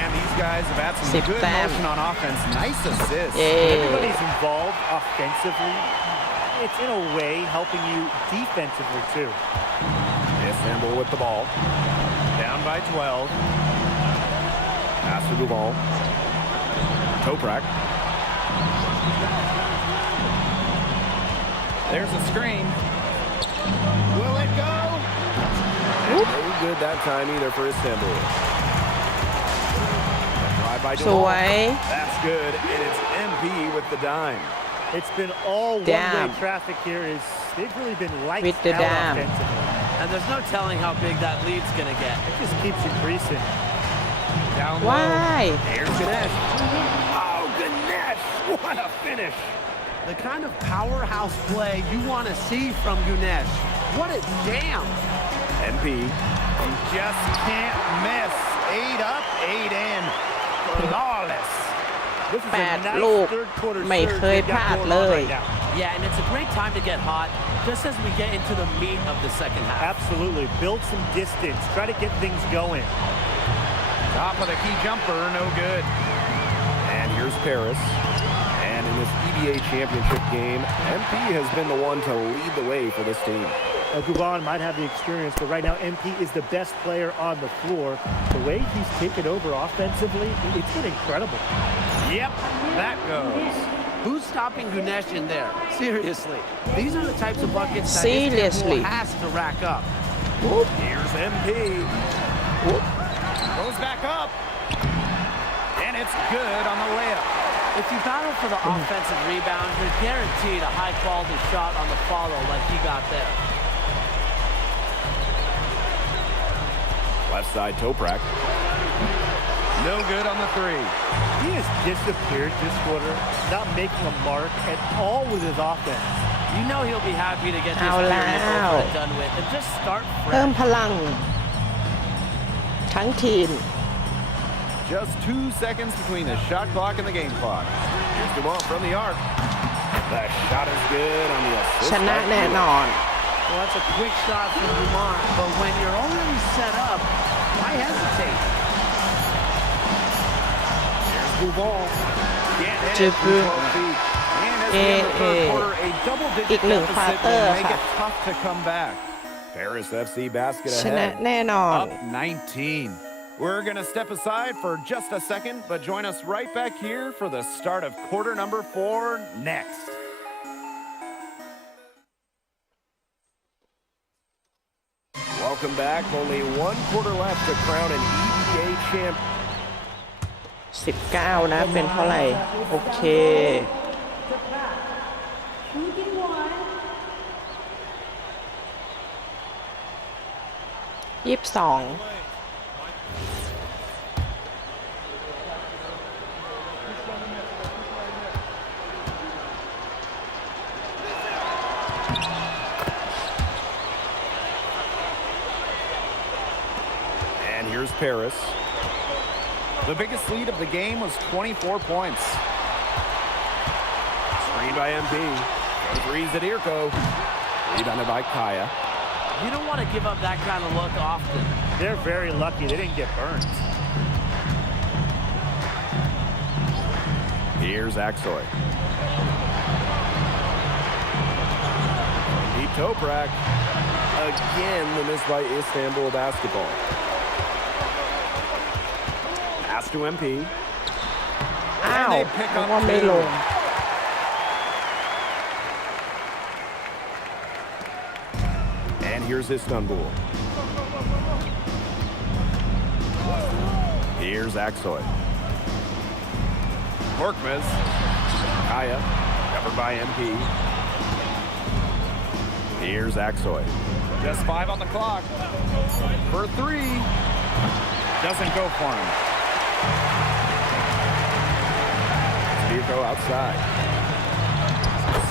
And these guys have had some 10 good แต้ม motion on offense. Nice assist. เย้ Everybody's involved offensively. It's in a way helping you defensively too. Istanbul with the ball. Down by 12. Pass to Gouvan. Toprak. There's a screen. Will it go? No good that time either for Istanbul. Drive by สวย Duval. That's good, and it's MP with the dime. It's been all Damn. one-way traffic here. They've really been lights With the out damn. offensively. And there's no telling how big that lead's going to get. It just keeps increasing. Down low. ว้าย Here's Ganesh. Oh, Ganesh! What a finish! The kind of powerhouse play you want to see from Gunesh. What a jam! MP. He just can't miss. 8 up, 8 in. Flawless. This is แป a ด nice ลูก third quarter ไม่ surge เคย they've พลา got ด going เล on ย right now. Yeah, and it's a great time to get hot, just as we get into the meat of the second half. Absolutely. Build some distance. Try to get things going. Top of the key jumper, no good. And here's Paris. And in this EBA championship game, MP has been the one to lead the way for this team. Gouvan might have the experience, but right now MP is the best player on the floor. The way he's taken over offensively, it's been incredible. Yep, that goes. Who's stopping Gunesh in there? Seriously. These are the types of buckets that Seriously. Istanbul has to rack up. Here's MP. Goes back up. And it's good on the layup. If you battle for the offensive rebound, you're guaranteed a high-quality shot on the follow like he got there. Left side, Toprak. No good on the three. He has disappeared this quarter, not making a mark at all with his offense. You know he'll be happy to get this เอา period แล้ว over and done with and just start เพิ่ม fresh. พลัง ทั้งทีม Just 2 seconds between the shot clock and the game clock. Here's Dumont from the arc. That shot is good on the assist. ชนะแน่นอน Well, that's a quick shot from Dumont, but when you're already set up, why hesitate? Here's Gouvan. Can't hit. จืบ And as we end the third quarter, a อี double-digit กหนึ่ง deficit ควอเตอร์ will make ค่ะ it tough to come back. Paris FC basket ชนะ ahead. แน่นอน Up 19. We're going to step aside for just a second, but join us right back here for the start of quarter number 4 next. Welcome back. Only 1 quarter left to crown an EBA champ. 19 นะ เป็นเท่าไหร่ โอเค 22 Paris. The biggest lead of the game was 24 points. Screen by MP. Threes at Irko. Rebounded by Kaya. You don't want to give up that kind of look often. They're very lucky they didn't get burned. Here's Aksoy. Deep Toprak. Again, the miss by Istanbul basketball. Pass to MP. อ้าวว่าไม่ลง And here's Istanbul. Here's Aksoy. Korkmaz. Kaya. Covered by MP. Here's Aksoy. Just 5 on the clock. For 3. Doesn't go for him. Irko outside.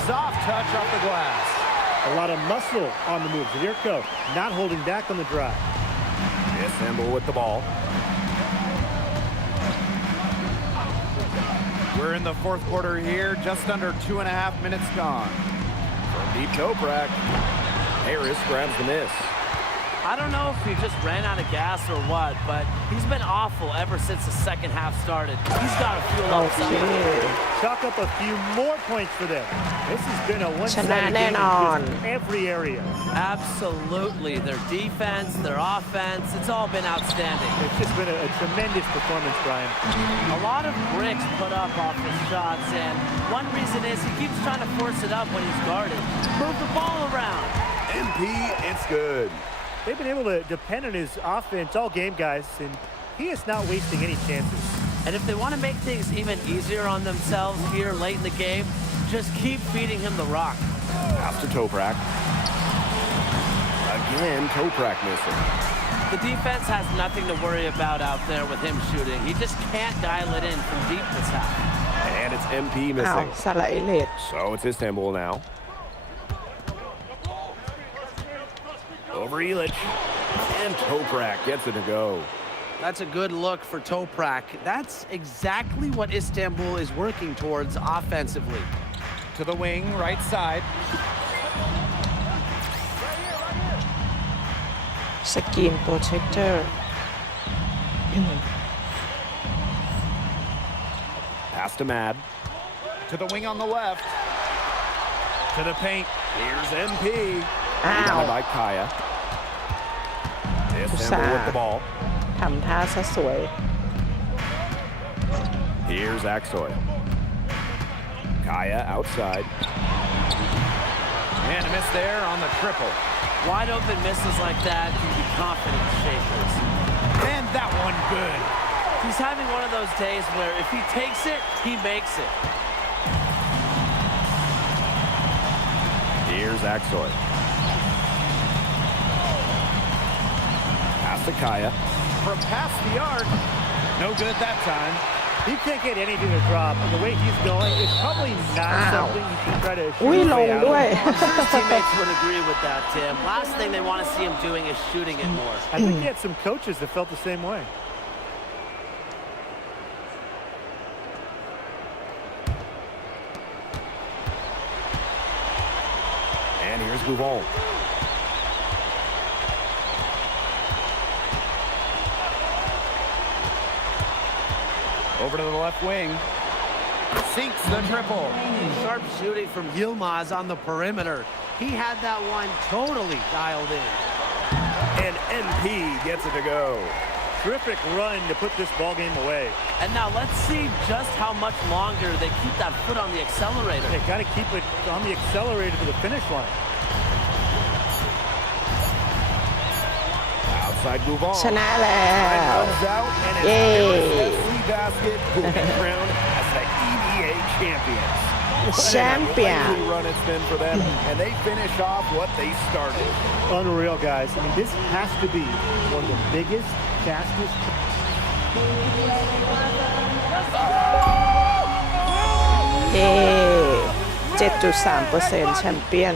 Soft touch off the glass. A lot of muscle on the move. Irko not holding back on the drive. Istanbul with the ball. We're in the fourth quarter here, just under 2.5 minutes gone. From deep Toprak. Harris grabs the miss. I don't know if he just ran out of gas or what, but he's been awful ever since the second half started. He's got to fuel up something. Chalk up a few more points for them. This has been a one-sided game in every area. Absolutely. Their defense, their offense, it's all been outstanding. It's just been a tremendous performance, Brian. A lot of bricks put up off his shots, and one reason is he keeps trying to force it up when he's guarded. Move the ball around. MP, it's good. They've been able to depend on his offense all game, guys, and he is not wasting any chances. And if they want to make things even easier on themselves here late in the game, just keep feeding him the rock. Pass to Toprak. Again, Toprak missing. The defense has nothing to worry about out there with him shooting. He just can't dial it in from deep this half. And it's MP missing. So it's Istanbul now. Over Illich. And Toprak gets it to go. That's a good look for Toprak. That's exactly what Istanbul is working towards offensively. To the wing, right side. Screen protector. Pass to Mad. To the wing on the left. To the paint. Here's MP. Rebounded by Kaya. Istanbul with the ball. ทำท่าซะสวย Here's Aksoy. Kaya outside. And a miss there on the triple. Wide open misses like that can be confidence shakers. And that one good. He's having one of those days where if he takes it, he makes it. Here's Aksoy. Pass to Kaya. From past the arc. No good that time. He can't get anything to drop. And the way he's going, it's probably not something you can try to shoot. อุ้ยลงด้วย His teammates would agree with that, Tim. Last thing they want to see him doing is shooting it more. I think he had some coaches that felt the same way. And here's Bouvon. Over to the left wing. Sinks the triple. Sharp shooting from Yilmaz on the perimeter. He had that one totally dialed in. And MP gets it to go. Terrific run to put this ball game away. And now let's see just how much longer they keep that foot on the accelerator. They got to keep it on the accelerator to the finish line. Outside Bouvon. ชนะแล้ว Comes out and it's FC basket will be crowned as the EBA champions. Champion. What an run it's been for them, and they finish off what they started. Unreal, guys. I mean, this has to be one of the biggest, fastest. 7.3% แชมเปี้ยน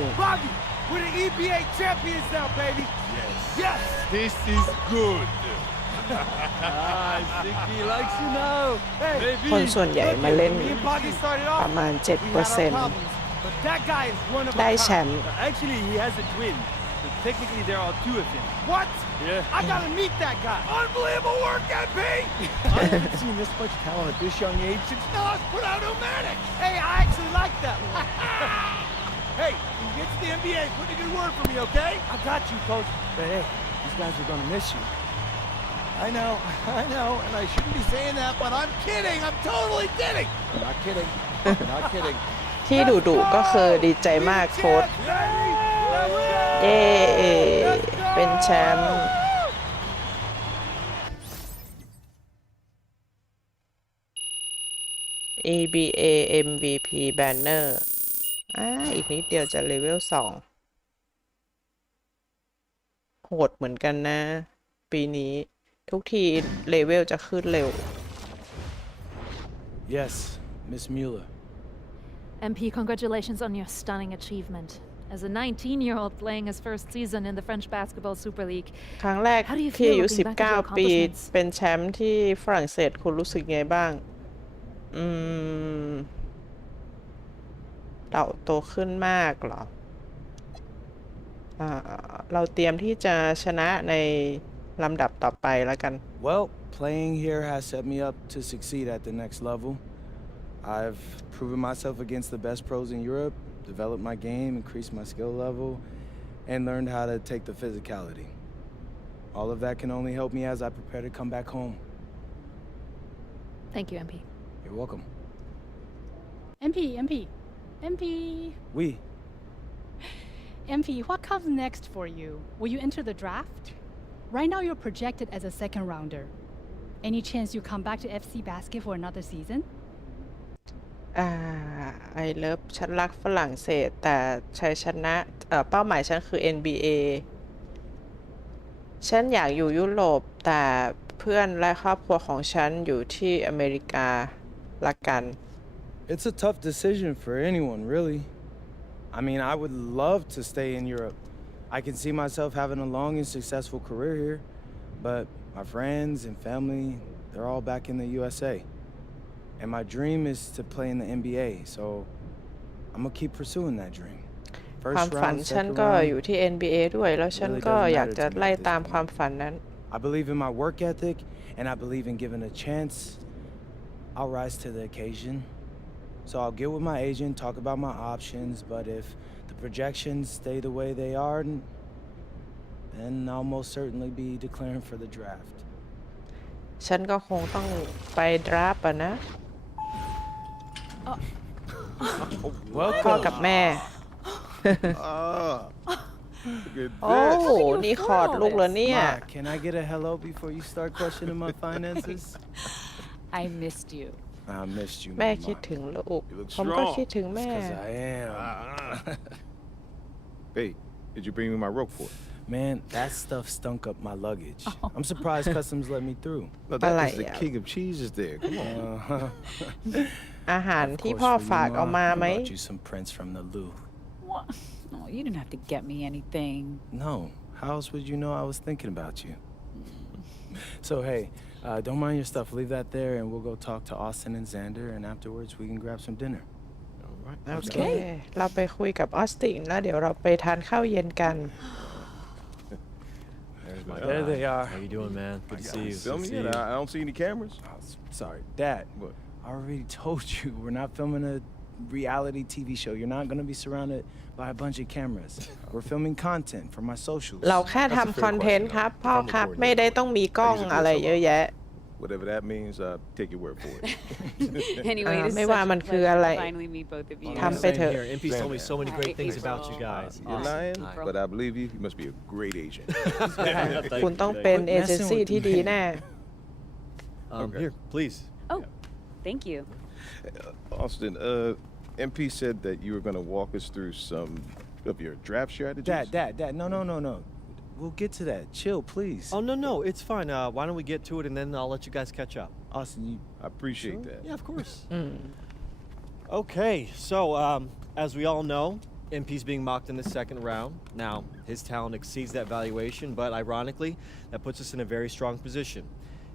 We're the EBA champions now, baby. Yes. This is good. I think he likes you now. Hey, คนส่วนใหญ่มาเล่น me and Boggy started off. ประมาณ We had our 7% problems, but that guy is one of a ได้แช kind. มป์ Actually, he has a twin. But technically, there are two of him. What? Yeah. I gotta meet that guy. Unbelievable work, MP! I haven't seen this much talent at this young age since Nas put out Omatic. Hey, I actually like that one. Hey, when you get to the NBA, put in a good word for me, okay? I got you, coach. But hey, these guys are gonna miss you. I know, and I shouldn't be saying that, but I'm kidding. I'm totally kidding. I'm not kidding. I'm not kidding. ที่ดุก็คือดีใจมากโค้ชเย้เป็นแชมป์ EBA MVP Banner อีกนิดเดียวจะเลเวล2โหดเหมือนกันนะ ปีนี้ทุกทีเลเวลจะขึ้นเร็ว Yes, Miss Mueller. MP, congratulations on your stunning achievement. As a 19-year-old playing his first season in the French Basketball Super League, ครั้งแรก how do you ที่ feel อายุ looking back at your 19 ปี accomplishments? เป็นแชมป์ที่ฝรั่งเศสคุณรู้สึกไงบ้างเราโตขึ้นมากเหรอเราเตรียมที่จะชนะในลำดับต่อไปแล้วกัน Well, playing here has set me up to succeed at the next level. I've proven myself against the best pros in Europe, developed my game, increased my skill level, and learned how to take the physicality. All of that can only help me as I prepare to come back home. Thank you, MP. You're welcome. MP. We. MP, what comes next for you? Will you enter the draft? Right now, you're projected as a second rounder. Any chance you come back to FC Basket for another season? I love ฉันรักฝรั่งเศสแต่ชัยชนะเป้าหมายฉันคือ NBA ฉันอยากอยู่ยุโรปแต่เพื่อนและครอบครัวของฉันอยู่ที่อเมริกาละกัน It's a tough decision for anyone, really. I mean, I would love to stay in Europe. I can see myself having a long and successful career here, but my friends and family, they're all back in the USA. And my dream is to play in the NBA, so I'm gonna keep pursuing that dream. ความฝันฉันก็อยู่ที่ NBA ด้วยแล้วฉันก็อยากจะไล่ตามความฝันนั้น I believe in my work ethic, and I believe in given a chance, I'll rise to the occasion. So I'll get with my agent, talk about my options, but if the projections stay the way they are, then I'll most certainly be declaring for the draft. ฉันก็คงต้องไปดราฟต์นะพ่อกับแม่ โอ้นี่คอร์ดลูกแล้วเนี่ย Ma, can I get a hello before you start questioning my finances? I missed you. I missed you, แม่ Mama. คิดถึงลูก You look ผมก็ strong. คิดถึงแม่ Because I am. Hey, did you bring me my rope for it? Man, that stuff stunk up my luggage. I'm surprised customs let me through. No, that is the Palaya. king of cheeses there. Come on.อาหาร Of ที่ course, พ่อ for you, ฝากเอา Ma, มา I ไหม brought you some prints from the Lou. What? No, you didn't have to get me anything. No, how else would you know I was thinking about you? So hey, don't mind your stuff. Leave that there, and we'll go talk to Austin and Xander, and afterwards we can grab some dinner. โอเค เราไปคุยกับออสตินแล้วเดี๋ยวเราไปทานข้าวเย็นกัน There they are. How you doing, man? Good to see you. Film Good to me? see you. I don't see any cameras. Oh, sorry, Dad. What? I already told you we're not filming a reality TV show. You're not going to be surrounded by a bunch of cameras. We're filming content for my socials. เราแค่ทำคอนเทนต์ครับพ่อครับไม่ได้ต้องมีกล้องอะไรเยอะแยะ Whatever that means, take your word for it. Anyway, it is ไม่ such ว่า a มันคือ pleasure อะไร to finally meet both of you. ทำไปเถอะ Here, MP's told me so many great things about you guys. You're lying, but I believe you. You must be a great agent. คุณต้องเป็นเอเจนซี่ที่ดีแน่ Here, please. Oh, thank you. Austin, MP said that you were going to walk us through some of your draft strategies. Dad. No. We'll get to that. Chill, please. Oh, no, it's fine. Why don't we get to it, and then I'll let you guys catch up. Austin, you... I appreciate that. Yeah, of course. Okay, so as we all know, MP's being mocked in the second round. Now, his talent exceeds that valuation, but ironically, that puts us in a very strong position.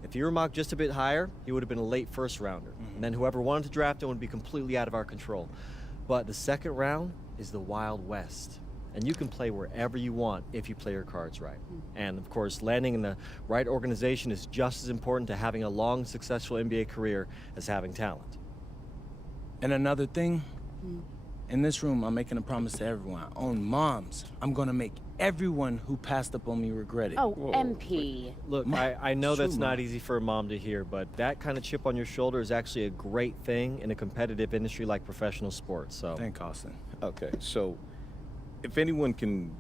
If he were mocked just a bit higher, he would have been a late first rounder. And then whoever wanted to draft him would be completely out of our control. But the second round is the Wild West. And you can play wherever you want if you play your cards right. And of course, landing in the right organization is just as important to having a long, successful NBA career as having talent. And another thing, in this room, I'm making a promise to everyone. I own moms. I'm gonna make everyone who passed up on me regret it. Oh, MP. Look, I know that's not easy for a mom to hear, but that kind of chip on your shoulder is actually a great thing in a competitive industry like professional sports, so. Thank Austin. Okay, so if anyone can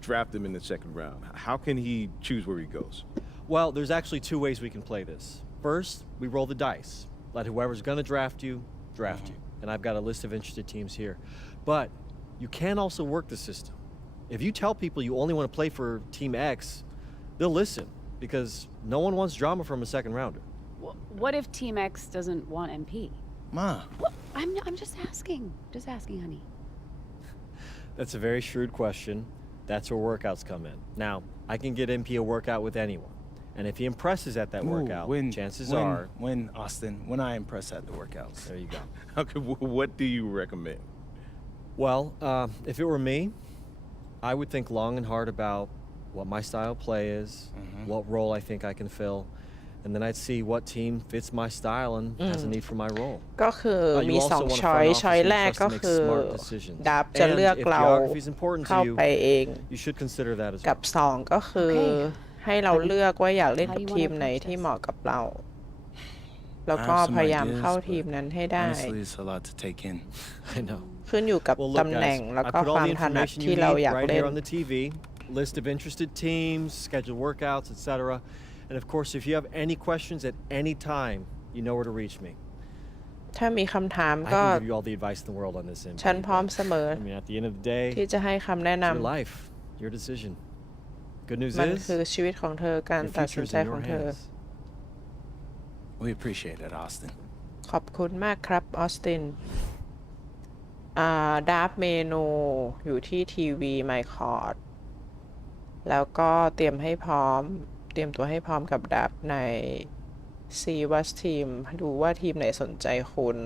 draft him in the second round, how can he choose where he goes? Well, there's actually two ways we can play this. First, we roll the dice. Let whoever's gonna draft you. And I've got a list of interested teams here. But you can also work the system. If you tell people you only want to play for Team X, they'll listen because no one wants drama from a second rounder. What if Team X doesn't want MP? Ma. What? I'm just asking. Just asking, honey. That's a very shrewd question. That's where workouts come in. Now, I can get MP a workout with anyone. And if he impresses at that workout, chances are... When, Austin, when I impress at the workouts. There you go. Okay, what do you recommend? Well, if it were me, I would think long and hard about what my style of play is, what role I think I can fill, and then I'd see what team fits my style and has a need for my role. ก็คือมีสองช้อยช้อยแรกก็คือดับจะเลือกเราเข้าไปเอง You should consider that as กับสองก็คือให้เราเลือกว่าอยากเล่นกับทีมไหนที่เหมาะกับเรา แล้วก็พยายามเข้าทีมนั้นให้ได้ Honestly, it's a lot to take in. I know. ขึ้นอยู่กับตำแหน่งแล้วก็ความถนัดที่เราอยากเล่น on the TV, list of interested teams, scheduled workouts, etc. And of course, if you have any questions at any time, you know where to reach me. ถ้ามีคำถาม I ก็ can give you all the advice in the world on this. ฉันพร้อมเสมอ I mean, at the end of the day, ที่จะให้คำแนะน your life, your decision. Good news ำมัน is คือชีวิตของเธอการ your ตัดสิน future's ใจ in ของ your เธอ hands. We appreciate it, Austin. ขอบคุณมากครับออสตินดาร์ฟเมนูอยู่ที่ทีวีไมคอร์ดแล้วก็เตรียมตัวให้พร้อมกับดาร์ฟในซีวัสทีมดูว่าทีมไหนสนใจคุณ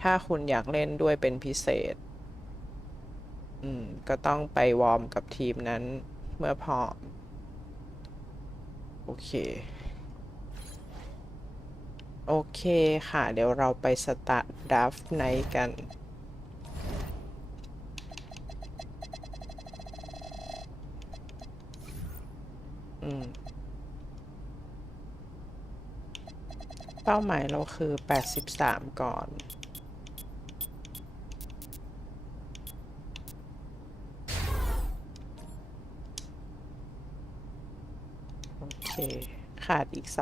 ถ้าคุณอยากเล่นด้วยเป็นพิเศษก็ต้องไปวอร์มกับทีมนั้นเมื่อพร้อมโอเคค่ะเดี๋ยวเราไปสตาร์ทดราฟต์ไนท์กันเป้าหมายเราคือ83ก่อนโอเคขาดอีก 3,500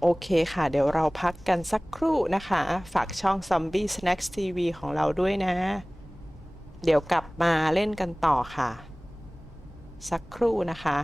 โอเคค่ะเดี๋ยวเราพักกันสักครู่นะคะฝากช่อง Zombie Snacks TV ของเราด้วยนะเดี๋ยวกลับมาเล่นกันต่อค่ะสักครู่นะคะ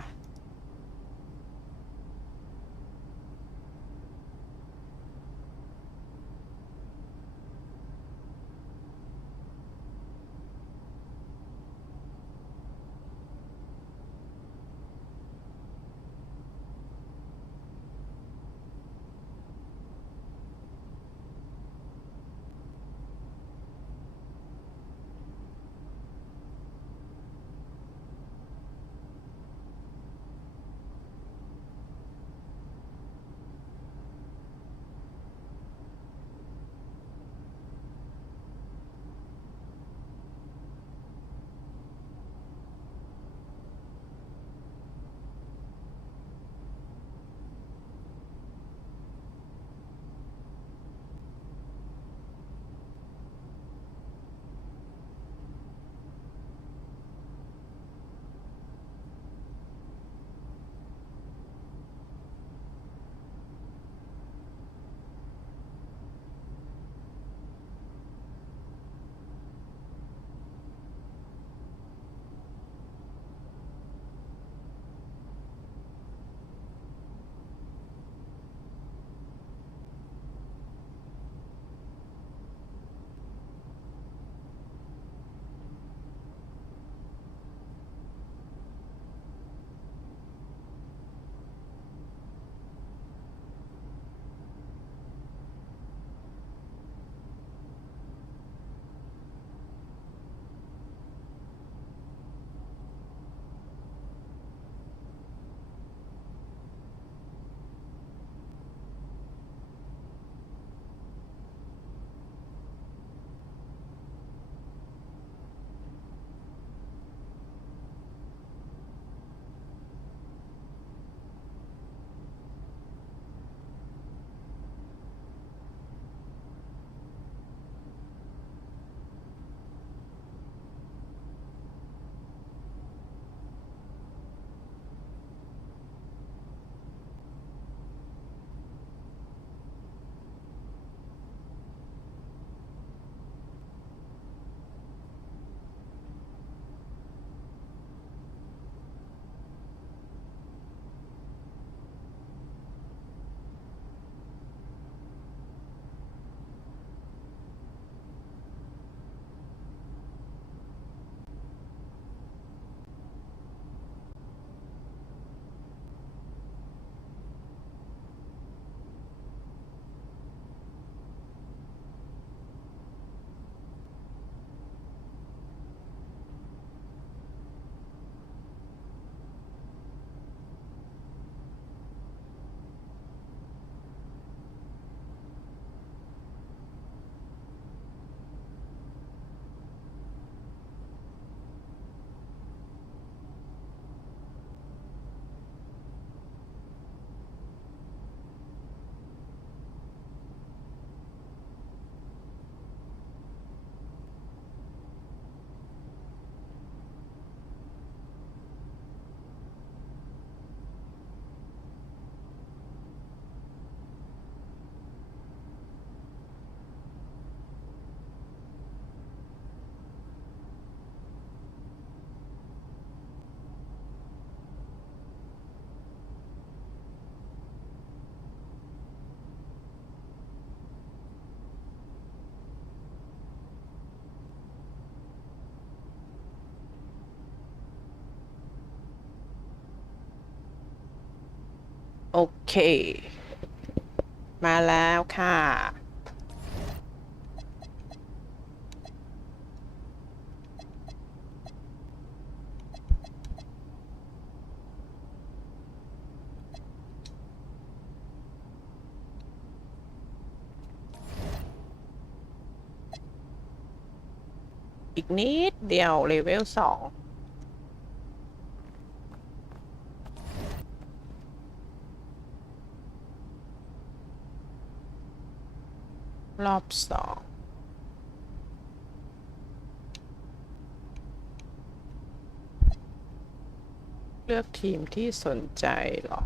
โอเคมาแล้วค่ะอีกนิดเดียวเลเวล2รอบ2เลือกทีมที่สนใจเหรอ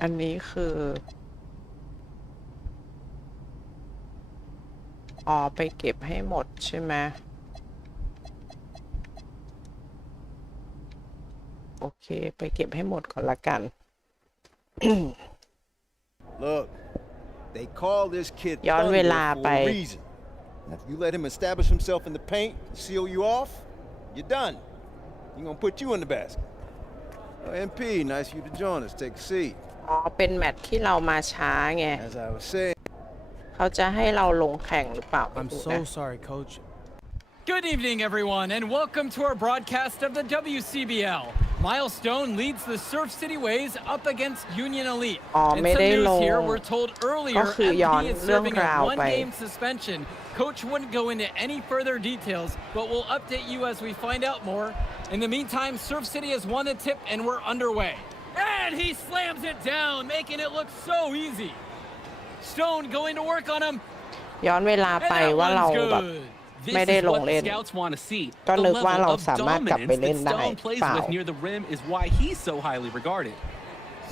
อันนี้คืออ๋อไปเก็บให้หมดใช่ไหมโอเคไปเก็บให้หมดก่อนละกัน Look, they call this kid ย้อนเวลา Thunder ไป for a reason. Now, if you let him establish himself in the paint, seal you off, you're done. He's gonna put you in the basket. MP, nice of you to join us. Take a seat. อ๋อเป็นแมตช์ที่เรามาช้าไง As I was saying. เขาจะให้เราลงแข่งหรือเปล่า I'm so sorry, Coach. Good evening, everyone, and welcome to our broadcast of the WCBL. Milestone leads the Surf City Waves up against Union Elite. And some news here, we're told earlier MP is serving a one-game suspension. Coach wouldn't go into any further details, but we'll update you as we find out more. In the meantime, Surf City has won the tip and we're underway. And he slams it down, making it look so easy. Stone going to work on him. ย้อนเวลาไปว่าเราแบบไม่ได้ลงเล่นก็นึกว่าเราสามารถกลับไปเล่นได้เปล่า near the rim is why he's so highly regarded.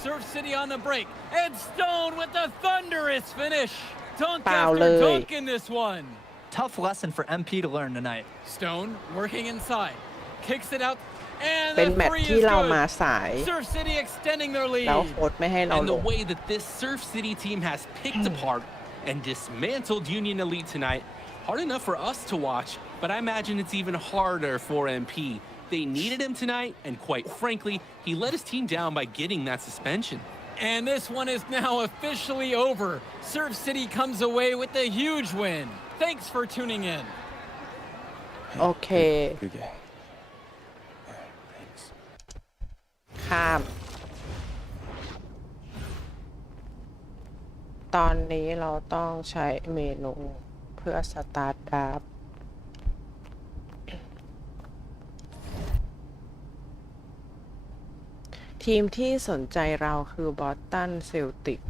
Surf City on the break, and Stone with the thunderous finish. Dunk after dunk in this one. Tough lesson for MP to learn tonight. Stone working inside, kicks it out, and เป็น the แมตช์ three ที่ is เรามา good. สาย Surf City extending their lead. แล้วโค้ชไม่ให้เรา And ล the ง way that this Surf City team has picked apart and dismantled Union Elite tonight, hard enough for us to watch, but I imagine it's even harder for MP. They needed him tonight, and quite frankly, he let his team down by getting that suspension. And this one is now officially over. Surf City comes away with a huge win. Thanks for tuning in. โอเคข้ามตอนนี้เราต้องใช้เมนูเพื่อสตาร์ทดับทีมที่สนใจเราคือบอสตันเซลติก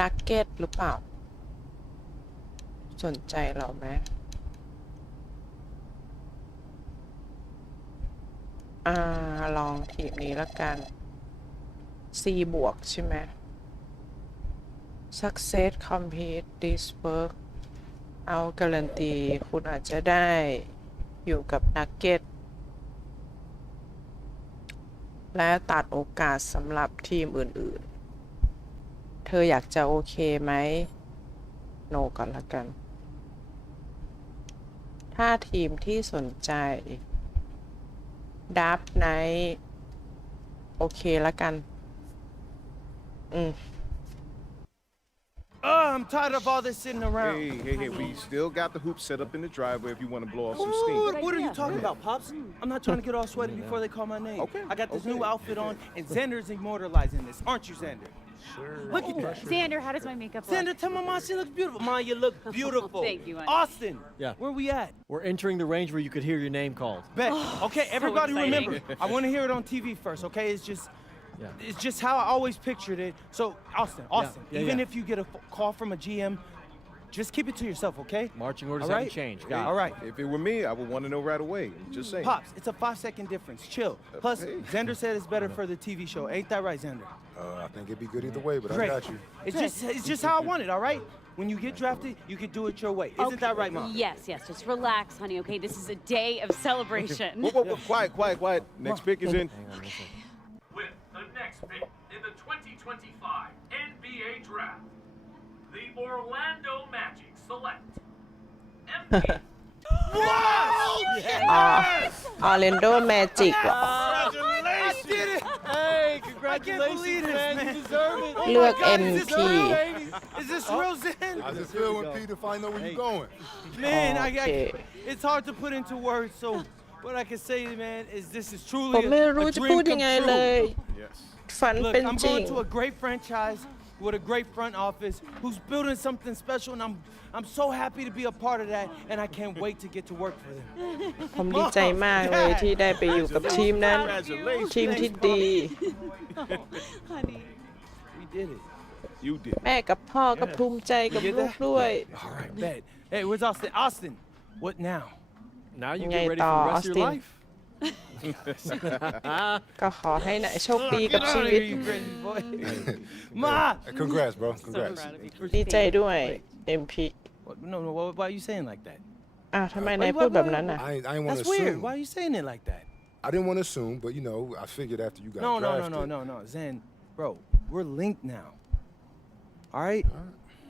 นักเก็ตหรือเปล่าสนใจเราไหมลองทีมนี้ละกัน C บวกใช่ไหม Success Complete This Work เอาการันตีคุณอาจจะได้อยู่กับนักเก็ตและตัดโอกาสสำหรับทีมอื่นๆเธออยากจะโอเคไหมโนก่อนละกันถ้าทีมที่สนใจดับไนท์โอเคละกันI'm tired of all this sitting around. Hey, we still got the hoop set up in the driveway if you want to blow off some steam. What are you talking about, Pops? I'm not trying to get all sweaty before they call my name. Okay. I got this new outfit on, and Xander's immortalizing this. Aren't you, Xander? Sure. Look at that. Xander, how does my makeup look? Xander, tell my mom she looks beautiful. Mom, you look beautiful. Thank you, honey. Austin, Yeah. where we at? We're entering the range where you could hear your name called. Bet. Okay, so everybody exciting. remember, I want to hear it on TV first, okay? It's just how I always pictured it. So, Austin, even if you get a call from a GM, just keep it to yourself, okay? Marching orders All right? haven't changed. Got it. All right. If it were me, I would want to know right away. Just saying. Pops, it's a 5-second difference. Chill. Plus, hey. Xander said it's better for the TV show. Ain't that right, Xander? I think it'd be good either way, but Great. I got you. It's just how I want it, all right? When you get drafted, you can do it your way. Isn't that right, Mom? Yes, just relax, honey, okay? This is a day of celebration. Whoa, quiet. Next pick is in. With the next pick in the 2025 NBA Draft, the Orlando Magic select MP. Orlando Magic เหรอ I did it! Hey, congratulations, man. You deserve it. เลือก God, NP Is this real, baby? Is this real, Zen? How's it feel when Peter finds out where you're going? Man, Okay. it's hard to put into words, so what I can say, man, is this is ผ truly มไม่รู้ a จะ dream พูดยั come งไงเลย true. Yes. ฝัน Look, เป็น I'm จริง going to a great franchise with a great front office who's building something special, and I'm so happy to be a part of that, and I can't wait to get to work for them. ผมดีใจมากเลยที่ได้ไปอยู่กับทีมนั้น ทีมที่ดี Honey. We did it. You did. แม่กับพ่อก็ภูมิใจกับ You get ลูก that? ด้วย All right, bet. Hey, where's Austin? Austin, what now? Now you ไง get ready ต่อ for the ออ rest ส of ติ your น life. ก็ขอให้นายโชคดีกับ Get ชี out of วิต here, you crazy boy. Ma! Congrats, bro. Congrats. ดีใจด้วย MP No, why are you saying like that? อ้าวทำไมนายพูดแบบนั้นอ่ะ I ain't want That's to weird. assume. Why are you saying it like that? I didn't want to assume, but you know, I figured after you got drafted. No. Zen, bro, we're linked now. All right?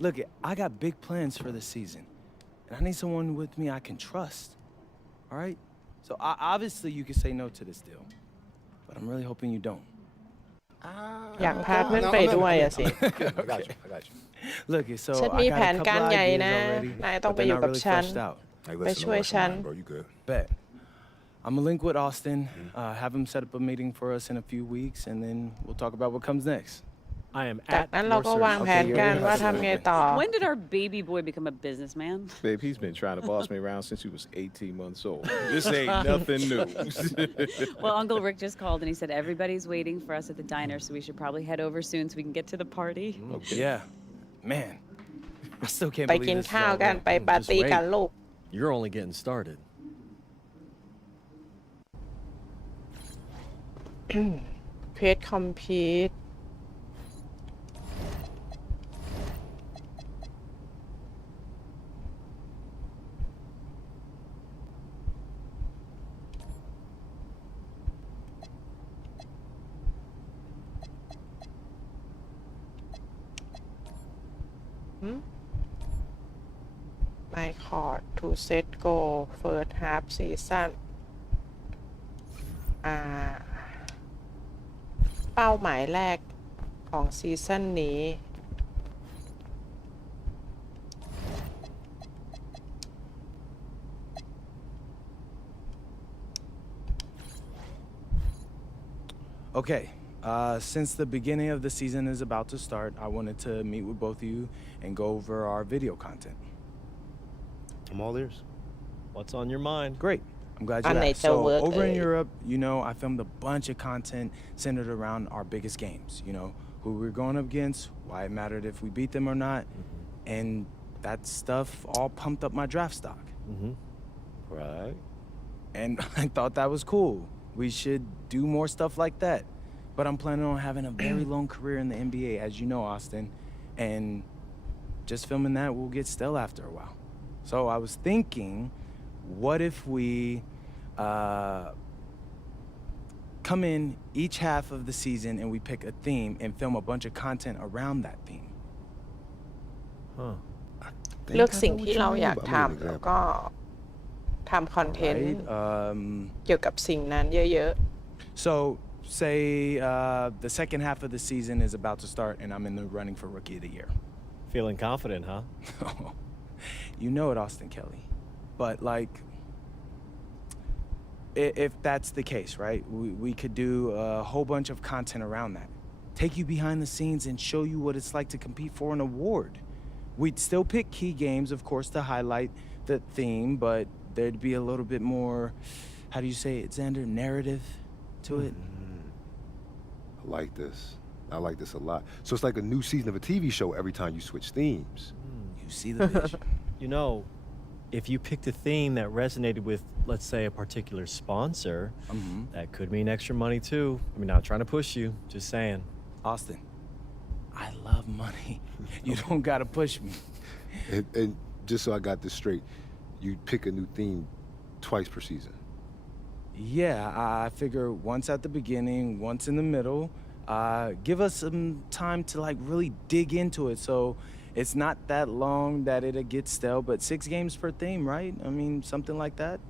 Look, I got big plans for this season, and I need someone with me I can trust. All right? So obviously you can say no to this deal, but I'm really hoping you don't. อยากพาเพื่อนไปด้วยอะสิ I got you. Look, so ฉัน I มี got แผ a น couple การใหญ่ ideas นะ already, นายต้อง but ไป they're อยู่ not กับ really ฉัน fleshed out. Hey, ไป listen, ช่วย don't rush ฉัน mine, bro. You good? Bet. I'm gonna link with Austin, have him set up a meeting for us in a few weeks, and then we'll talk about what comes next. I am จาก at นั้นเรา your ก็วาง service. แผนกันว่าทำไงต่อ When did our baby boy become a businessman? Babe, he's been trying to boss me around since he was 18 months old. This ain't nothing new. Well, Uncle Rick just called and he said everybody's waiting for us at the diner, so we should probably head over soon so we can get to the party. Okay. Yeah, man, I still can't ไป believe กิน this is ข้าว all กัน real. ไปปาร์ตี้กันลูก You're only getting started. เพจคอมพีทMy court to set goal first half season เป้าหมายแรกของซีซั่นนี้ Okay, since the beginning of the season is about to start, I wanted to meet with both of you and go over our video content. I'm all ears. What's on your mind? Great. I'm glad you I need asked. to So work over in it. Europe, you know, I filmed a bunch of content centered around our biggest games. You know, who we're going up against, why it mattered if we beat them or not, and that stuff all pumped up my draft stock. Right. And I thought that was cool. We should do more stuff like that. But I'm planning on having a very long career in the NBA, as you know, Austin. And just filming that will get stale after a while. So I was thinking, what if we come in each half of the season and we pick a theme and film a bunch of content around that theme? Huh. เลือกสิ่งที่เราอยากทำแล้วก็ทำคอนเทนต์ เกี่ยวกับสิ่งนั้นเยอะ So, say the second half of the season is about to start and I'm in the running for Rookie of the Year. Feeling confident, huh? You know it, Austin Kelly. But like, if that's the case, right? We could do a whole bunch of content around that. Take you behind the scenes and show you what it's like to compete for an award. We'd still pick key games, of course, to highlight the theme, but there'd be a little bit more, how do you say it, Xander, narrative to it. I like this. I like this a lot. So it's like a new season of a TV show every time you switch themes. You see the vision. You know, if you picked a theme that resonated with, let's say, a particular sponsor, that could mean extra money too. I mean, not trying to push you, just saying. Austin, I love money. You don't gotta push me. And just so I got this straight, you pick a new theme twice per season. Yeah, I figure once at the beginning, once in the middle. Give us some time to like really dig into it, so it's not that long that it'll get stale. But 6 games per theme, right? I mean, something like that.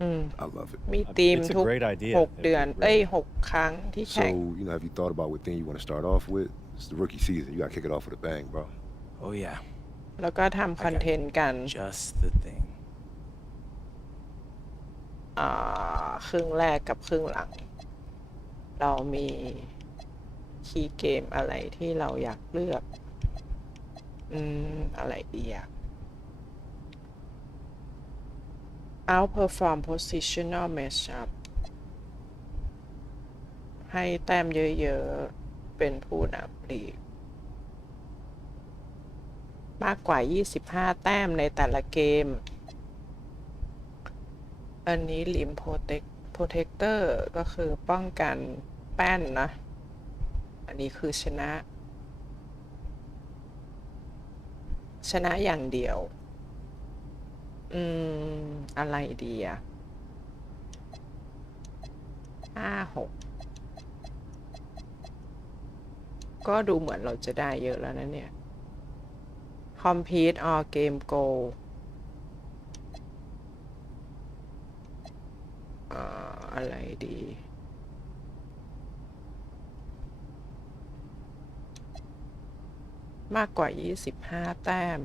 I love it. มีธีม It's a ทุก great idea. 6 เดือน 6 ครั้งที่แข่ง So, you know, have you thought about what thing you want to start off with? It's the rookie season. You got to kick it off with a bang, bro. Oh yeah. แล้วก็ทำคอนเทนต์กัน Just the thing. ครึ่งแรกกับครึ่งหลัง เรามีคีย์เกมอะไรที่เราอยากเลือกอะไรดีอะ outperform positional matchup ให้แต้มเยอะๆเป็นผู้นำลีกมากกว่า25แต้มในแต่ละเกมอันนี้ลิมprotector ก็คือป้องกันแป้นนะอันนี้คือชนะอย่างเดียวอะไรดีอะ5-6ก็ดูเหมือนเราจะได้เยอะแล้วนะเนี่ย compete all game goal อะไรดีมากกว่า25แต้ม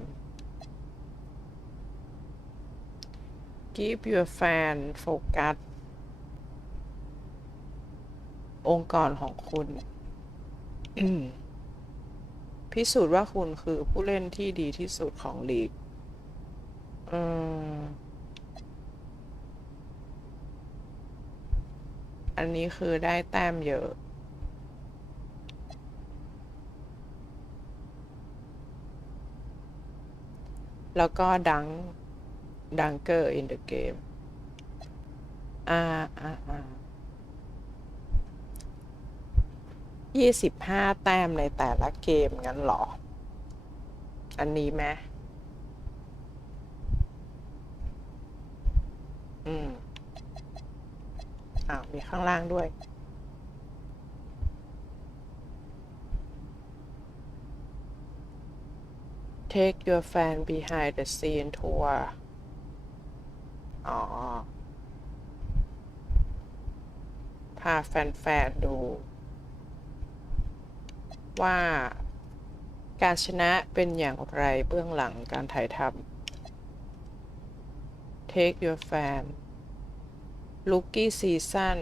Give your fan focus องค์กรของคุณ พิสูจน์ว่าคุณคือผู้เล่นที่ดีที่สุดของลีกอันนี้คือได้แต้มเยอะแล้วก็Dunker in the game 25แต้มในแต่ละเกมงั้นหรออันนี้ไหมมีข้างล่างด้วย Take your fan behind the scene tour พาแฟนๆดูว่าการชนะเป็นอย่างไรเบื้องหลังการถ่ายทำ Take your fan Rookie season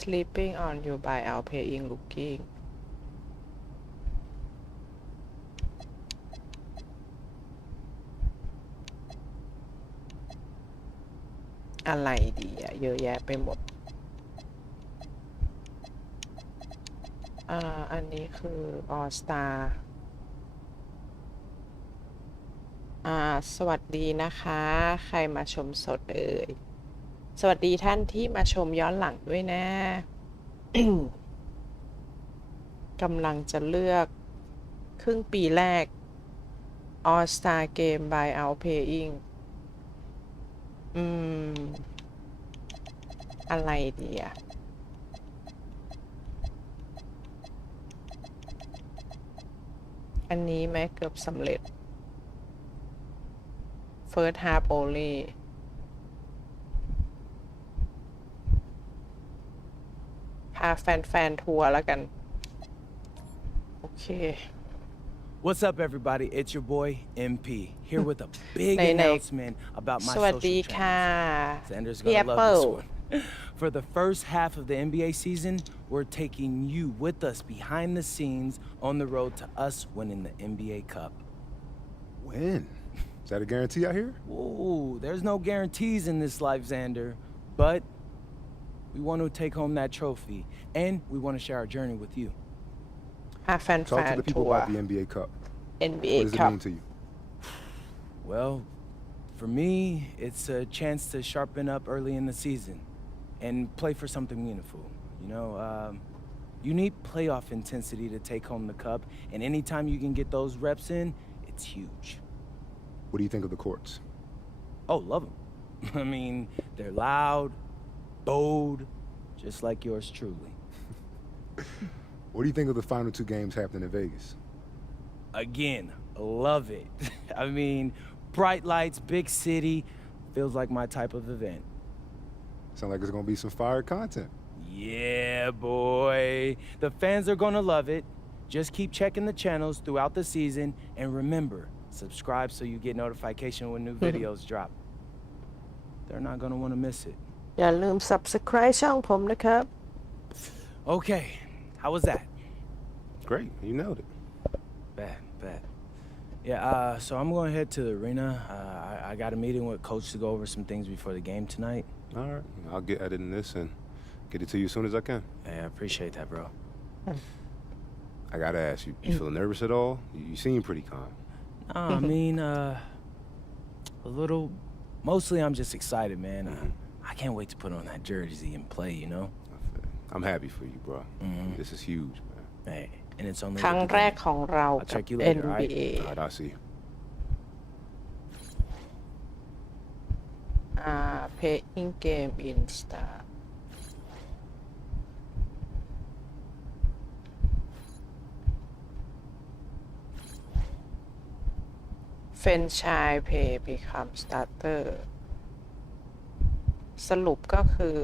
Sleeping on you by outplaying rookie อะไรดีอะเยอะแยะไปหมดอันนี้คือออลสตาร์สวัสดีนะคะใครมาชมสดเอ่ยสวัสดีท่านที่มาชมย้อนหลังด้วยนะ กำลังจะเลือกครึ่งปีแรก All Star Game by Outplaying อะไรดีอะอันนี้ไหมเกือบสำเร็จ First half only พาแฟนๆทัวร์แล้วกันโอเค What's up, everybody? It's your boy MP here with a big announcement about my social channels. Xander's gonna love this one. For the first half of the NBA season, we're taking you with us behind the scenes on the road to us winning the NBA Cup. Win? Is that a guarantee out here? Ooh, there's no guarantees in this life, Xander, but we want to take home that trophy, and we want to share our journey with you. Talk to the people about the NBA Cup. NBA What does it Cup mean to you? Well, for me, it's a chance to sharpen up early in the season and play for something meaningful. You know, you need playoff intensity to take home the cup, and anytime you can get those reps in, it's huge. What do you think of the courts? Oh, love them. I mean, they're loud, bold, just like yours truly. What do you think of the final 2 games happening in Vegas? Again, love it. I mean, bright lights, big city, feels like my type of event. Sound like it's gonna be some fire content. Yeah, boy. The fans are gonna love it. Just keep checking the channels throughout the season, and remember, subscribe so you get notification when new videos drop. They're not gonna want to miss it. อย่าลืม subscribe ช่องผมนะครับ Okay, how was that? Great, you nailed it. Bet. Yeah, so I'm going to head to the arena. I got a meeting with Coach to go over some things before the game tonight. All right, I'll get editing this and get it to you as soon as I can. Hey, I appreciate that, bro. I gotta ask you, you feel nervous at all? You seem pretty calm. I mean, a little. Mostly, I'm just excited, man. I can't wait to put on that jersey and play, you know? I'm happy for you, bro. This is huge, man. Hey, and it's only ครั้งแรกของเรากับ check you later, NBA All right, I'll see you. Playing game in Star เฟรนไชส์เพย์ become starter สรุปก็คือ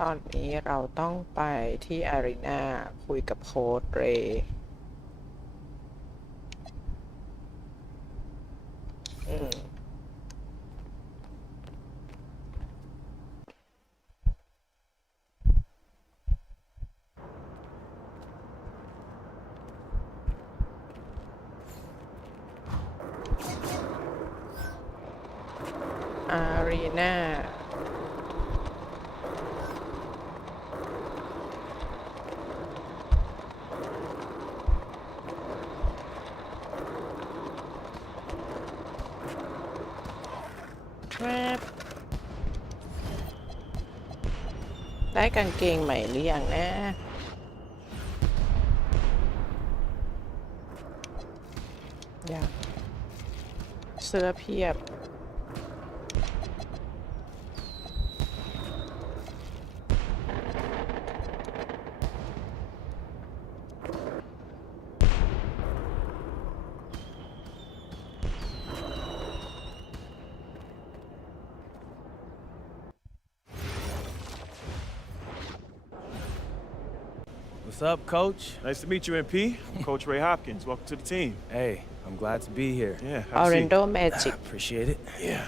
ตอนนี้เราต้องไปที่อารีนาคุยกับโค้ชเรย์อารีนาได้กางเกงใหม่หรือยังนะยังเสื้อเพียบWhat's up, Coach? Nice to meet you, MP. I'm Coach Ray Hopkins. Welcome to the team. Hey, I'm glad to be here. Yeah, Orlando Magic. Appreciate it. Yeah.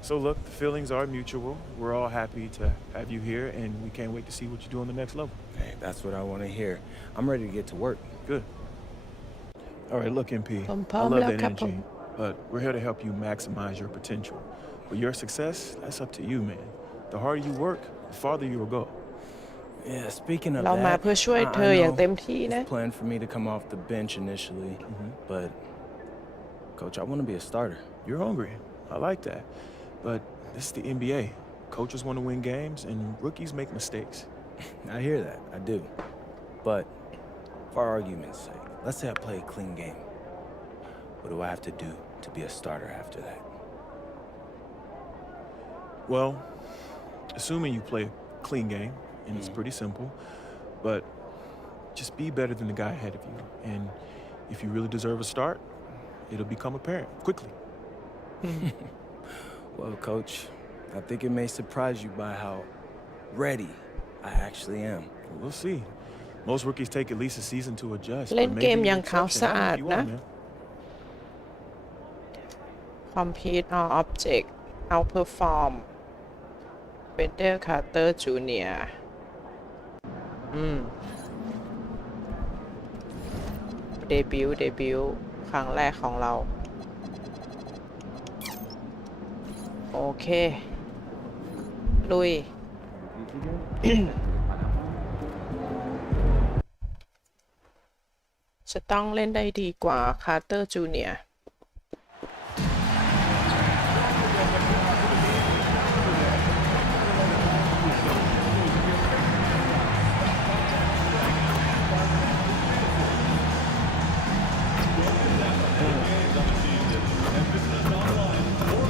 So look, the feelings are mutual. We're all happy to have you here, and we can't wait to see what you do on the next level. Hey, that's what I want to hear. I'm ready to get to work. Good. All right, look, MP. I พร้อม love แล้ว that ครับผม energy, but we're here to help you maximize your potential. But your success, that's up to you, man. The harder you work, the farther you will go. Yeah, speaking of เรามา that, เพื่อช่วยเธออย่างเต็มที่นะ it's planned for me to come off the bench initially, but Coach, I want to be a starter. You're hungry. I like that. But this is the NBA. Coaches want to win games, and rookies make mistakes. I hear that. I do. But for argument's sake, let's say I play a clean game. What do I have to do to be a starter after that? Well, assuming you play a clean game, and it's pretty simple, but just be better than the guy ahead of you. And if you really deserve a start, it'll become apparent quickly. Well, Coach, I think it may surprise you by how ready I actually am. We'll see. Most rookies take at least a season to adjust. เล่น but เก maybe ม you're อย่าง an ขาว exception. สะอาด You นะ are, man. Compete all object outperform Wendell Carter Jr. เดบิวต์ครั้งแรกของเราโอเคลุย จะต้องเล่นได้ดีกว่าคาร์เตอร์จูเนียร์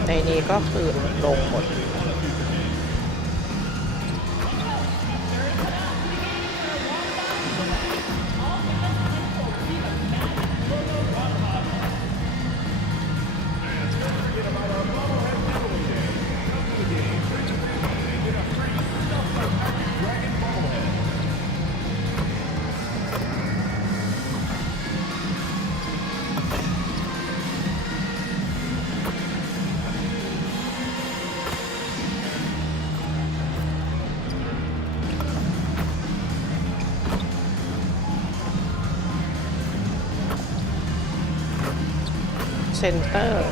ในนี้ก็คือลงหมดเซนเตอร์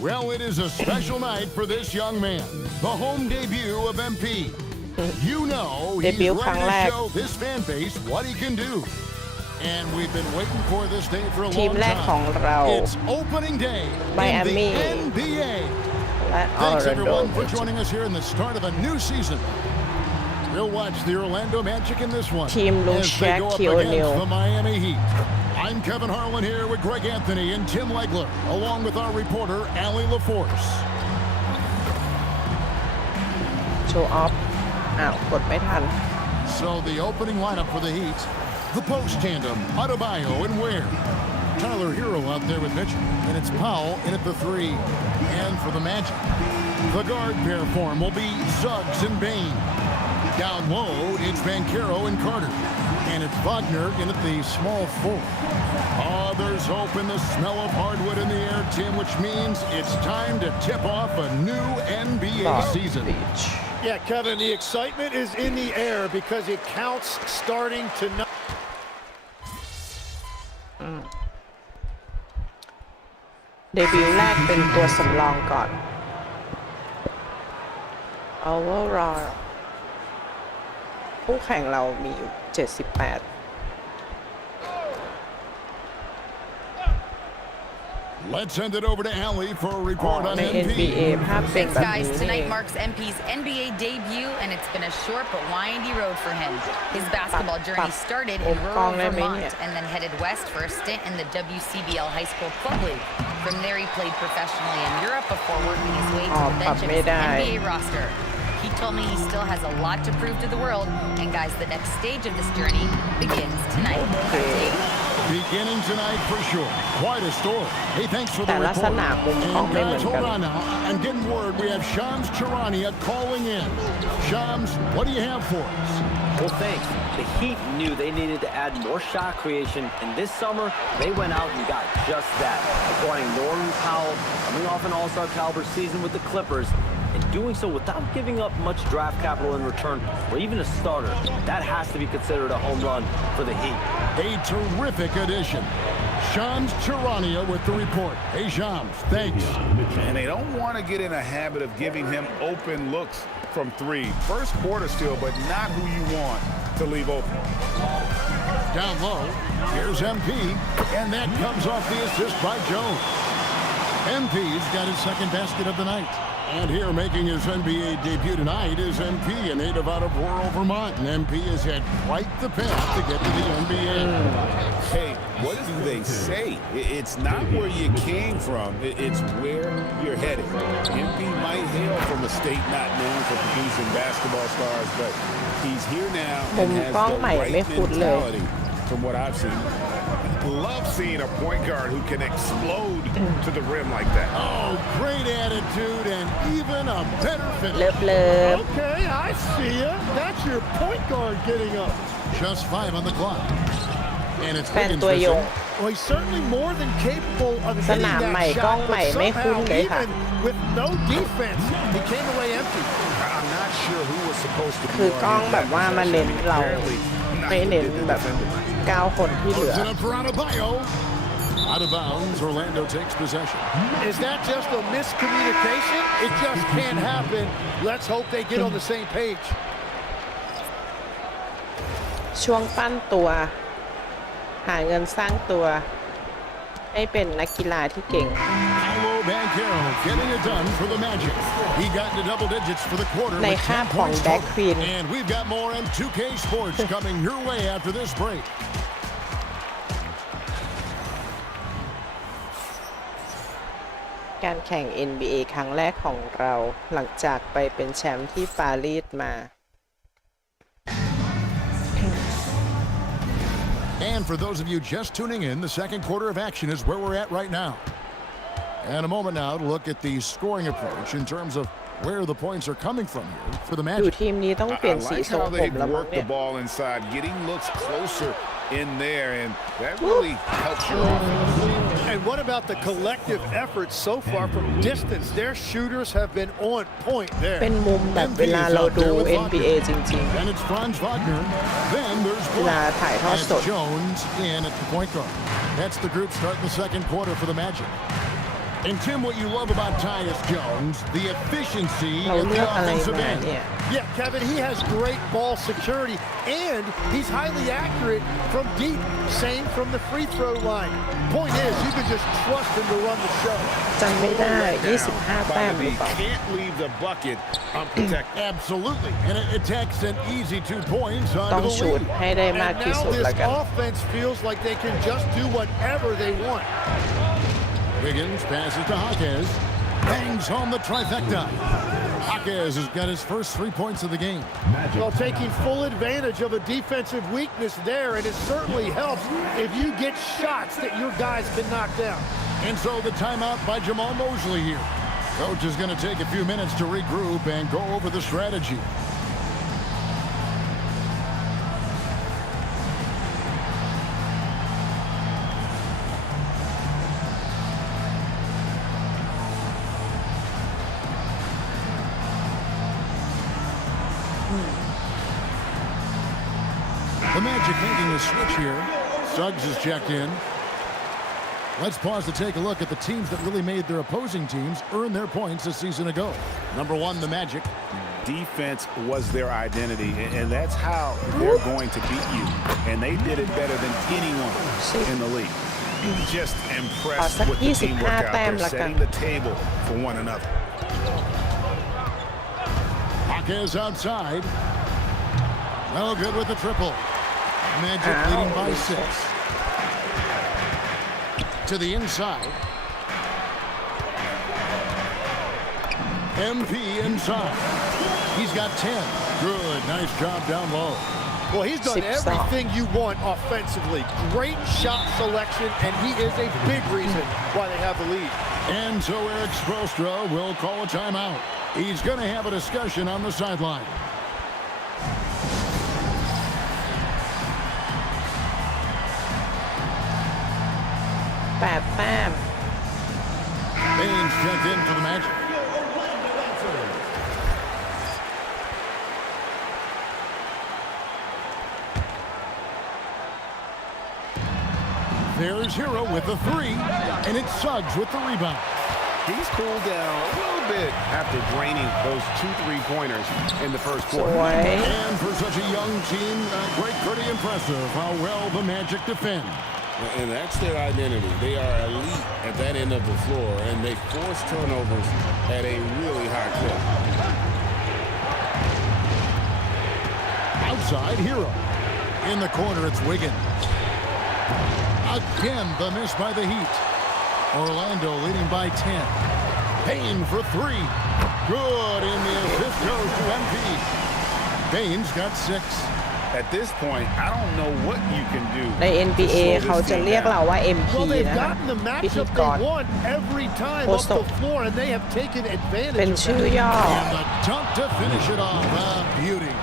Well, it is a special night for this young man. The home debut of MP. You know he's ready to show this fan base what he can do. And we've been waiting for this day for a long time. It's opening day in the NBA. Thanks everyone for joining us here in the start of a new season. We'll watch the Orlando Magic in this one as they go up against the Miami Heat. I'm Kevin Harlan here with Greg Anthony and Tim Legler, along with our reporter, Allie LaForce. Show off. Gộtไม่ทัน. So the opening lineup for the Heat, the post tandem, Adebayo and Ware. Tyler Hero out there with Mitchell, and it's Powell in at the 3. And for the Magic, the guard pair form will be Suggs and Bain. Down low, it's Banchero and Carter. And it's Wagner in at the small 4. Oh, there's hope in the smell of hardwood in the air, Tim, which means it's time to tip off a new NBA season. Yeah, Kevin, the excitement is in the air because it counts starting tonight. เดบิวต์แรกเป็นตัวสำรองก่อน Overall ผู้แข่งเรามีอยู่78 Let's send it over to Allie for a report on NBA ภาพเป็นแบบนี้ Guys, tonight marks MP's NBA debut, and it's been a short but windy road for him. His basketball journey started in rural Vermont and then headed west for a stint in the WCBL High School Club League. From there, he played professionally in Europe before working his way to the bench of his NBA roster. He told me he still has a lot to prove to the world, and guys, the next stage of this journey begins tonight. Beginning tonight for sure. Quite a story. Hey, thanks for the report. And guys, hold on now. I'm getting word we have Shams Charania calling in. Shams, what do you have for us? Well, thanks. The Heat knew they needed to add more shot creation, and this summer, they went out and got just that, acquiring Norman Powell, coming off an all-star caliber season with the Clippers, and doing so without giving up much draft capital in return, or even a starter. That has to be considered a home run for the Heat. A terrific addition. Shams Charania with the report. Hey, Shams, thanks. And they don't want to get in a habit of giving him open looks from 3. First quarter still, but not who you want to leave open. Down low, here's MP, and that comes off the assist by Jones. MP's got his second basket of the night. And here making his NBA debut tonight is MP, a native out of rural Vermont. And MP has had quite the path to get to the NBA. Hey, what do they say? It's not where you came from, it's where you're headed. MP might hail from a state not known for producing basketball stars, but he's here now and has the right mentality from what I've seen. Love seeing a point guard who can explode to the rim like that. Oh, great attitude and even a better finish. Okay, I see you. That's your point guard getting up. Just 5 on the clock. And it's แฟนตัวยง Well, he's certainly more than capable of hitting that shot, but somehow, even with no defense, he came away empty. I'm not sure who was supposed to be คือกล้องแบบว่ามาเน้นเราไม่เน้นแบบ9 คนที่เหลือ Out of bounds, Orlando takes possession. Is that just a miscommunication? It just can't happen. Let's hope they get on the same page. ช่วงปั้นตัวหาเงินสร้างตัวให้เป็นนักกีฬาที่เก่ง Paolo Banchero getting it done for the Magic. He got into double digits for the quarter ใน with คาบ 10 ของ points แบ็ค total. ควีน And we've got more on 2K Sports coming your way after this break. การแข่ง NBA ครั้งแรกของเราหลังจากไปเป็นแชมป์ที่ปารีสมา And for those of you just tuning in, the second quarter of action is where we're at right now. And a moment now to look at the scoring approach in terms of where the points are coming from here for the อยู่ Magic. ทีมนี้ต้องเปลี่ยน I สี like ทรง how ผม they've แล้วมั้ง worked เนี่ the ย ball inside, getting looks closer in there, and that really helps your offense. And what about the collective effort so far from distance? Their shooters have been on point there. เป็นมุมแบบเวลาเราดู NBA จริง And it's Franz Wagner. Then there's ๆ เวลาถ่ายทอด Black สด and Jones in at the point guard. That's the group starting the second quarter for the Magic. And Tim, what you love about Tyus Jones, the efficiency เรา at เลื the อกอะไร offensive มา end. เนี่ย Yeah, Kevin, he has great ball security, and he's highly accurate from deep. Same from the free throw line. Point is, you can just trust him to run the show. จำไม่ได้ 25 แต้มหรือเปล่า Can't leave the bucket unprotected. Absolutely. And it takes an easy 2 points ต้อง onto the ชูด lead. ให้ได้มาก And ที่ now สุด this ละกัน offense feels like they can just do whatever they want. Wiggins passes to Hawkes. Bangs home the trifecta. Hawkes has got his first 3 points of the game. Well, taking full advantage of a defensive weakness there, and it certainly helps if you get shots that your guys can knock down. And so the timeout by Jamal Mosley here. Coach is going to take a few minutes to regroup and go over the strategy. The Magic making the switch here. Suggs is checked in. Let's pause to take a look at the teams that really made their opposing teams earn their points a season ago. Number 1, the Magic. Defense was their identity, and that's how they're going to beat you. And they did it better than anyone in the league. Just impressed with the teamwork out there, setting the table for one another. Hawkes outside. Well, good with the triple. Magic leading by 6. To the inside. MP inside. He's got 10. Good, nice job down low. Well, he's done everything you want offensively. Great shot selection, and he is a big reason why they have the lead. And so Eric Spoelstra will call a timeout. He's going to have a discussion on the sideline. Bam. Baines checked in for the Magic. There's Hero with the 3, and it's Suggs with the rebound. He's cooled down a little bit after draining those 2 3-pointers in the first quarter. And for such a young team, pretty impressive how well the Magic defend. And that's their identity. They are elite at that end of the floor, and they force turnovers at a really high clip. Outside, Hero. In the corner, it's Wiggins. Again, the miss by the Heat. Orlando leading by 10. Payne for 3. Good, and the assist goes to MP. Baines got 6. At this point, I don't know what you can do. ใน NBA เขาจะเรียกเราว่า MP Well, they've นะคะ gotten the พิธี matchup กร they want every time up the floor, and they have taken เป็น advantage ชื่ of อย่อ that. And the dunk to finish it off. Beauty.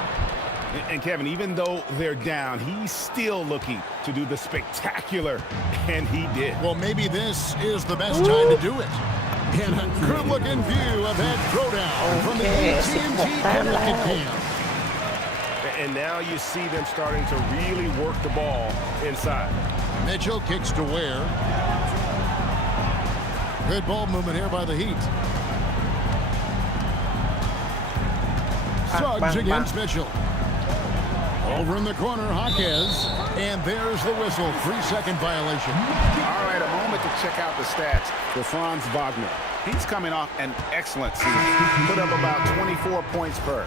And Kevin, even though they're down, he's still looking to do the spectacular, and he did. Well, maybe this is the best time to do it. And a good-looking view of that throwdown from the AT&T Connecticut camp. And now you see them starting to really work the ball inside. Mitchell kicks to Ware. Good ball movement here by the Heat. Suggs against Mitchell. Over in the corner, Jaquez. And there's the whistle. 3-second violation. All right, a moment to check out the stats for Franz Wagner. He's coming off an excellent season. Put up about 24 points per,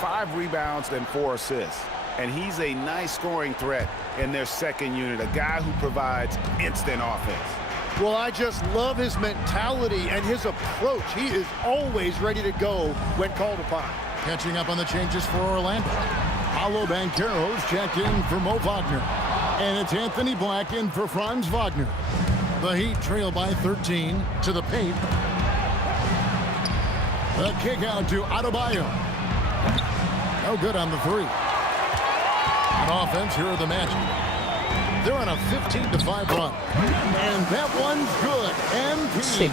5 rebounds and 4 assists. And he's a nice scoring threat in their second unit, a guy who provides instant offense. Well, I just love his mentality and his approach. He is always ready to go when called upon. Catching up on the changes for Orlando. Paolo Banchero's checked in for Mo Wagner. And it's Anthony Black in for Franz Wagner. The Heat trail by 13 to the paint. The kick out to Adebayo. No good on the three. On offense, here are the Magic. They're on a 15-5 run. And that one's good. MP.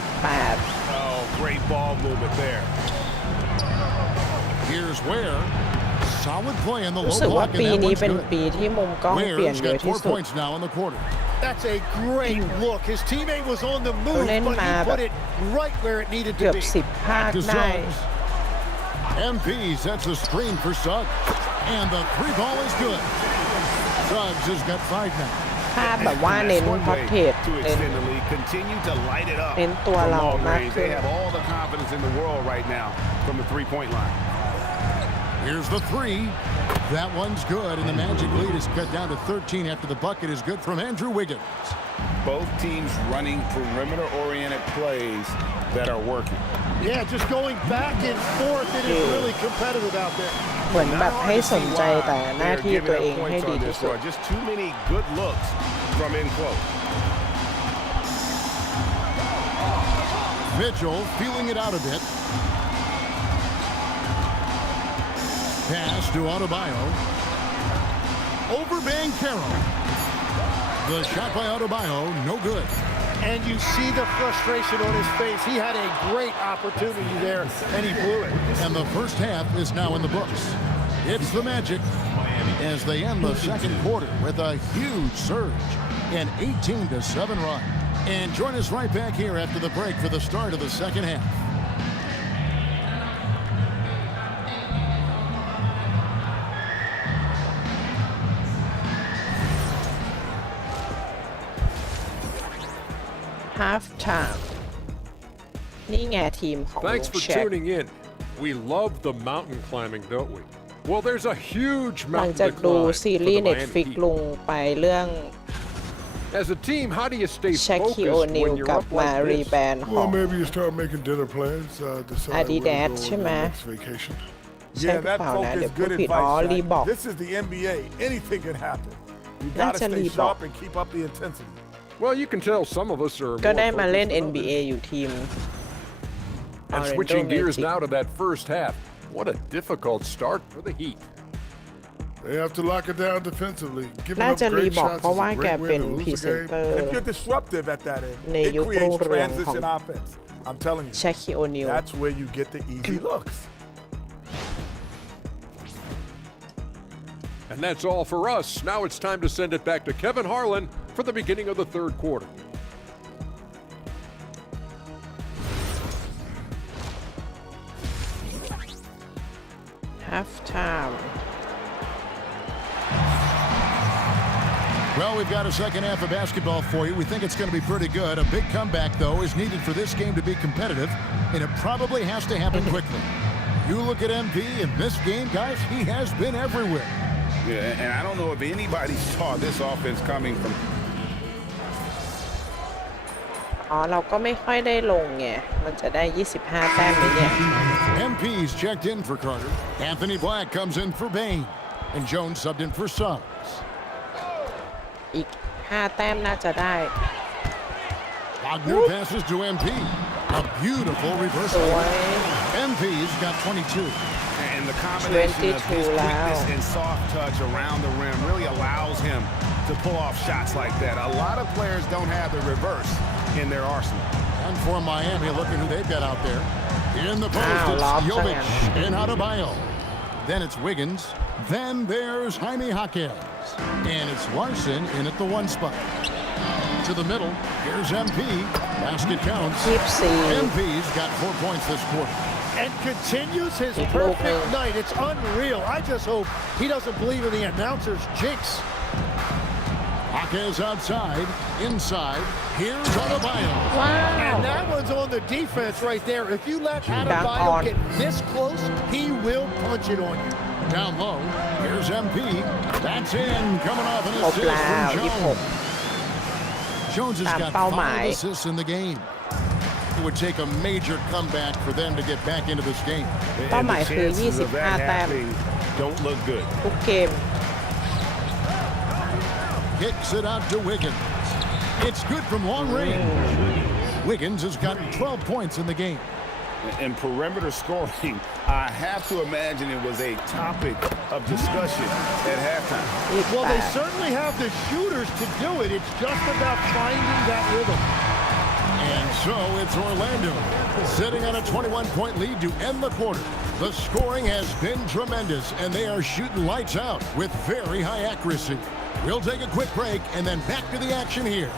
Oh, great ball movement there. Here's Ware. Solid play in the รู้ low สึกว่า block, ปี and that นี้ one's เป็น good. ปีที่มุมกล้องเปลี่ยน Ware's เยอะ got ที่ 4 สุด points now in the quarter. That's a great look. His teammate was on the move, Len but he ma put it right where it needed เกื to อบ be. 10 ภาค To ได้ Suggs. MP sets the screen for Suggs. And the 3 ball is good. Suggs has got 5 now. ภาพแบบว่าเน้นพอร์เทรต To เน้น extend the lead, continue to light it up. เน้นตัวเรา From long มาก range. ขึ้น They have all the confidence in the world right now from the 3-point line. Here's the 3. That one's good, and the Magic lead is cut down to 13 after the bucket is good from Andrew Wiggins. Both teams running perimeter-oriented plays that are working. Yeah, just going back and forth. It is really competitive out there. เหมือนแบบให้สนใจแต่หน้า They're ที่ giving ตัว up เองให้ points ดี on ที่ this สุด run. Just too many good looks from in close. Mitchell feeling it out a bit. Pass to Adebayo. Over Banchero. The shot by Adebayo, no good. And you see the frustration on his face. He had a great opportunity there, and he blew it. And the first half is now in the books. It's the Magic as they end the second quarter with a huge surge, an 18-7 run. And join us right back here after the break for the start of the second half. half time นี่ไงทีมของ Thanks for แชก tuning in. We love the mountain climbing, don't we? Well, there's a huge หลัง mountain จาก to ดู climb ซี for รี the ส์ Miami Netflix Heat. ลงไปเรื่อง As a team, how do you stay แชคคิโอ focused นิล when you're กลับ up มา like รีแบ this? นด์ของ Well, maybe you start making dinner plans. Decide where to Adidas go ใช่ไหม on your next vacation. ใช่หรือเปล่านะเดี๋ยวพูดผิดอ๋อรีบอก This is the NBA. Anything can happen. You น่า gotta จะ stay รีบอก sharp and keep up the intensity. Well, you can tell some of us are ก็ more ได้มาเล่น focused than NBA others. อยู่ทีม And Orlando switching gears Magic now to that first half. What a difficult start for the Heat. They have to lock it down defensively. Giving น่า up จะรี great บอก shots เพราะ is ว่า a แก great เป็น way to พรี lose เซ the น game. เตอร์ And if you're disruptive at that end, ใน it ยุครุ่ง creates เรืองของ transition offense. I'm telling you. แชคคิโอนิล That's where you get the easy looks. And that's all for us. Now it's time to send it back to Kevin Harlan for the beginning of the third quarter. half time Well, we've got a second half of basketball for you. We think it's going to be pretty good. A big comeback, though, is needed for this game to be competitive, and it probably has to happen quickly. You look at MP in this game, guys, he has been everywhere. Yeah, and I don't know if anybody saw this offense coming from อ๋อเราก็ไม่ค่อยได้ลงไงมันจะได้ 25 แต้มไหมเนี่ย MP's checked in for Carter. Anthony Black comes in for Bain. And Jones subbed in for Suggs. อีก 5 แต้มน่าจะได้ Wagner passes to MP. A beautiful reversal. MP's got 22. And the combination of his 22 quickness แล้ว and soft touch around the rim really allows him to pull off shots like that. A lot of players don't have the reverse in their arsenal. And for Miami, look at who they've got out there. In the post, Wow, it's lots of Jovic them. and Adebayo. Then it's Wiggins. Then there's Jaime Jaquez. And it's Larson in at the 1 spot. To the middle. Here's MP. Basket counts. MP's got 4 points this quarter. And continues his perfect night. It's unreal. I just hope he doesn't believe in the announcer's jinx. Hawkes outside, inside. Here's Adebayo. Wow. And that one's on the defense right there. If you let Adebayo get this close, he will punch it on you. Down low. Here's MP. That's in. Coming off an assist from Jones. Jones has got 5 assists in the game. It would take a major comeback for them to get back into this game. เป้าหมายคือ25 แต้ม Don't look good. ทุกเกม Kicks it out to Wiggins. It's good from long range. Wiggins has got 12 points in the game. And perimeter scoring, I have to imagine it was a topic of discussion at halftime. Well, they certainly have the shooters to do it. It's just about finding that rhythm. And so it's Orlando sitting on a 21-point lead to end the quarter. The scoring has been tremendous, and they are shooting lights out with very high accuracy. We'll take a quick break and then back to the action here.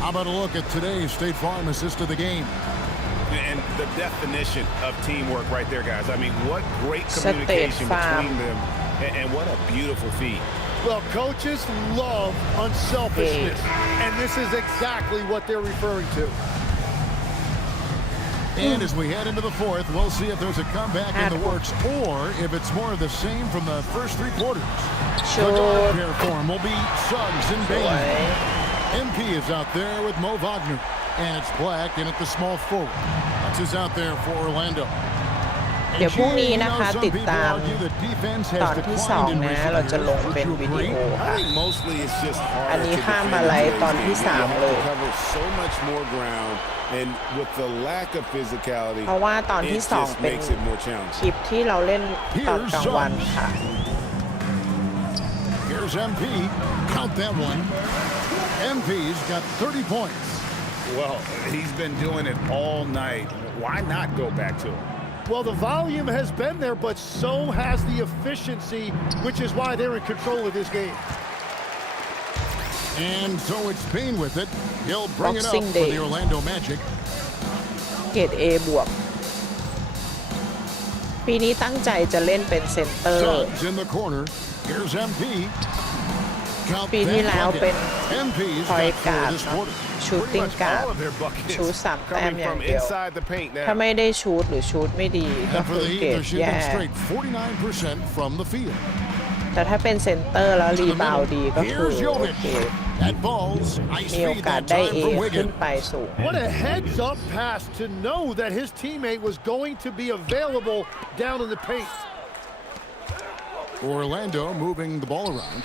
How about a look at today's State Farm assist of the game? And the definition of teamwork right there, guys. I mean, what great communication between them, and what a beautiful feat. Well, coaches love unselfishness, and this is exactly what they're referring to. And as we head into the fourth, we'll see if there's a comeback in the works or if it's more of the same from the first 3 quarters. The guard pair form will be Suggs and Bain. MP is out there with Mo Wagner. And it's Black in at the small forward. That's who's out there for Orlando. เดี๋ยวพรุ่งนี้นะคะติดตามตอนที่2นะเราจะลงเป็นวิดีโอค่ะอันนี้ข้ามมาไลฟ์ตอนที่3เลยเพราะว่าตอนที่2เป็นคลิปที่เราเล่นตอนกลางวันค่ะ Here's MP. Count that one. MP's got 30 points. Well, he's been doing it all night. Why not go back to it? Well, the volume has been there, but so has the efficiency, which is why they're in control of this game. And so it's Payne with it. He'll bring it up for the Orlando Magic. เกรด A บวกปีนี้ตั้งใจจะเล่นเป็นเซนเตอร์ Suggs in the corner. Here's MP. ปีที่แล้วเป็นพอยต์การ์ดชูตติ้งการ์ดชูต3 แต้มอย่างเดียวถ้าไม่ได้ชูตหรือชูตไม่ดีก็คือเกรดแย่แต่ถ้าเป็นเซนเตอร์แล้วรีบาวดีก็คือโอเคมีโอกาสได้ A ขึ้นไปสูง What a heads up pass to know that his teammate was going to be available down in the paint. Orlando moving the ball around.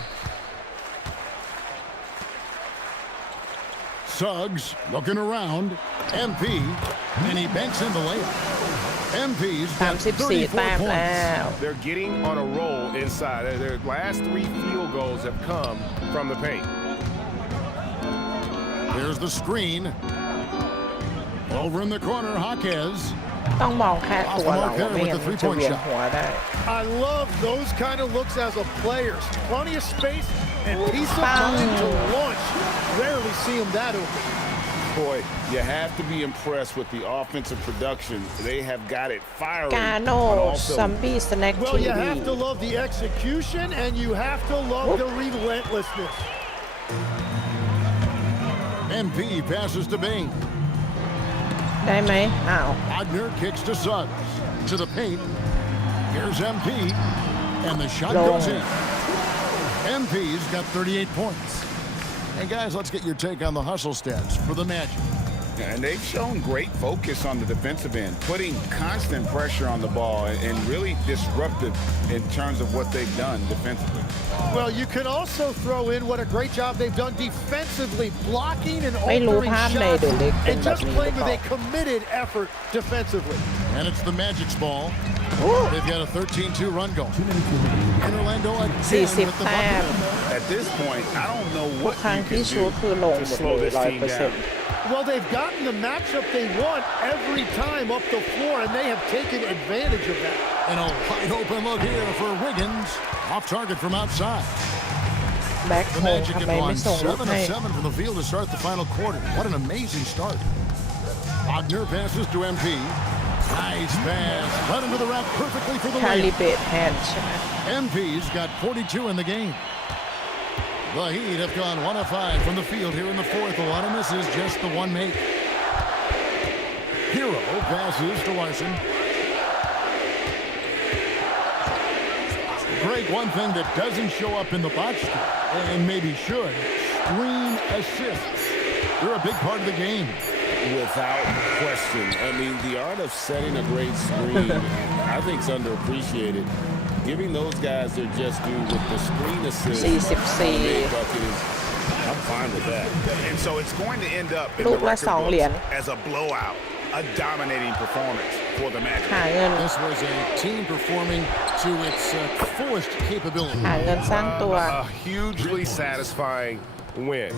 Suggs looking around. MP, and he banks in the layup. MP's got 34 points. They're getting on a roll inside. Their last 3 field goals have come from the paint. There's the screen. Over in the corner, Hawkes. ต้องมองแค่ตัวเราไม่งั้นจะเวียนหัวได้ I love those kind of looks as a player. Plenty of space and peace of mind to launch. Rarely see him that open. Boy, you have to be impressed with the offensive production. They have got it firing. Gano, Zombie Snack Well, you have to love the execution and you have to love the relentlessness. MP passes to Bain. ได้ไหมอ้าว Wagner kicks to Suggs. To the paint. Here's MP. And the shot goes in. MP's got 38 points. And guys, let's get your take on the hustle stats for the Magic. And they've shown great focus on the defensive end, putting constant pressure on the ball and really disruptive in terms of what they've done defensively. Well, you can also throw in what a great job they've done defensively, blocking and altering shots, and just playing with a committed effort defensively. And it's the Magic's ball. They've got a 13-2 run going. And Orlando again with the bucket. At this point, I don't know what you can do to slow this team down. Well, they've gotten the matchup they want every time up the floor, and they have taken advantage of that. And a wide open look here for Wiggins. Off target from outside. แบ็ค The โฮ Magic ทำ have ไมไม่ gone ส่งลูก 7 of ให้ 7 from the field to start the final quarter. What an amazing start. Wagner passes to MP. Nice pass. Led into the rack perfectly for the คาลิ win. เบตแฮนด์ใช่ไหม MP's got 42 in the game. The Heat have gone 1 of 5 from the field here in the fourth. A lot of misses, just the one make. Hero passes to Larson. Greg, one thing that doesn't show up in the box score, and maybe should, screen assists. They're a big part of the game. Without question. I mean, the art of setting a great screen, I think, is underappreciated. Giving those guys their just due with the screen assist. 44 bucket is, I'm fine with that. And so it's going to end up in ลู the กละ record 2 เหรียญ books as a blowout, a dominating performance for the Magic. หาเงิน This was a team performing to its fullest capability. หาเงินสร้างตัว A hugely satisfying win,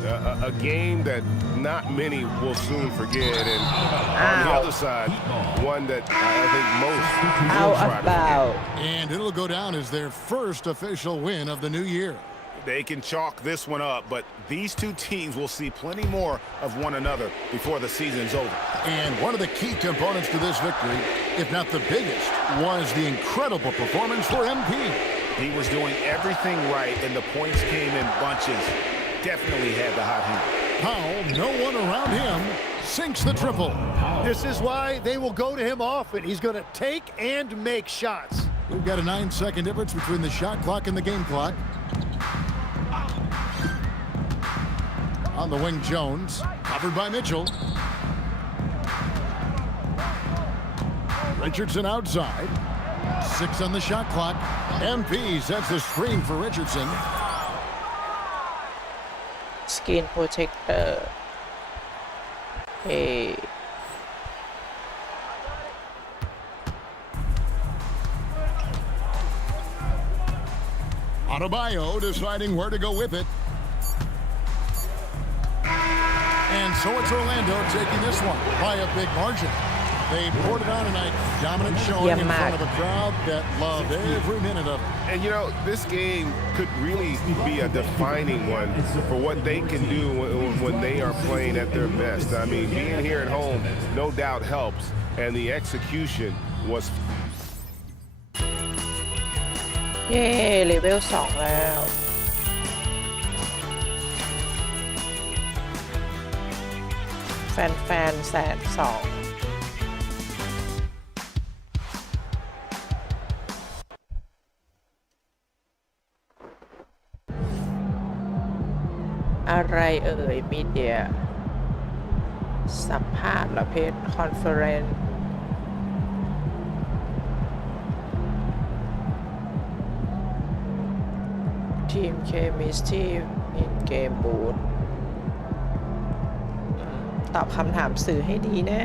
a game that not many will soon forget, and on the other side, one that I think most How will try to forget. about And it'll go down as their first official win of the new year. They can chalk this one up, but these two teams will see plenty more of one another before the season's over. And one of the key components to this victory, if not the biggest, was the incredible performance for MP. He was doing everything right, and the points came in bunches. Definitely had the hot hand. Powell, no one around him, sinks the triple. This is why they will go to him often. He's going to take and make shots. We've got a 9-second difference between the shot clock and the game clock. On the wing, Jones, covered by Mitchell. Richardson outside. 6 on the shot clock. MP sets the screen for Richardson. สกรีนโปรเทคเตอร์เอ Adebayo deciding where to go with it. And so it's Orlando taking this one by a big margin. They poured it on tonight. Dominant showing in front of a crowd that loved every minute of it. And you know, this game could really be a defining one for what they can do when they are playing at their best. I mean, being here at home no doubt helps, and the execution was เย้เลเวล2แล้วแฟนๆ102,000อะไรเอ่ยมีเดียสัมภาษณ์ละเพจคอนเฟอเรนซ์ทีมเคมิสที่อินเกมบูธตอบคำถามสื่อให้ดีนะ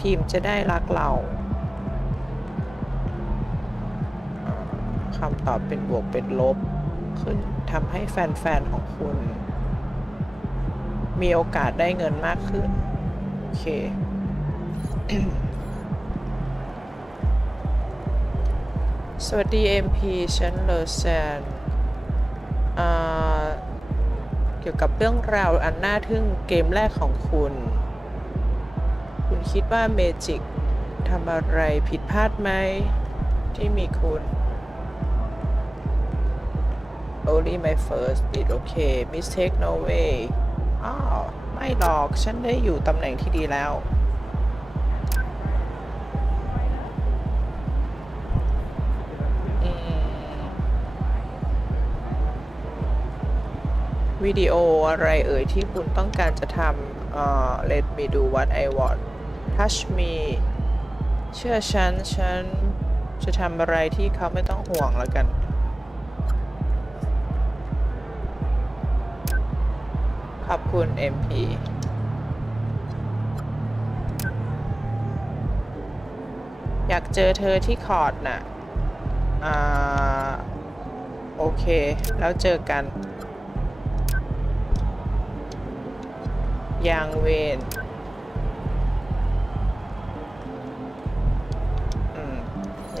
ทีมจะได้รักเราคำตอบเป็นบวกเป็นลบขึ้นทำให้แฟนๆของคุณมีโอกาสได้เงินมากขึ้นโอเค สวัสดี MP ฉันเลอแซนเกี่ยวกับเรื่องราวอันน่าทึ่งเกมแรกของคุณคิดว่าเมจิกทำอะไรผิดพลาดไหมที่มีคุณ Only my first bit okay mistake no way อ้าวไม่หรอกฉันได้อยู่ตำแหน่งที่ดีแล้ววิดีโออะไรเอ่ยที่คุณต้องการจะทำlet me do what I want touch me เชื่อฉันจะทำอะไรที่เขาไม่ต้องห่วงแล้วกันขอบคุณ MP อยากเจอเธอที่คอร์ดน่ะโอเคแล้วเจอกัน ยางเวน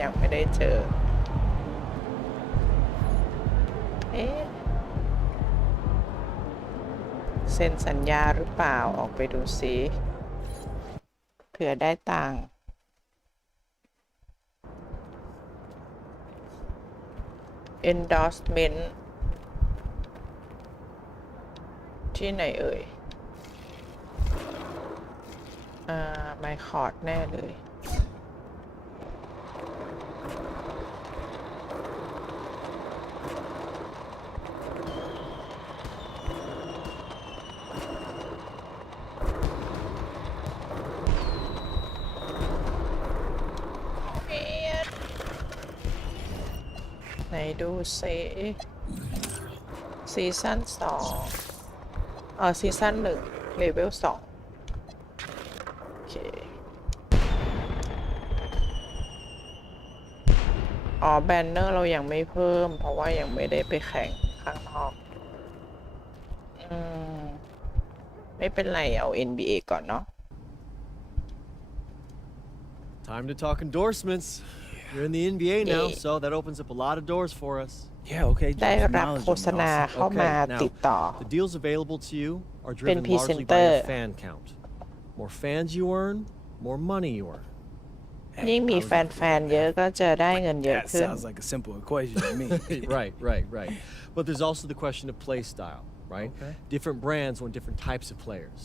ยังไม่ได้เจอเซ็นสัญญาหรือเปล่าออกไปดูสิเผื่อได้ตังค์ endorsement ที่ไหนเอ่ยไมคอร์ดแน่เลยไหนดูซิซีซั่น2ซีซั่น1เลเวล2โอเคแบนเนอร์เรายังไม่เพิ่มเพราะว่ายังไม่ได้ไปแข่งข้างนอกไม่เป็นไรเอา NBA ก่อนเนาะ Time to talk endorsements. You're in the NBA now, so that opens up a lot of doors for us. Yeah, okay. ได้รับโฆษณาเข้ามาติดต่อ The deals available to you are เป็น driven พรีเซน largely เต by อร์ your fan count. More fans you earn, more money you earn. ยิ่งมีแฟนๆเยอะก็จะได้เงินเยอะ That ขึ้น sounds like a simple equation to me. Right. But there's also the question of play style, right? Okay. Different brands want different types of players.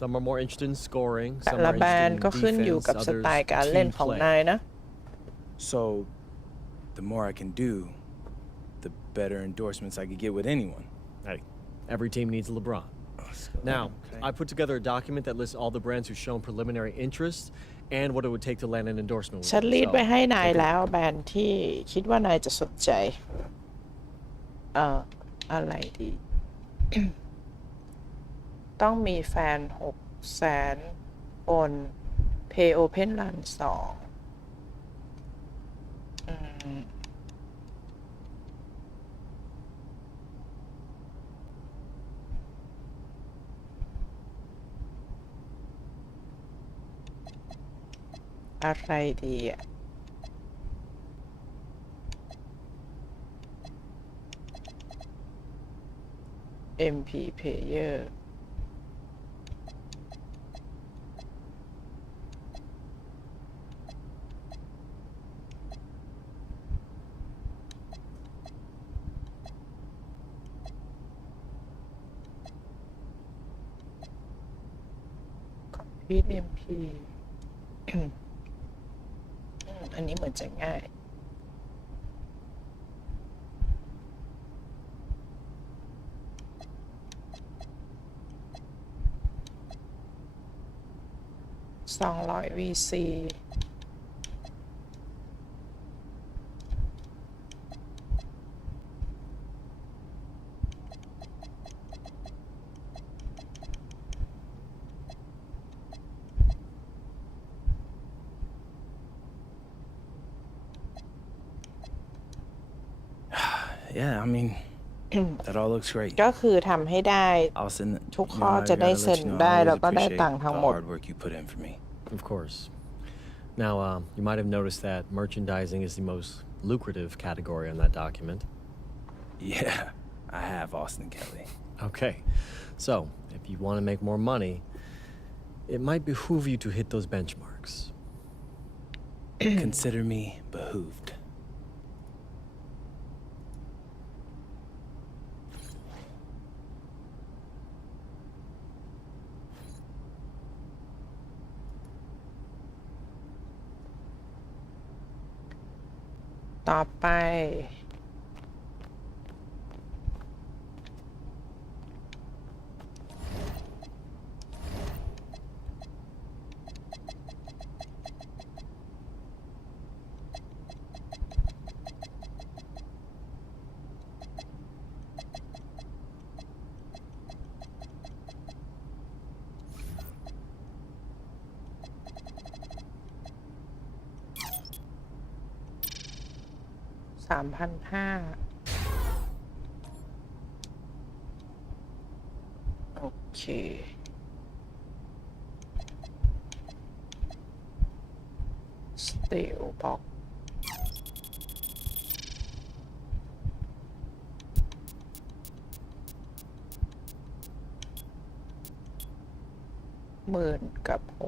Some are more interested in scoring, แต่ some ละ are แบรน interested ด์ in ก็ขึ้นอยู่ defense, กับส others ไตล์การเล่น team ของ play. นายนะ So, the more I can do, the better endorsements I could get with anyone. Hey, every team needs a LeBron. Now, I put together a document that lists all the brands who've shown preliminary interest and what it would take to land an endorsement with ฉัน them. รีด So, ไว้ให้นาย take a แล้ว look. แบรนด์ที่คิดว่านายจะสนใจอะไรดี ต้องมีแฟน600,000 คน Pay Open Run 2อะไรดีอ่ะ MP Player พีด MP อันนี้เหมือนจะง่าย200 VC Yeah, I mean, that all looks great. ก็คือทำให้ได้ I'll send it. ทุกข้อจะได้เซ็นได้แล้วก็ได้ตังค์ทั้งหมด hard work you put in for me. Of course. Now, you might have noticed that merchandising is the most lucrative category on that document. Yeah, I have, Austin Kelly. Okay, so if you want to make more money, it might behoove you to hit those benchmarks. Consider me behooved.ต่อไป3,500โอเค ตีลบล็อก10,000 กับ 600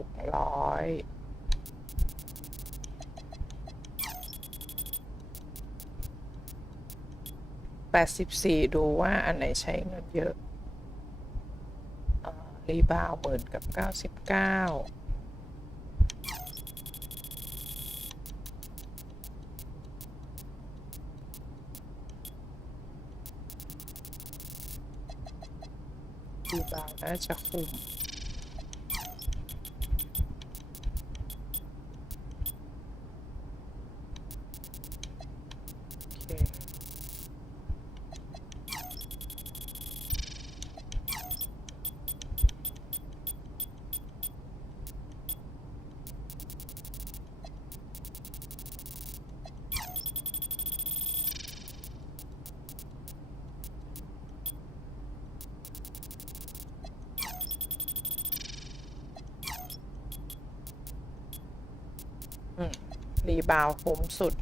84ดูว่าอันไหนใช้เงินเยอะรีบาว10,000 กับ 99รีบาวน่าจะคุ้มรีบาวคุ้มสุด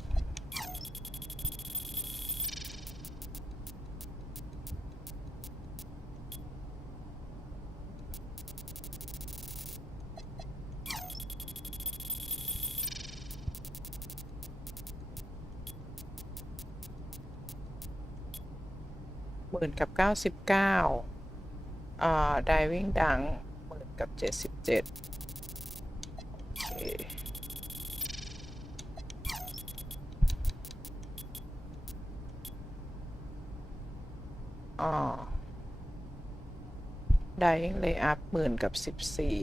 10,000 กับ 99diving ดัง10,000 กับ 77โอเคdying layup 10,000 กับ 14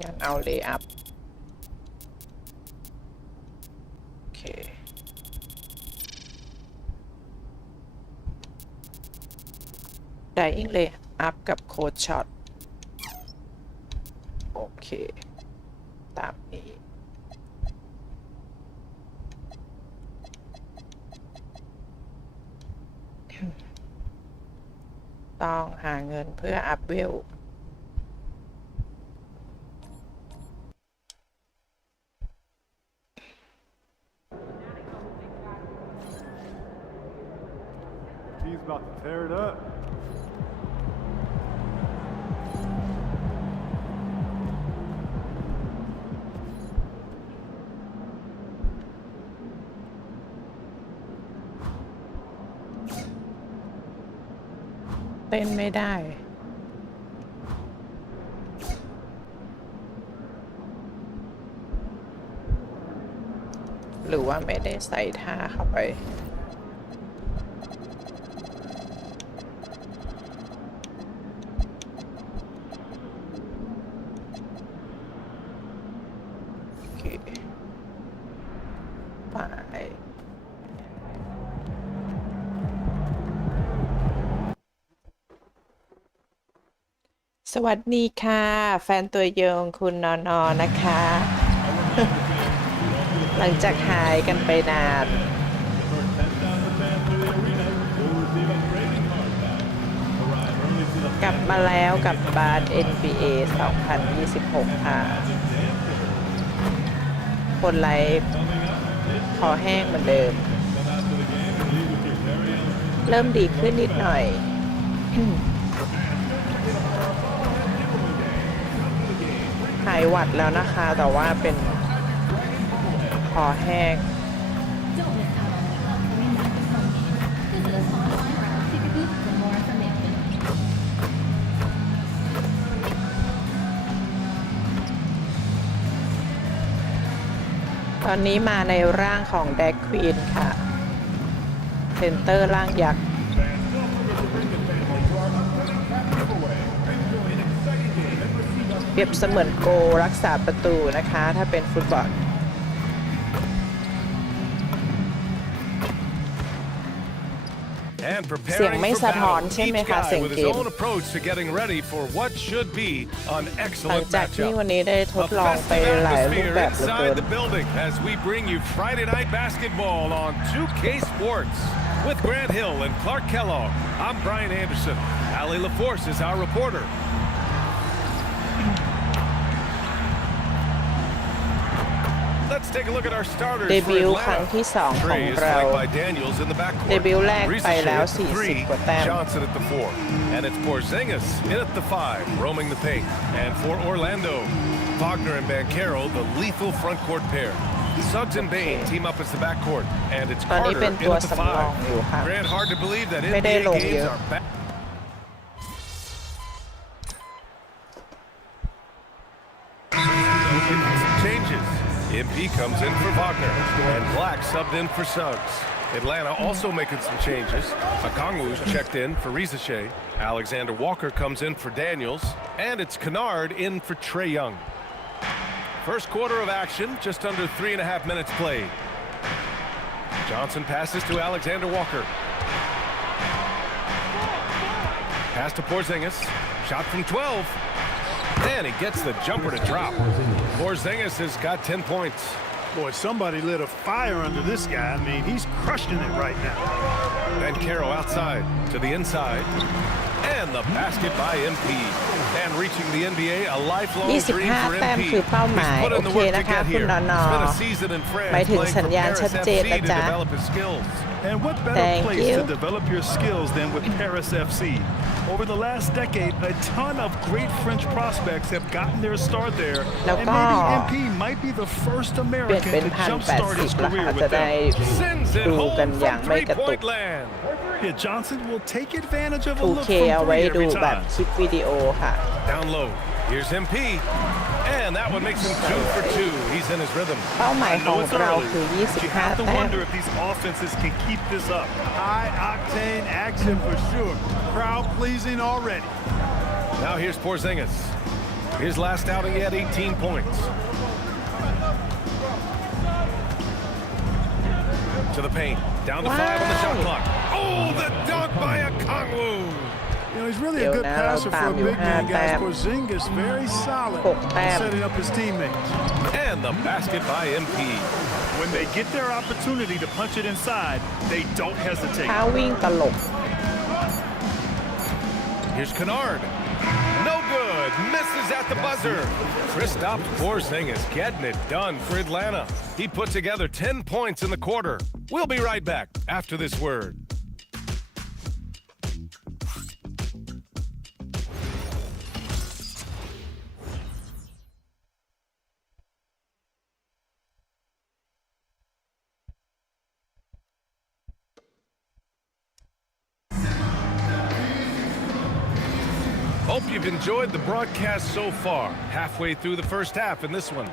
งั้นเอา layup โอเค dying layup กับ coach shot โอเคตามนี้ต้องหาเงินเพื่ออัพเวลเต้นไม่ได้หรือว่าไม่ได้ใส่ท่าเข้าไปโอเคไปสวัสดีค่ะแฟนตัวยงคุณนอนนะคะ หลังจากหายกันไปนานกลับมาแล้วกับบาส NBA 2026 ค่ะคนไลฟ์คอแห้งเหมือนเดิมเริ่มดีขึ้นนิดหน่อยหายหวัดแล้วนะคะแต่ว่าเป็นคอแห้งตอนนี้มาในร่างของแดกควีนค่ะเซนเตอร์ร่างยักษ์เปรียบเสมือนโกรักษาประตูนะคะถ้าเป็นฟุตบอลเสียงไม่สะท้อนใช่ไหมคะเสียงเกมหลังจากที่วันนี้ได้ทดลองไปหลายรูปแบบเหลือเกิน With Grant Hill and Clark Kellogg, I'm Brian Anderson. Allie LaForce is our reporter. Let's take a look at our starters เด for บิวต์ครั้ง Atlanta. ที่2ของ Trey is เรา flanked by Daniels in the เด backcourt. บิวต์แรกไปแล้ว Riesche at the 40 กว่าแต้ม Johnson at the 4. And it's Porzingis in at the 5, roaming the paint. And for Orlando, Wagner and Banchero, the lethal front court pair. Suggs and Bain team up as the backcourt. And it's ตอนนี้ Carter เป็น in ตัว at the สำรอง 5. อยู่ค่ะ Grant, hard to believe that ไม่ได้ NBA ลงเย games อะ are back. Changes. MP comes in for Wagner, and Black subbed in for Suggs. Atlanta also making some changes. Okongwu's checked in for Riesche. Alexander Walker comes in for Daniels, and it's Kennard in for Trae Young. First quarter of action, just under 3.5 minutes played. Johnson passes to Alexander Walker. Pass to Porzingis. Shot from 12. And he gets the jumper to drop. Porzingis has got 10 points. Boy, somebody lit a fire under this guy. I mean, he's crushing it right now. Banchero outside to the inside. And the basket by MP. And reaching the NBA, a lifelong dream for 25 แต้ม MP. คือเป้าหมาย He's put โอ in the เค work to นะคะ get คุณ here. นอน It's been a season in หมาย France ถึง playing สัญ for ญาณ Paris ชัดเจน FC นะ to จ๊ะ develop his skills. And what better Thank place you. to develop your skills than with Paris FC? Over the last decade, a ton of great French prospects have gotten their start there. แล้ว And ก็ maybe MP might be the first เปลี่ยน American เป็น to jumpstart his 1,080 แล้ว career ค่ะ จะ with ได้ them. Sends it ดู home กันอย่าง from ไม่กระตุก 3-point land. Yeah, Johnson will take advantage of a look 2K from เอาไว้ three ดู every แบบ time. คลิปวิดีโอค่ะ Down low. Here's MP. And that one makes him 2 for 2. He's in his rhythm. เป้าหมาย I ข know อง it's เรา early, คือ but you have 25 to แต้ม wonder if these offenses can keep this up. High octane action for sure. Crowd pleasing already. Now here's Porzingis. His last outing, he had 18 points. To the paint. Down to 5 on the shot clock. Oh, the dunk by Okongwu. You know, he's really a good passer for a big man, guys. Porzingis very solid setting up his teammates. And the basket by MP. When they get their opportunity to punch it inside, they don't hesitate. ถ้าวิ่งตลบ Here's Kennard. No good. Misses at the buzzer. Kristaps Porzingis getting it done for Atlanta. He put together 10 points in the quarter. We'll be right back after this word. Hope you've enjoyed the broadcast so far. Halfway through the first half in this one.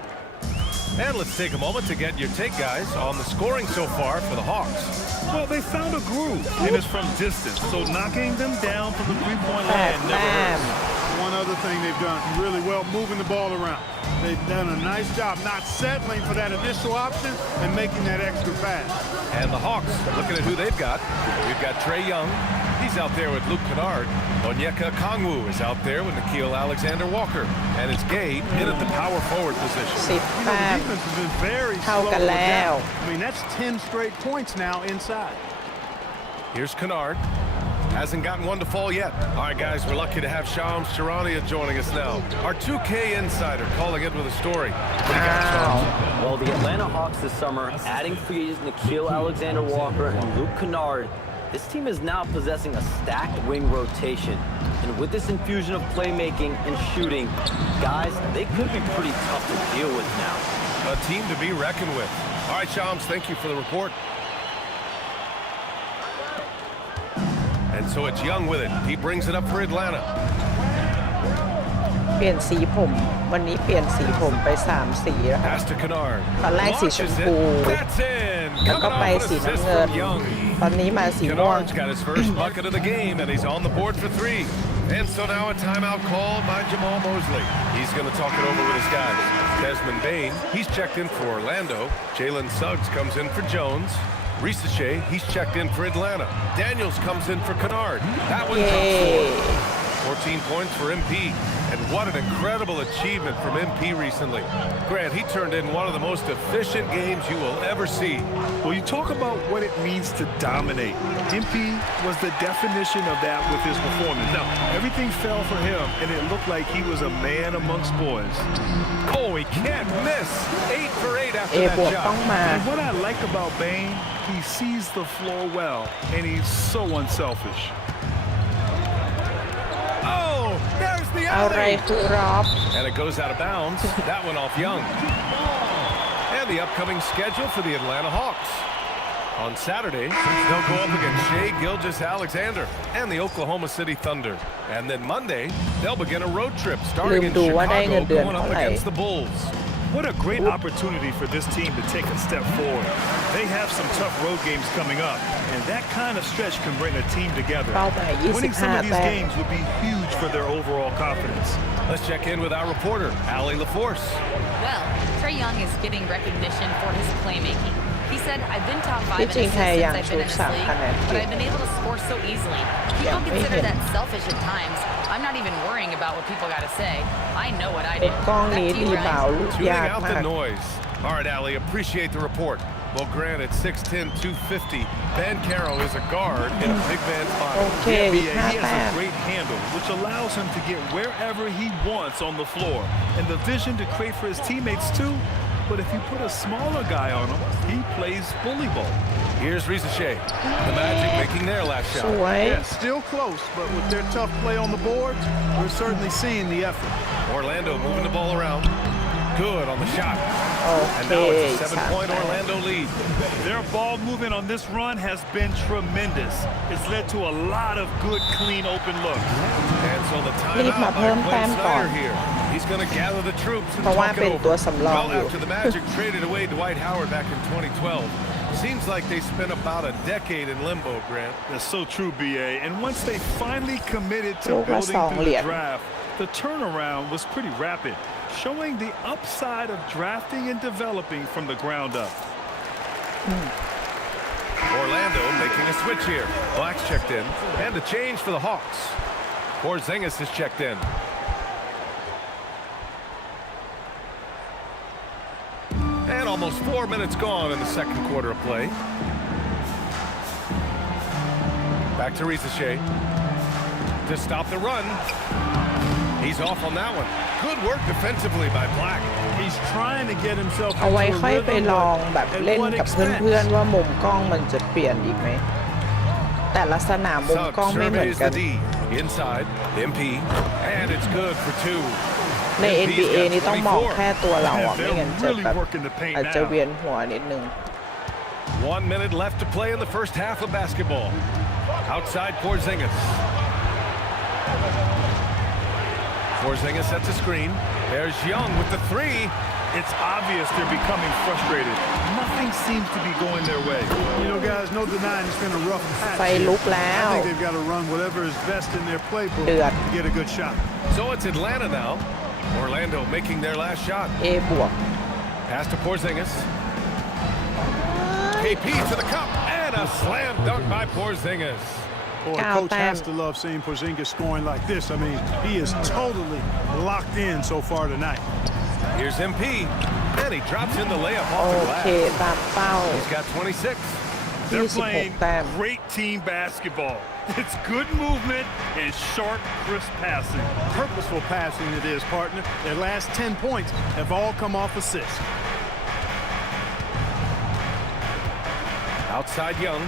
And let's take a moment to get your take, guys, on the scoring so far for the Hawks. Well, they found a groove, and it's from distance. So knocking them down from the three-point line never hurts. One other thing they've done really well, moving the ball around. They've done a nice job not settling for that initial option and making that extra pass. And the Hawks, looking at who they've got. We've got Trae Young. He's out there with Luke Kennard. Onyeka Okongwu is out there with Nickeil Alexander-Walker. And it's Gay in at the power forward position. You know, the defense has been very slow to adapt. I mean, that's 10 straight points now inside. Here's Kennard. Hasn't gotten one to fall yet. All right, guys, we're lucky to have Shams Charania joining us now. Our 2K insider calling in with a story. What do you got, Shams? Well, the Atlanta Hawks this summer, adding free agents Nickeil Alexander-Walker and Luke Kennard, this team is now possessing a stacked wing rotation. And with this infusion of playmaking and shooting, guys, they could be pretty tough to deal with now. A team to be reckoned with. All right, Shams, thank you for the report. And so it's Young with it. He brings it up for Atlanta. เปลี่ยนสีผมวันนี้เปลี่ยนสีผมไป3สีแล้วค่ะ Pass to Kennard. ตอนแรกสีชมพู That's in. แล้วก็ไปสีน้ำเงิน ตอนนี้มาสีม่วง Kennard's got his first bucket of the game, and he's on the board for 3. And so now a timeout called by Jamal Mosley. He's going to talk it over with his guys. Desmond Bain, he's checked in for Orlando. Jalen Suggs comes in for Jones. Riesche, he's checked in for Atlanta. Daniels comes in for Kennard. That one's top 4. 15 points for MP. And what an incredible achievement from MP recently. Grant, he turned in one of the most efficient games you will ever see. Well, you talk about what it means to dominate. MP was the definition of that with his performance. Now, everything fell for him, and it looked like he was a man amongst boys. Oh, he can't miss. 8 for 8 after that shot. And what I like about Bane, he sees the floor well, and he's so unselfish. Oh, there's the alley. And it goes out of bounds. That one off Young. And the upcoming schedule for the Atlanta Hawks. On Saturday, they'll go up against Shai Gilgeous-Alexander and the Oklahoma City Thunder. And then Monday, they'll begin a road trip starting in Chicago, going up against the Bulls. What a great opportunity for this team to take a step forward. They have some tough road games coming up, and that kind of stretch can bring a team together. Winning some of these games would be huge for their overall confidence. Let's check in with our reporter, Allie LaForce. Well, Trae Young is getting recognition for his playmaking. He said, I've been top 5 in assists since I've been in this league, but I've been able to score so easily. People consider that selfish at times. I'm not even worrying about what people got to say. I know what I did. Tuning out the noise. All right, Allie, appreciate the report. Well, granted, 6'10", 250, Banchero is a guard in a big man's body. He has a great handle, which allows him to get wherever he wants on the floor. And the vision to create for his teammates, too. But if you put a smaller guy on him, he plays bully ball. Here's Risa Shea, the Magic making their last shot. Yeah, still close, but with their tough play on the boards, we're certainly seeing the effort. Orlando moving the ball around. Good on the shot. And now it's a 7-point Orlando lead. Their ball movement on this run has been tremendous. It's led to a lot of good, clean, open looks. And so the timeout by Quinn Snyder here. He's going to gather the troops and talk it over. Well, after the Magic traded away Dwight Howard back in 2012, seems like they spent about a decade in limbo, Grant. That's so true, BA. And once they finally committed to building through the draft, the turnaround was pretty rapid, showing the upside of drafting and developing from the ground up. Orlando making a switch here. Black's checked in, and a change for the Hawks. Porzingis is checked in. And almost 4 minutes gone in the second quarter of play. Back to Risa Shea to stop the run. He's off on that one. Good work defensively by Black. He's trying to get himself เอาไว้ค่อยไปลองแบบเล่นกับเพื่อนๆว่ามุมกล้องมันจะเปลี่ยนอีกไหมแต่ละสนามมุมกล้องไม่เหมือนกัน Inside MP and it's good for 2. ใน NBA นี่ต้องมองแค่ตัวเราอ่ะไม่งั้นจะแบบอาจจะเวียนหัวนิดนึง 1 minute left to play in the first half of basketball. Outside Porzingis. Porzingis sets a screen. There's Young with the 3. It's obvious they're becoming frustrated. Nothing seems to be going their way. You know, guys, no denying it's been a rough patch. I think they've got to run whatever is best in their playbook to get a good shot. So it's Atlanta now. Orlando making their last shot. Pass to Porzingis. KP to the cup and a slam dunk by Porzingis. Boy, coach has to love seeing Porzingis scoring like this. I mean, he is totally locked in so far tonight. Here's MP, and he drops in the layup off the glass. He's got 26. They're playing great team basketball. It's good movement and sharp, crisp passing. Purposeful passing it is, partner. Their last 10 points have all come off assists. Outside Young.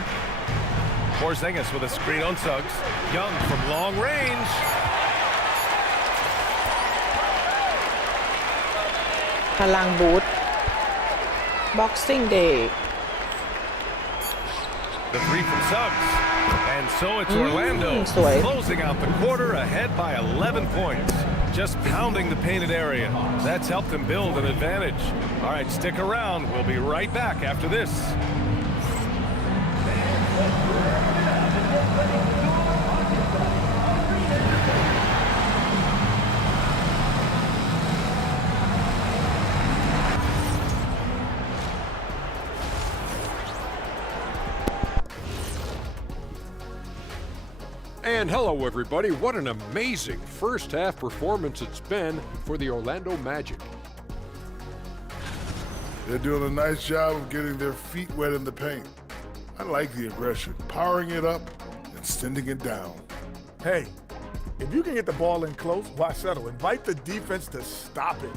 Porzingis with a screen on Suggs. Young from long range. Palang boot. Boxing Day. The 3 from Suggs. And so it's Orlando closing out the quarter ahead by 11 points. Just pounding the painted area. That's helped them build an advantage. All right, stick around. We'll be right back after this. And hello, everybody. What an amazing first half performance it's been for the Orlando Magic. They're doing a nice job of getting their feet wet in the paint. I like the aggression, powering it up and sending it down. Hey, if you can get the ball in close, why settle? Invite the defense to stop it.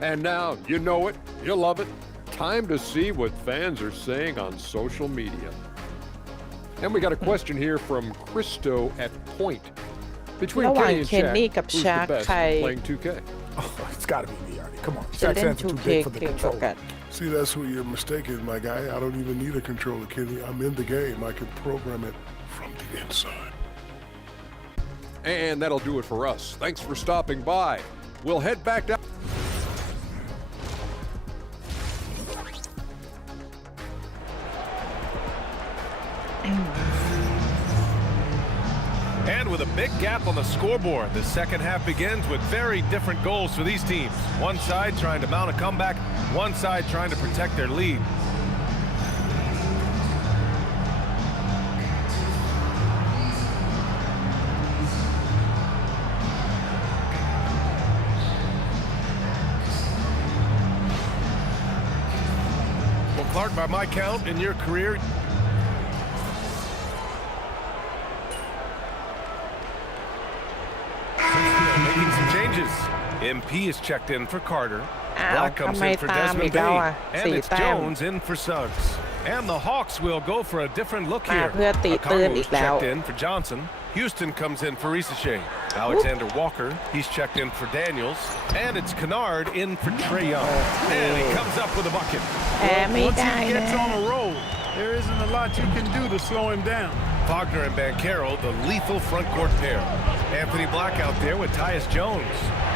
And now, you know it, you love it. Time to see what fans are saying on social media. And we got a question here from Christo at Point. Between Kenny and Shaq, who's the best at playing 2K? Oh, it's got to be me, Arnie. Come on. Shaq's hands are too big for the controller. See, that's where you're mistaken, my guy. I don't even need a controller, Kenny. I'm in the game. I can program it from the inside. And that'll do it for us. Thanks for stopping by. We'll head back down. And with a big gap on the scoreboard, the second half begins with very different goals for these teams. One side trying to mount a comeback, one side trying to protect their lead. Well, Clark, by my count, in your career, making some changes. MP is checked in for Carter. Black comes in for Desmond Bain. And it's Jones in for Suggs. And the Hawks will go for a different look here. Okongwu is checked in for Johnson. Houston comes in for Risache. Alexander Walker, he's checked in for Daniels. And it's Kennard in for Trae Young. And he comes up with a bucket. Once he gets on a roll, there isn't a lot you can do to slow him down. Wagner and Banchero, the lethal front court pair. Anthony Black out there with Tyus Jones.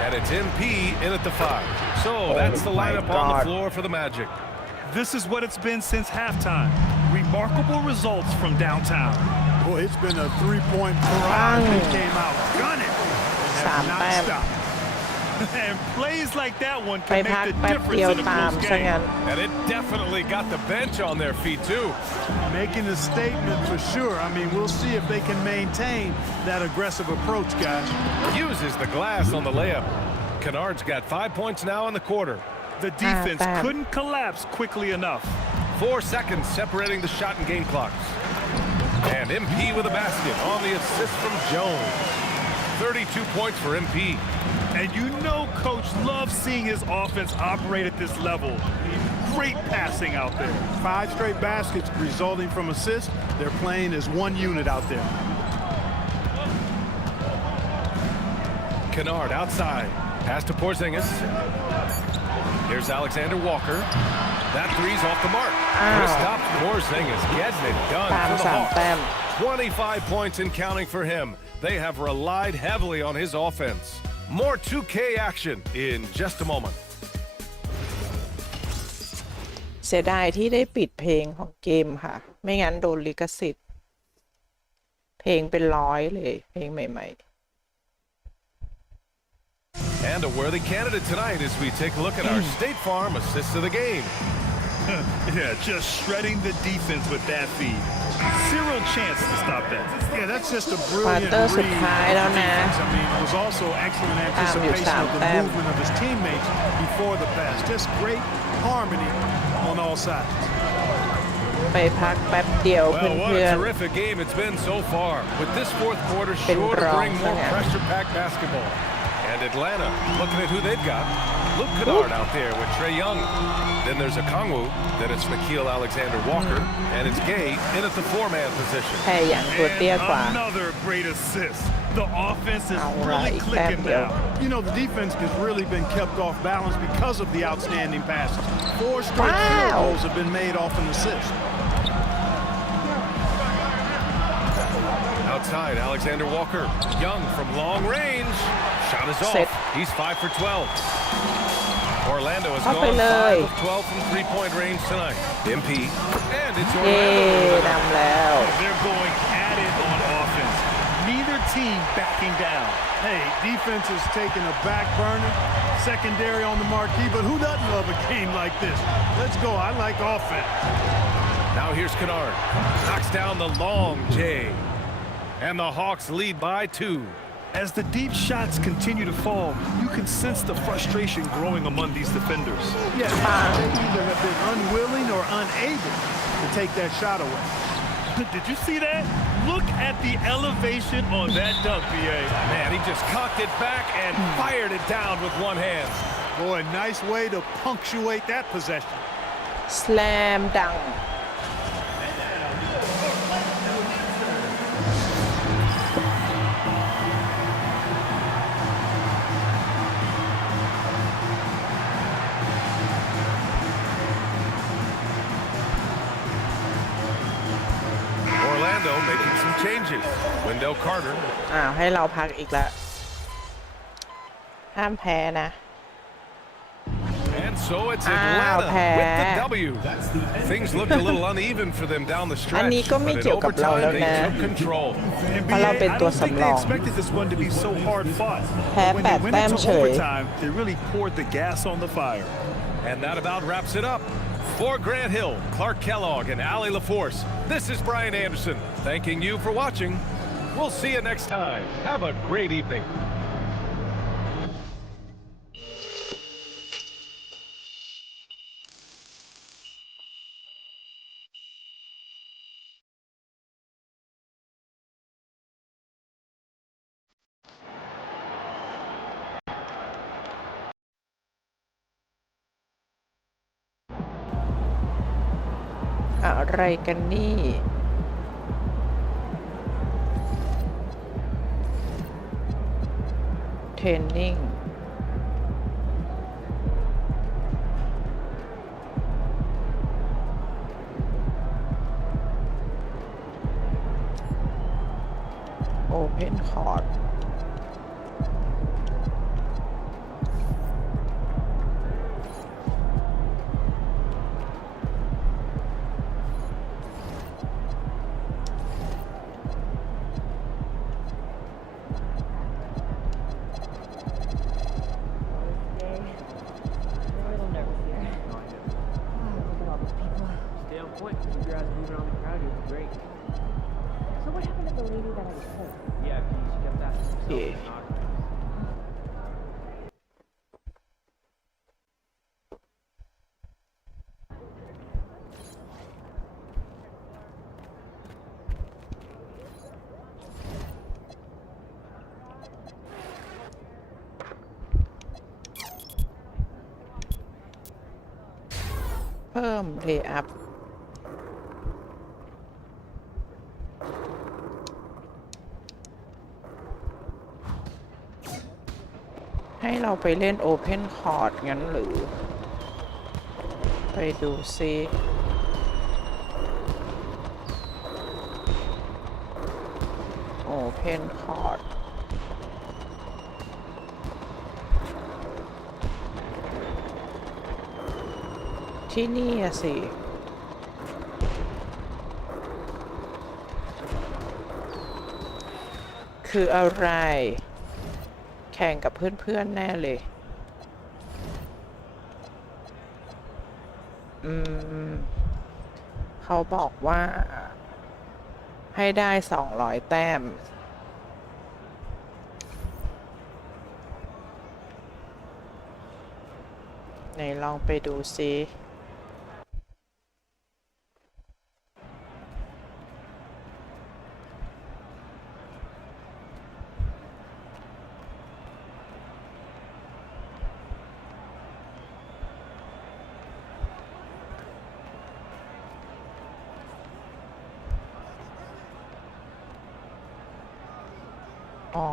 And it's MP in at the 5. So that's the lineup on the floor for the Magic. This is what it's been since halftime. Remarkable results from downtown. Boy, it's been a three-point barrage. They came out gunning and have not stopped. And plays like that one can make the difference in a close game. And it definitely got the bench on their feet, too. Making a statement for sure. I mean, we'll see if they can maintain that aggressive approach, guys. Uses the glass on the layup. Kennard's got 5 points now in the quarter. The defense couldn't collapse quickly enough. 4 seconds separating the shot and game clocks. And MP with a basket on the assist from Jones. 32 points for MP. And you know Coach loves seeing his offense operate at this level. Great passing out there. 5 straight baskets resulting from assists. They're playing as one unit out there. Kennard outside. Pass to Porzingis. Here's Alexander Walker. That three's off the mark. Kristaps Porzingis getting it done for the Hawks. 25 points and counting for him. They have relied heavily on his offense. More 2K action in just a moment. เสียดายที่ได้ปิดเพลงของเกมค่ะไม่งั้นโดนลิขสิทธิ์เพลงเป็น100เลยเพลงใหม่ๆ And a worthy candidate tonight as we take a look at our State Farm assist of the game. Yeah, just shredding the defense with that feed. Zero chance to stop that. Yeah, that's just a brilliant read. สุดท้ายแล้วนะ I mean, it was also excellent anticipation of the movement of his teammates before the pass. Just great harmony on all sides. ไปพักแป๊บเดียว Well, what เพื่อ a น terrific game it's been so far. With this fourth quarter sure to bring more pressure-packed basketball. And Atlanta, looking at who they've got. Luke Kennard out there with Trae Young. Then there's Okongwu. Then it's Nickeil Alexander-Walker. And it's Gay in at the 4-man position. And another great assist. The offense is really clicking now. You know, the defense has really been kept off balance because of the outstanding passes. 4 straight field goals have been made off an assist. Outside, Alexander Walker. Young from long range. Shot is off. He's 5 for 12. Orlando has gone 5 of 12 from three-point range tonight. MP. And it's Orlando. They're going at it on offense. Neither team backing down. Hey, defense is taking a back burner. Secondary on the marquee, but who doesn't love a game like this? Let's go. I like offense. Now here's Kennard. Knocks down the long J. And the Hawks lead by 2. As the deep shots continue to fall, you can sense the frustration growing among these defenders. Yeah, they either have been unwilling or unable to take that shot away. Did you see that? Look at the elevation on that dunk, BA. Man, he just cocked it back and fired it down with one hand. Boy, nice way to punctuate that possession. Slam dunk. Orlando making some changes. Wendell Carter. ให้เราพักอีกแล้วห้ามแพ้นะ And so it's Atlanta with the W. Things looked a little uneven for them down the stretch. อันนี้ก็ไม่เกี่ยวกับเราแล้วนะ control. เพราะเราเป็นตัวสำรอง Expected this one to be so hard fought. แพ้8 แต้มเฉย They really poured the gas on the fire. And that about wraps it up. For Grant Hill, Clark Kellogg, and Allie LaForce, this is Brian Anderson, thanking you for watching. We'll see you next time. Have a great evening.อะไรกันนี่เทรนนิ่งโอเพนคอร์ตเพิ่มเลย์อัพให้เราไปเล่น Open Court งั้นหรือไปดูซิ Open Court ที่นี่สิ คืออะไรแข่งกับเพื่อนๆแน่เลยเขาบอกว่าให้ได้200 แต้มไหนลองไปดูซิอ๋อ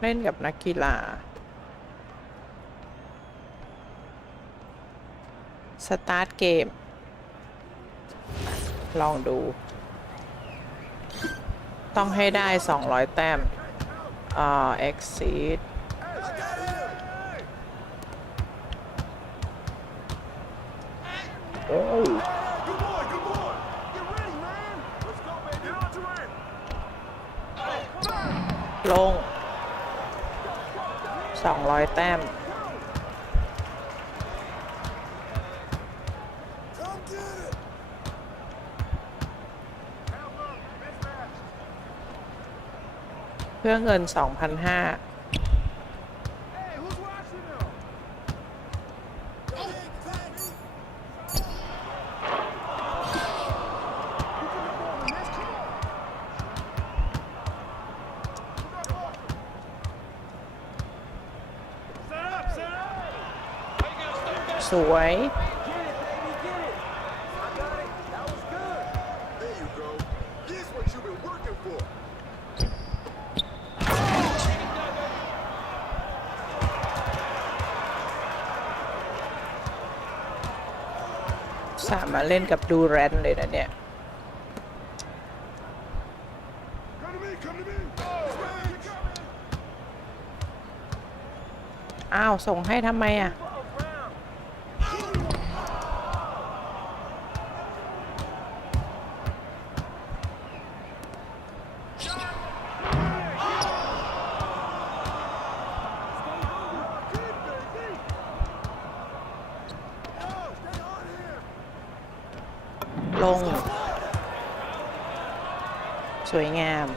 เล่นกับนักกีฬาสตาร์ทเกมลองดูต้องให้ได้200 แต้มexceedโอ้ลง200 แต้ม พื่อเงิน 2,500 สวยสามารถเล่นกับดูแรนเลยนะเนี่ยอ้าวส่งให้ทำไมอ่ะลงสวยงาม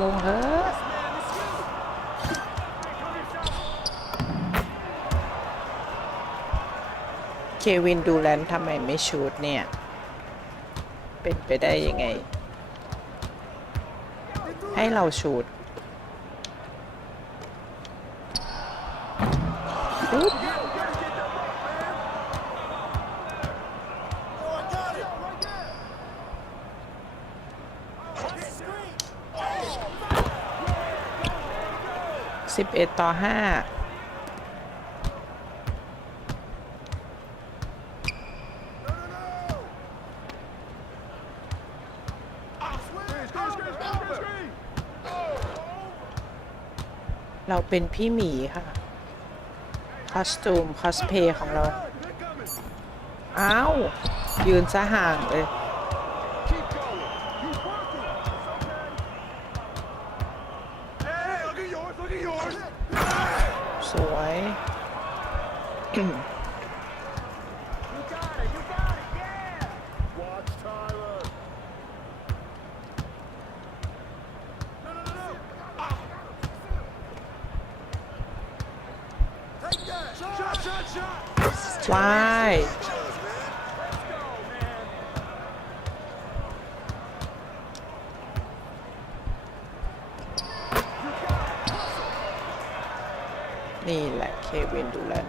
ลงเถอะเควินดูแลนทำไมไม่ชูดเนี่ยเป็นไปได้ยังไงให้เราชูด11-5เราเป็นพี่หมีค่ะคอสตูมคอสเพย์ของเราอ้าวยืนซะห่างเลยสวยว้ายนี่แหละเควินดูแลน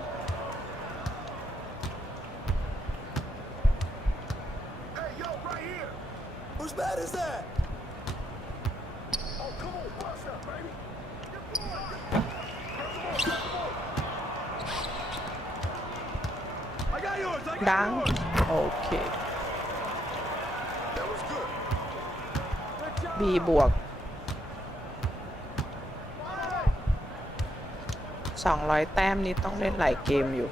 ดังโอเค B บวก200 แต้มนี้ต้องเล่นหลายเกมอยู่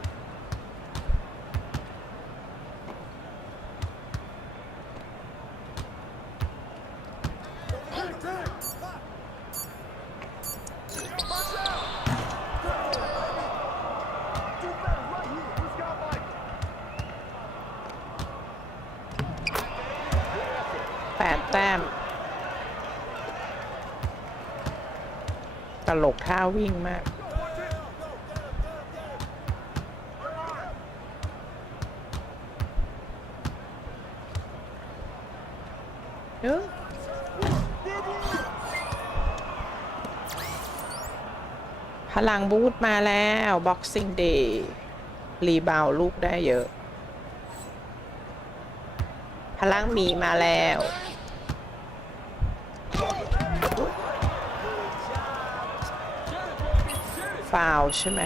8 แต้มตลกท่าวิ่งมากพลังบูทมาแล้ว Boxing Day รีบาวลูกได้เยอะพลังมีมาแล้วฟาวใช่ไหม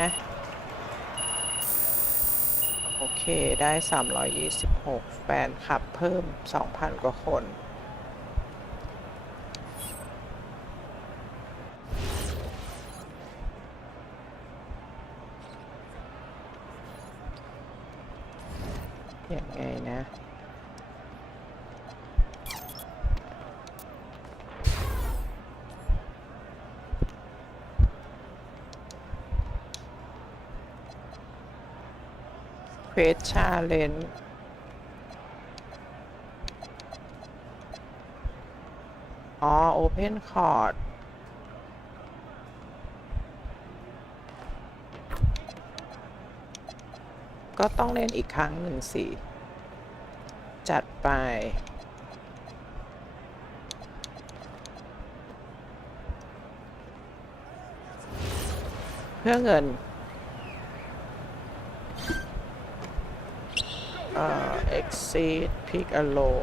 โอเคได้326แฟนคลับเพิ่ม 2,000 กว่าคน ยังไงนะเควสชาเลนจ์อ๋อโอเพนคอร์ดก็ต้องเล่นอีกครั้งหนึ่งสิจัดไปเพื่อเงินexceed pick a low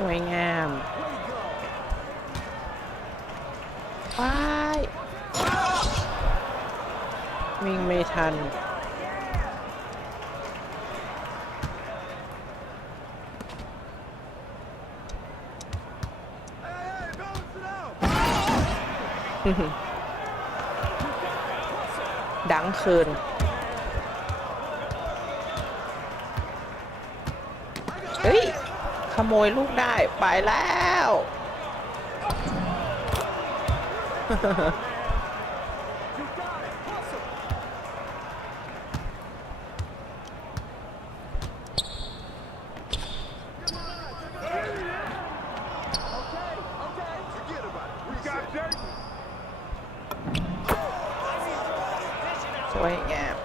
สวยงามว้ายวิ่งไม่ทันดังคืนเฮ้ยขโมยลูกได้ไปแล้วสวยงาม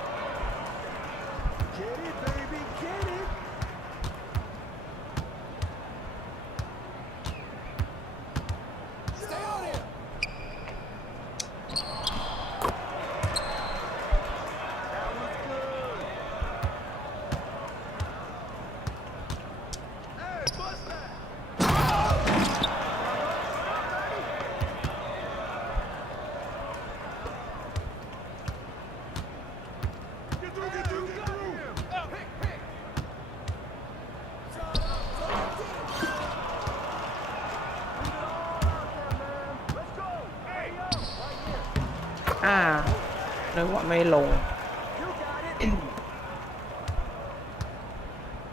นึกว่าไม่ลง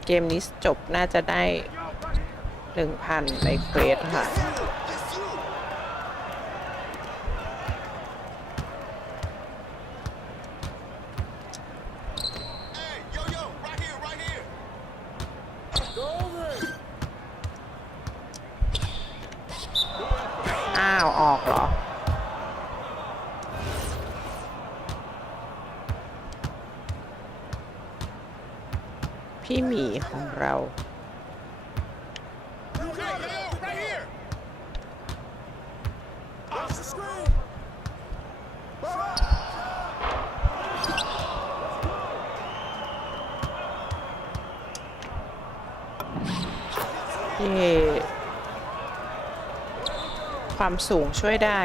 เกมนี้จบน่าจะได้ 1,000 ในเควสค่ะอ้าวออกเหรอพี่หมีของเราเย่ความสูงช่วยได้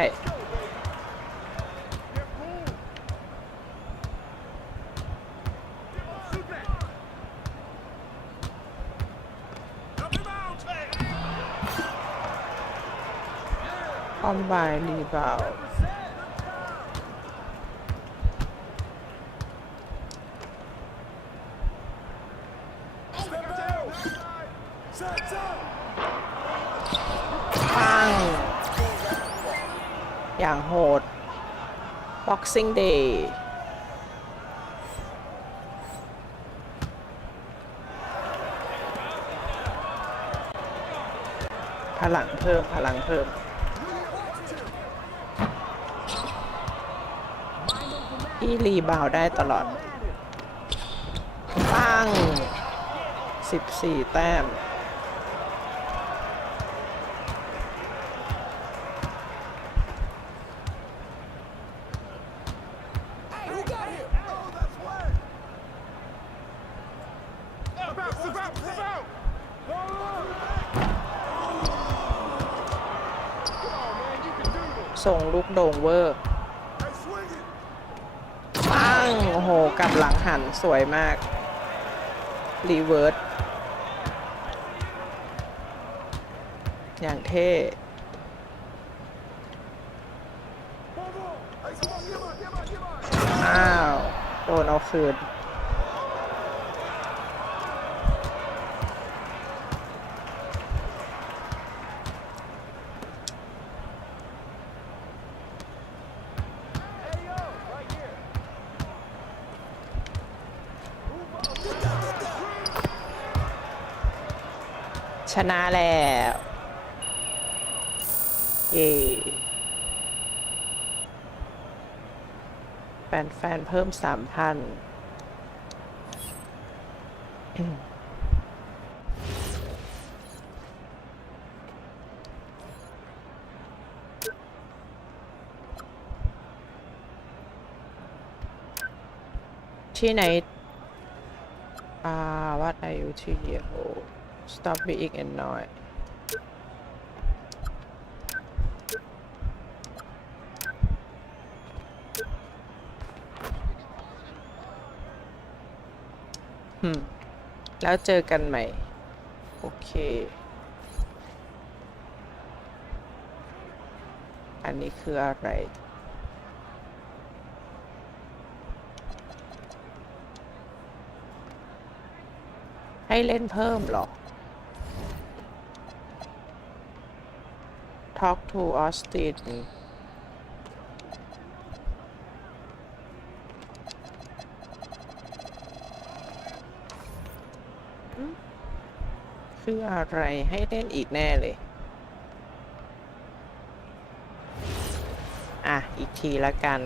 คอมไบน์รีบาวปังอย่างโหด Boxing Day พลังเพิ่มพลังเพิ่มที่รีบาวได้ตลอดปัง14 แต้มส ส่งลูกโด่งเวอร์ปังโอ้โหกลับหลังหันสวยมากรีเวิร์สอย่างเท่อ้าวโดนเอาคืนชนะแล้วเย่แฟนเพิ่ม 3,000 ที่ไหนwhat are you to here stop being annoyed แล้วเจอกันใหม่โอเคอันนี้คืออะไรให้เล่นเพิ่มหรอ Talk to Austin คืออะไรให้เล่นอีกแน่เลยอ่ะอีกทีละกัน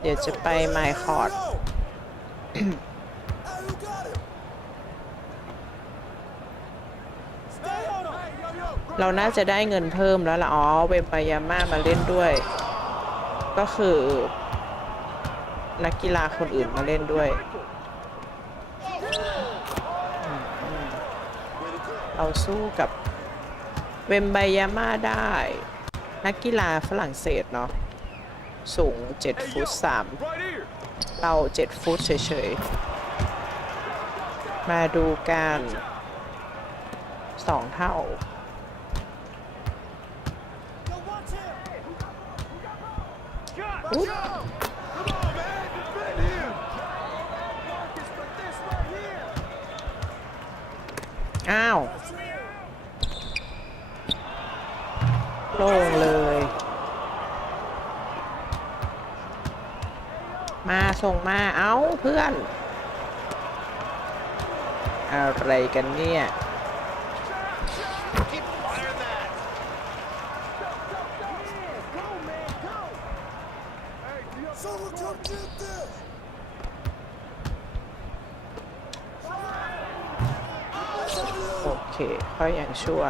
เดี๋ยวจะไปไมค์คอร์ด เราน่าจะได้เงินเพิ่มแล้วล่ะอ๋อเวมปายาม่ามาเล่นด้วยก็คือนักกีฬาคนอื่นมาเล่นด้วยเราสู้กับเวมปายาม่าได้นักกีฬาฝรั่งเศสเนาะสูง7 ฟุต 3เรา7 ฟุตเฉยๆมาดูกัน2 เท่าอ้าวโล่งเลยมาส่งมาเอ้าเพื่อนอะไรกันเนี่ยโอเคค่อยอย่างชั่ว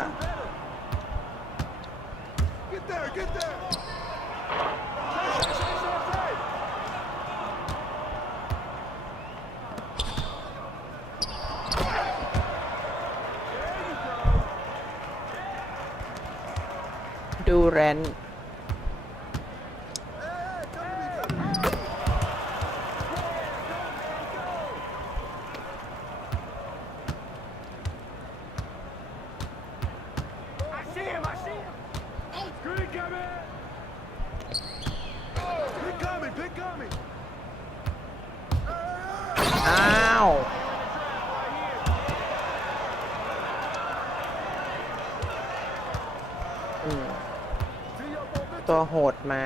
ดูแรนอ้าวตัวโหดมา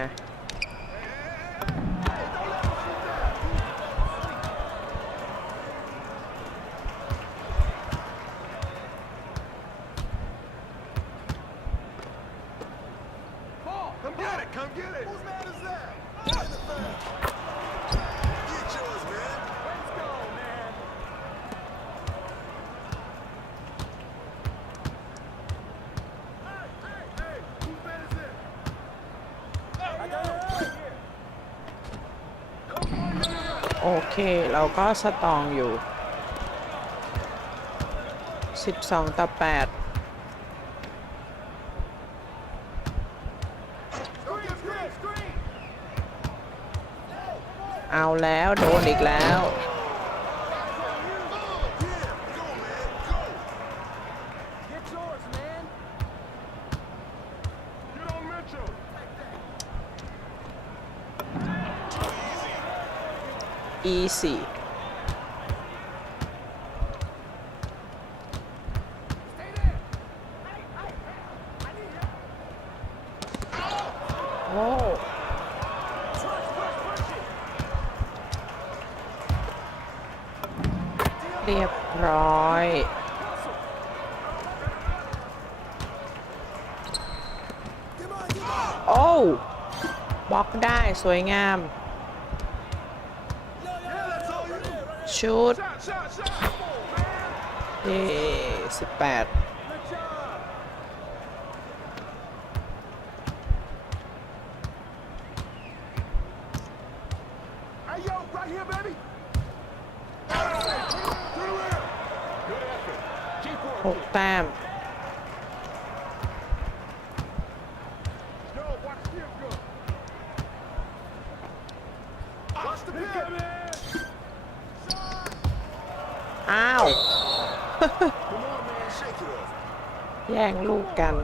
โอเคเราก็สตรองอยู่12-8 เอาแล้วโดนอีกแล้ว easy โอ้เรียบร้อยโอ้บล็อกได้สวยงามชุด186 แต้มอ้าว แย่งลูกกัน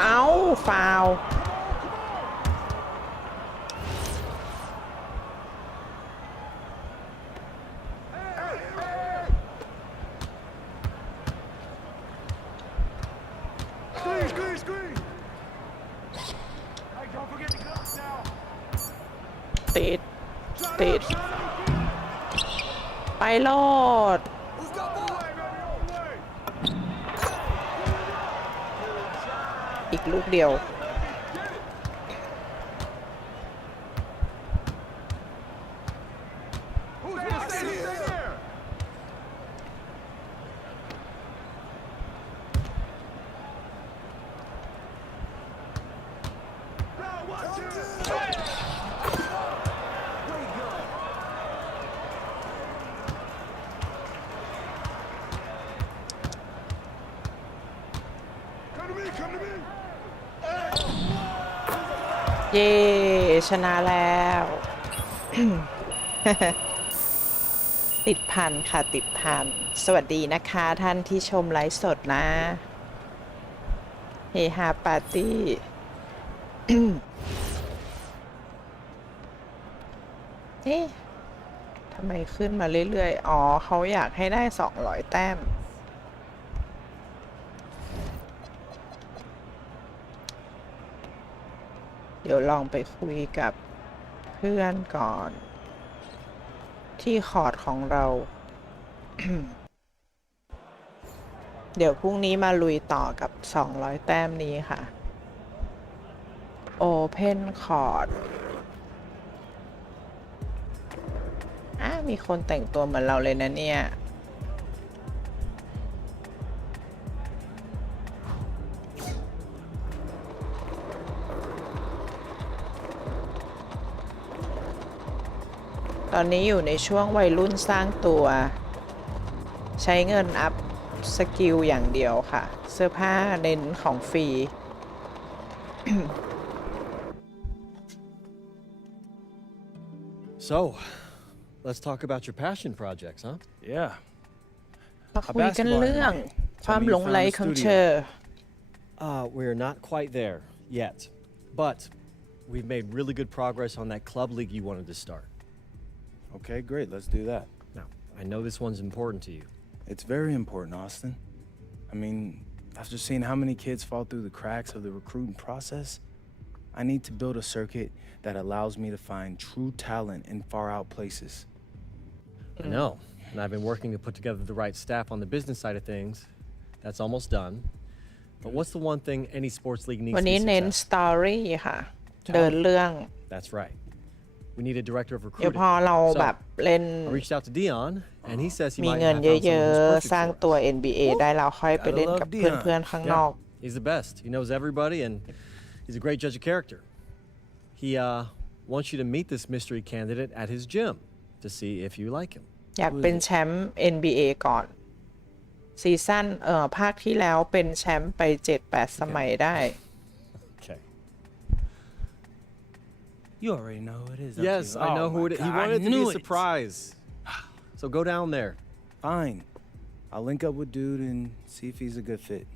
เอาฟาวล์ติดไปโลดอีกลูกเดียวเย้ชนะแล้ว ติดพันค่ะติดพันสวัสดีนะคะท่านที่ชมไลฟ์สดนะเฮฮาปาร์ตี้ เอ๊ะทำไมขึ้นมาเรื่อยๆอ๋อเขาอยากให้ได้200 แต้มเดี๋ยวลองไปคุยกับเพื่อนก่อนที่คอร์ดของเรา เดี๋ยวพรุ่งนี้มาลุยต่อกับ200 แต้มนี้ค่ะ Open Court มีคนแต่งตัวเหมือนเราเลยนะเนี่ยตอนนี้อยู่ในช่วงวัยรุ่นสร้างตัวใช้เงินอัพสกิลอย่างเดียวค่ะเสื้อผ้าเน้นของฟรี So, let's talk about your passion projects, huh? Yeah. มาคุยกันเรื่องความหลงใหลของเธอ We're not quite there yet, but we've made really good progress on that club league you wanted to start. Okay, great. Let's do that. Now, I know this one's important to you. It's very important, Austin. I mean, after seeing how many kids fall through the cracks of the recruiting process, I need to build a circuit that allows me to find true talent in far-out places. I know, and I've been working to put together the right staff on the business side of things. That's almost done. But what's the one thing any sports league needs วัน to นี้ be เน้น successful? สตอรี่ค่ะเดินเรื่อง That's right. We need a director of เดี๋ยว recruiting. พอเราแบบเล่น I reached out to Dion, and he says he มี might เงิน have found เย someone อะ who's ๆ perfect สร้าง for us. ตัว NBA ได้แล้วค่อยไปเล่นกับ Gotta love เพื่อนๆข้างนอก He's the best. He knows everybody, and he's a great judge of character. He wants you to meet this mystery candidate at his gym to see if you like him. อยากเป็นแชมป์ NBA ก่อนซีซั่นภาคที่แล้วเป็นแชมป์ไป 7-8 สมัยได้ Okay. You already know who it is. Yes, I know who it is. He wanted to be a surprise. So go down there. Fine. I'll link up with dude and see if he's a good fit.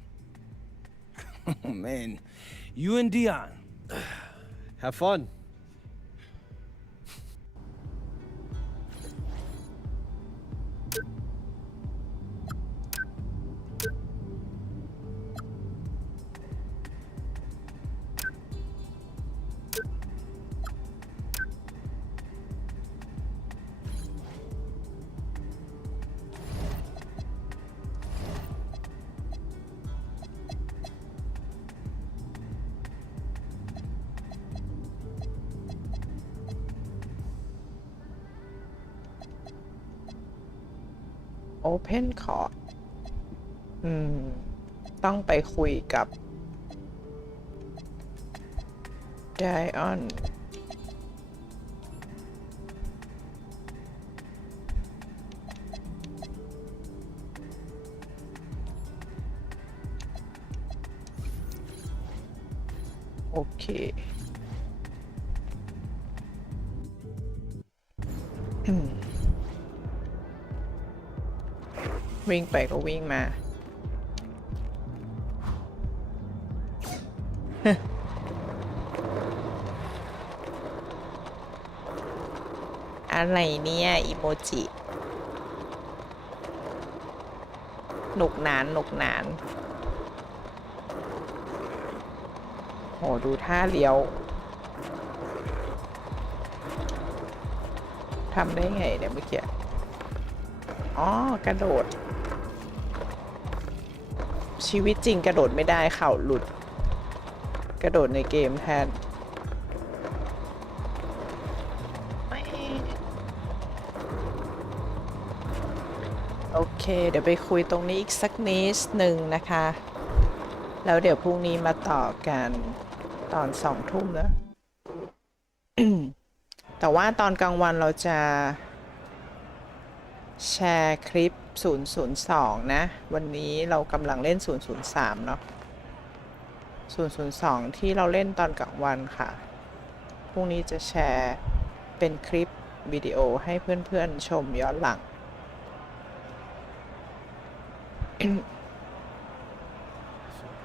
Oh man, you and Dion. Have fun. Open Court ต้องไปคุยกับ Dion โอเควิ่งไปก็วิ่งมา อะไรเนี่ยอีโมจิหนุกหนานหนุกหนานโหดูท่าเลี้ยวทำได้ไงเนี่ยเมื่อกี้อ๋อกระโดดชีวิตจริงกระโดดไม่ได้เข่าหลุดกระโดดในเกมแทนโอเคเดี๋ยวไปคุยตรงนี้อีกสักนิดหนึ่งนะคะแล้วเดี๋ยวพรุ่งนี้มาต่อกันตอน2 ทุ่มนะ แต่ว่าตอนกลางวันเราจะแชร์คลิป002นะวันนี้เรากำลังเล่น003เนาะ002ที่เราเล่นตอนกลางวันค่ะพรุ่งนี้จะแชร์เป็นคลิปวิดีโอให้เพื่อนๆชมย้อนหลัง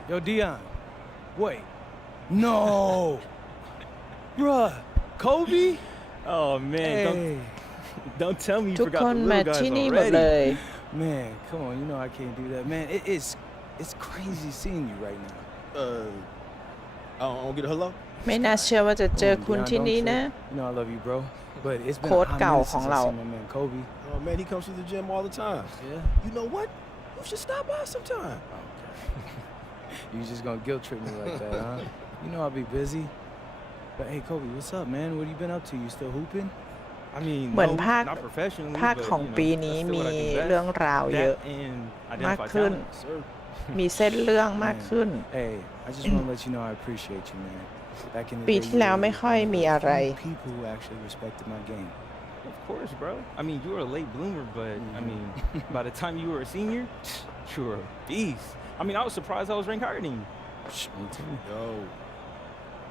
Yo, Dion. Wait. No. Bruh. Kobe? Oh man, don't tell me you ทุก forgot ค the น little มา guys ที่นี่หมด already. เลย Man, come on. You know I can't do that. Man, it's crazy seeing you right now. I don't get a hello. ไม่น่าเชื่อว่าจะเจอคุณที่นี่นะ You know I love you, bro. But it's been โค้ช a hot เก่า minute ของ since I เรา seen my man Kobe. Oh man, he comes to the gym all the time. Yeah. You know what? You should stop by sometime. You just gonna guilt trip me like that, huh? You know I'll be busy. But hey, Kobe, what's up, man? What you been up to? You still hooping? I mean, เหมือน no, ภาค not professionally, ภาค but, ของ you know, ปีนี้ that's still มี what I do best. เรื่องราวเยอะ That and มาก identify ขึ้น talent, sir. มีเส้นเรื่องมากขึ้น Hey, I just want to let you know I appreciate you, man. Back in the ปี day, ที่แล้วไม่ค่อยมีอะไร people who actually respected my game. Of course, bro. I mean, you were a late bloomer, but I mean, by the time you were a senior, you were a beast. I mean, I was surprised I was ranked higher than you. Me too. Yo,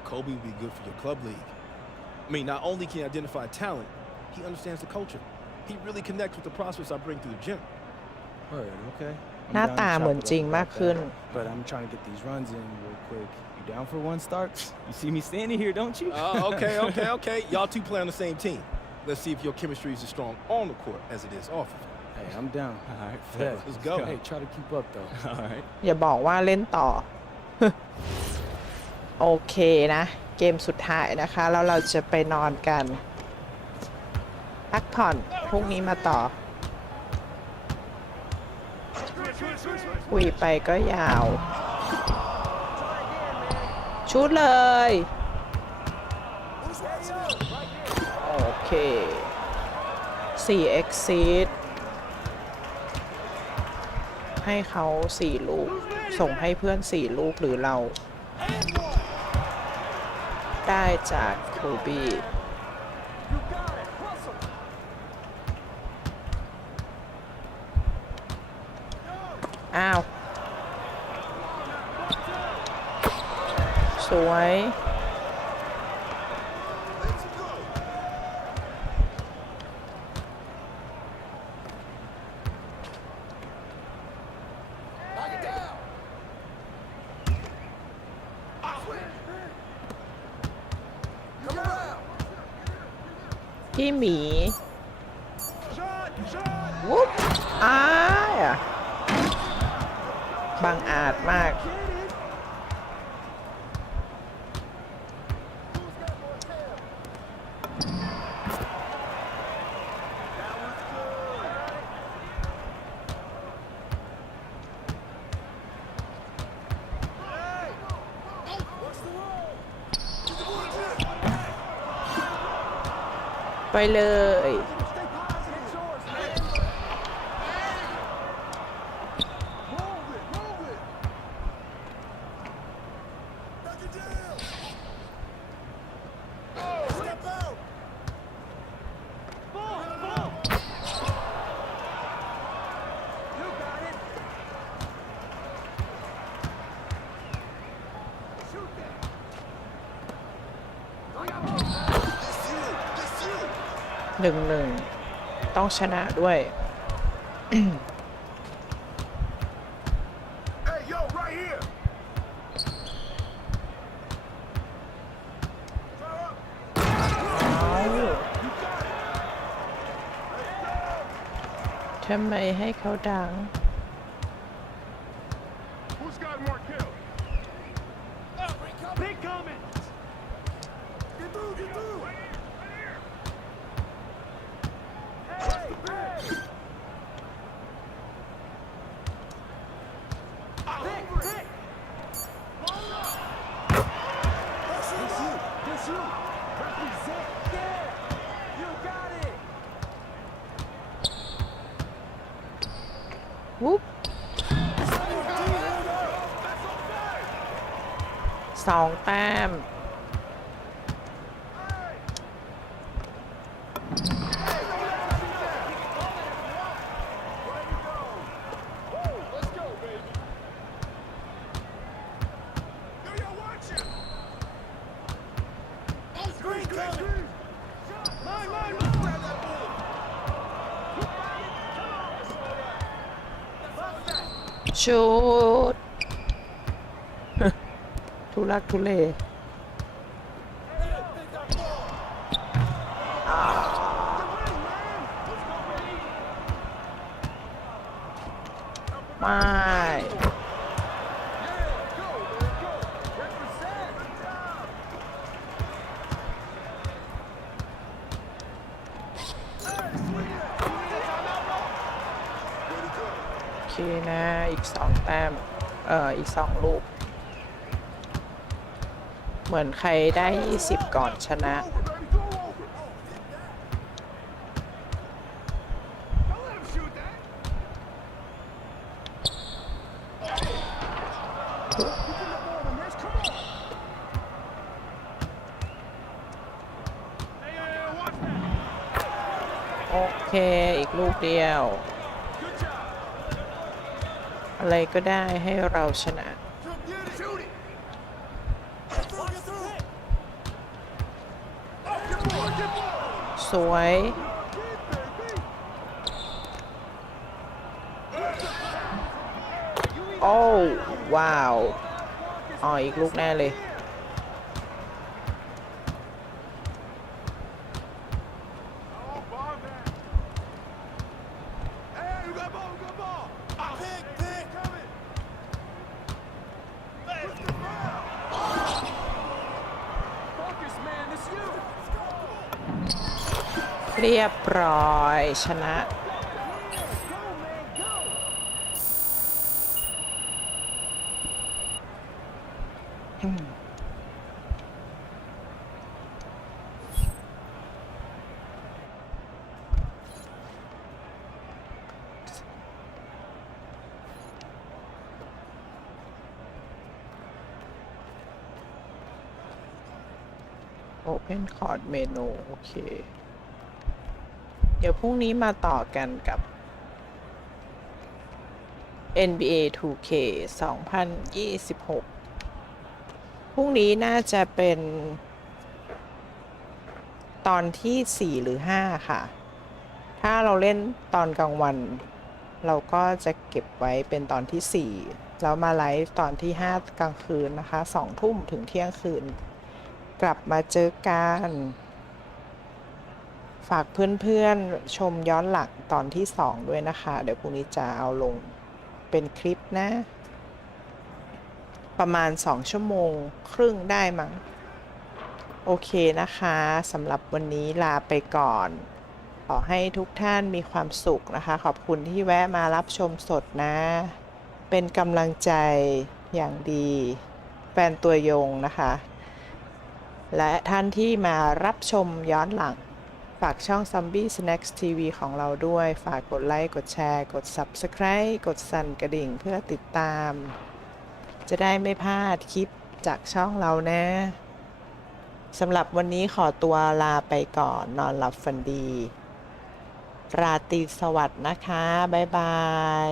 Kobe would be good for your club league. I mean, not only can he identify talent, he understands the culture. He really connects with the prospects I bring through the gym. Word, okay. หน้าตาเหมือนจริงมากขึ้น But I'm trying to get these runs in real quick. You down for one start? You see me standing here, don't you? Okay. Y'all two play on the same team. Let's see if your chemistry is as strong on the court as it is off of it. Hey, I'm down. All right, Yeah. let's go. Hey, try to keep up though. All right. อย่าบอกว่าเล่นต่อ โอเคนะ เกมสุดท้ายนะคะ แล้วเราจะไปนอนกันพักผ่อนพรุ่งนี้มาต่อ คุยไปก็ยาว ชุดเลย โอเค 4 exceed ให้เขา4 ลูก ส่งให้เพื่อน4 ลูกหรือเรา ได้จากโคบี อ้าวสวยพี่หมีวุ๊บบังอาจมากไปเลย1-1ต้องชนะด้วย ทำไมให้เขาดังวุ๊บ2 แต้มชุด ทุลักทุเลไม่โอเคนะอีก2 แต้มอีก2 ลูกเหมือนใครได้20ก่อนชนะโอเคอีกลูกเดียวอะไรก็ได้ให้เราชนะสวยโอ้ว้าวอีกลูกแน่เลยเรียบร้อยชนะOpen Chord Menu โอเคเดี๋ยวพรุ่งนี้มาต่อกันกับ NBA 2K 2026 พรุ่งนี้น่าจะเป็นตอนที่4หรือ5ค่ะถ้าเราเล่นตอนกลางวันเราก็จะเก็บไว้เป็นตอนที่4แล้วมาไลฟ์ตอนที่5กลางคืนนะคะ2 ทุ่มถึงเที่ยงคืนกลับมาเจอกันฝากเพื่อนๆชมย้อนหลังตอนที่2ด้วยนะคะเดี๋ยวพรุ่งนี้จะเอาลงเป็นคลิปนะประมาณ2 ชั่วโมงครึ่งได้มั้งโอเคนะคะสำหรับวันนี้ลาไปก่อนขอให้ทุกท่านมีความสุขนะคะขอบคุณที่แวะมารับชมสดนะเป็นกำลังใจอย่างดีแฟนตัวยงนะคะและท่านที่มารับชมย้อนหลังฝากช่อง Zombie Snacks TV ของเราด้วยฝากกดไลค์กดแชร์กด Subscribe กดสั่นกระดิ่งเพื่อติดตามจะได้ไม่พลาดคลิปจากช่องเรานะสำหรับวันนี้ขอตัวลาไปก่อนนอนหลับฝันดีราตรีสวัสดิ์นะคะบ๊ายบาย